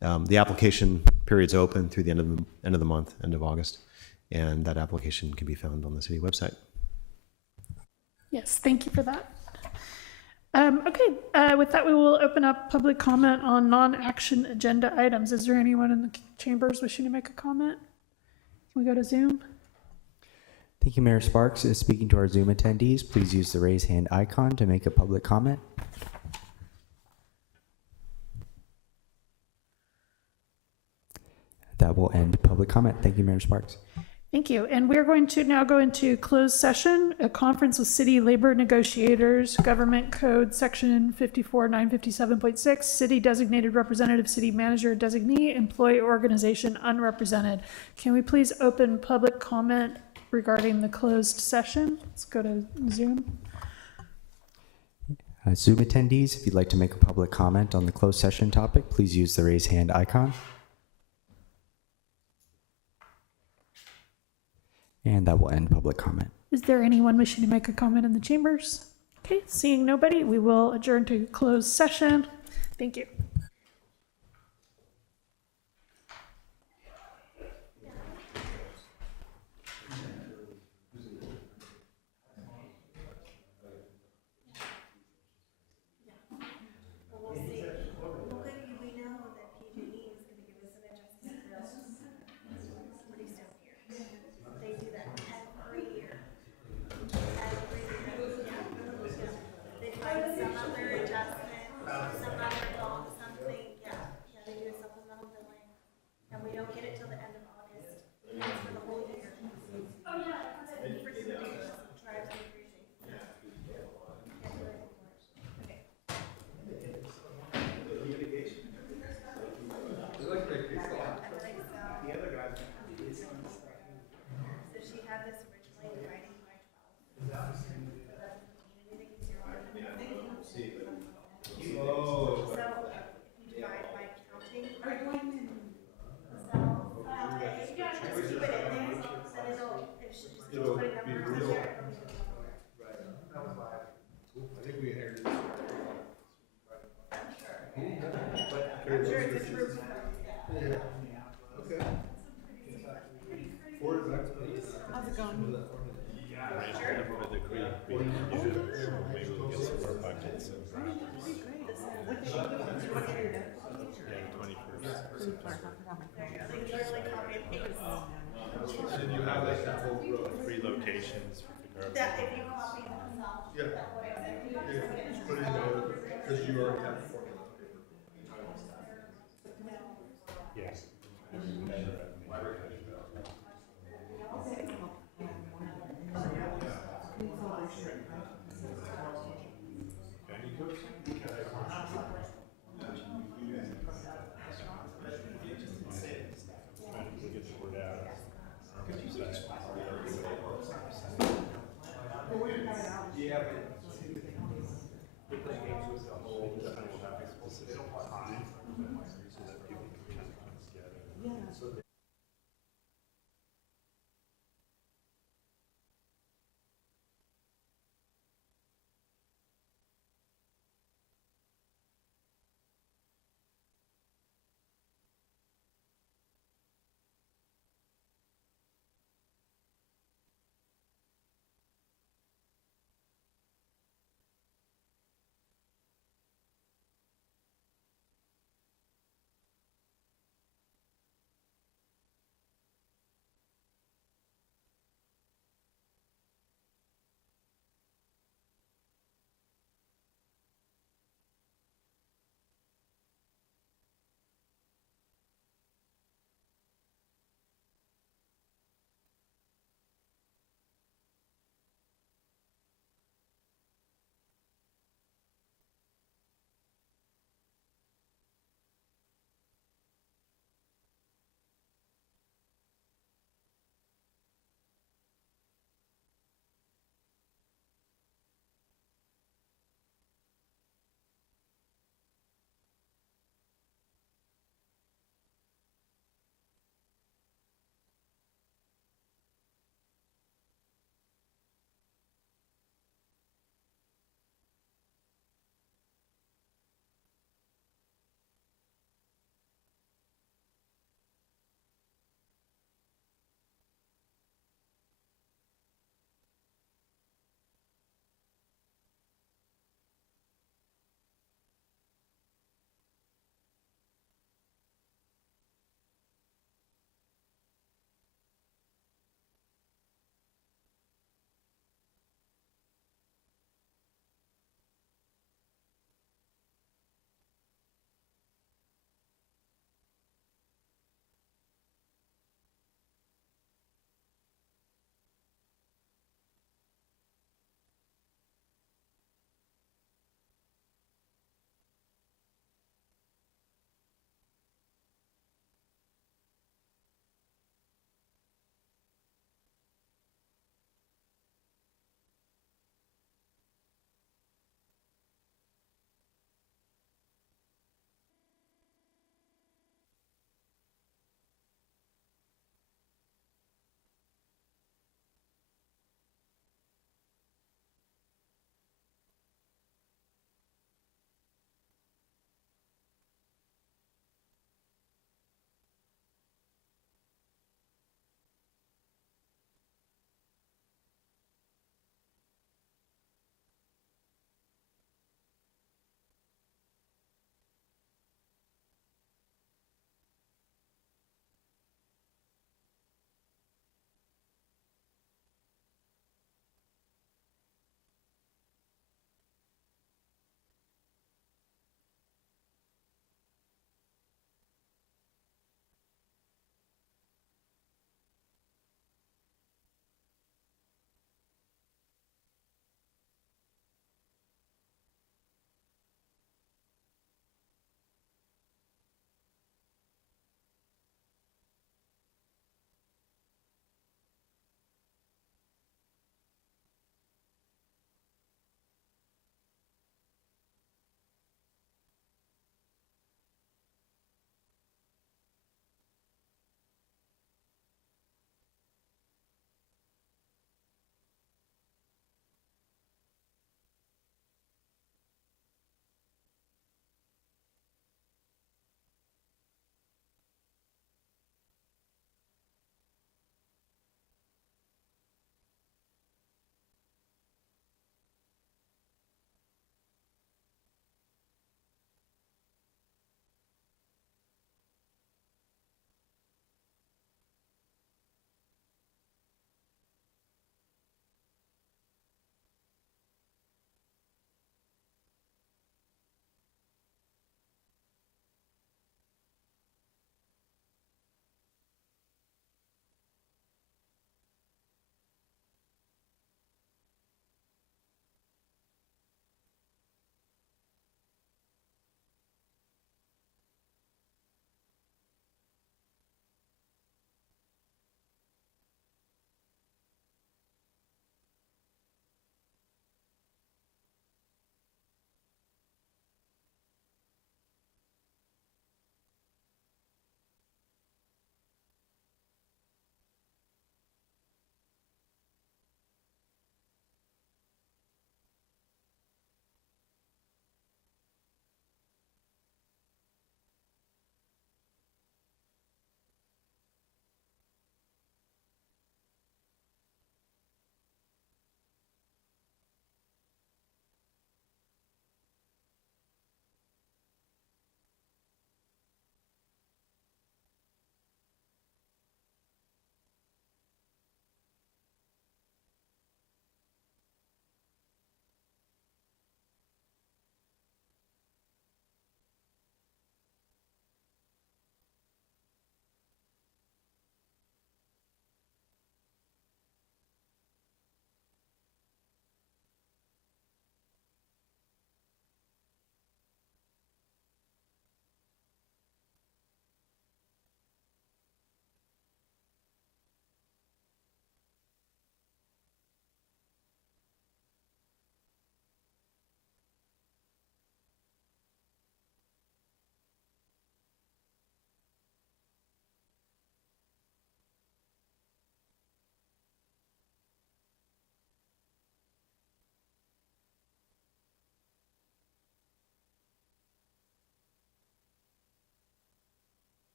The application period's open through the end of the month, end of August, and that application can be found on the city website. Yes, thank you for that. Okay, with that, we will open up public comment on non-action agenda items. Is there anyone in the chambers wishing to make a comment? Can we go to Zoom? Thank you, Mayor Sparks. Speaking to our Zoom attendees, please use the raise hand icon to make a public comment. That will end public comment. Thank you, Mayor Sparks. Thank you. And we're going to now go into closed session, a conference with city labor negotiators, government code section 54957.6, city designated representative, city manager designee, employee organization unrepresented. Can we please open public comment regarding the closed session? Let's go to Zoom. Zoom attendees, if you'd like to make a public comment on the closed session topic, please use the raise hand icon. And that will end public comment. Is there anyone wishing to make a comment in the chambers? Okay, seeing nobody, we will adjourn to closed session. Thank you. Three locations for the garbage. That if you copy them. Yeah. Put it in there, because you already have the formula. Yes.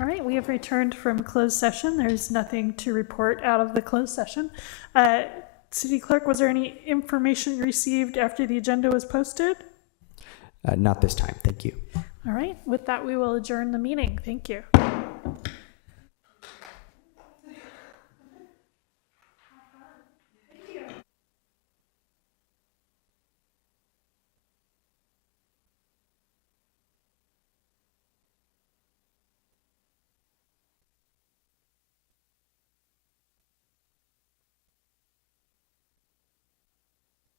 All right, we have returned from closed session. There's nothing to report out of the closed session. City Clerk, was there any information you received after the agenda was posted? Not this time. Thank you. All right, with that, we will adjourn the meeting. Thank you.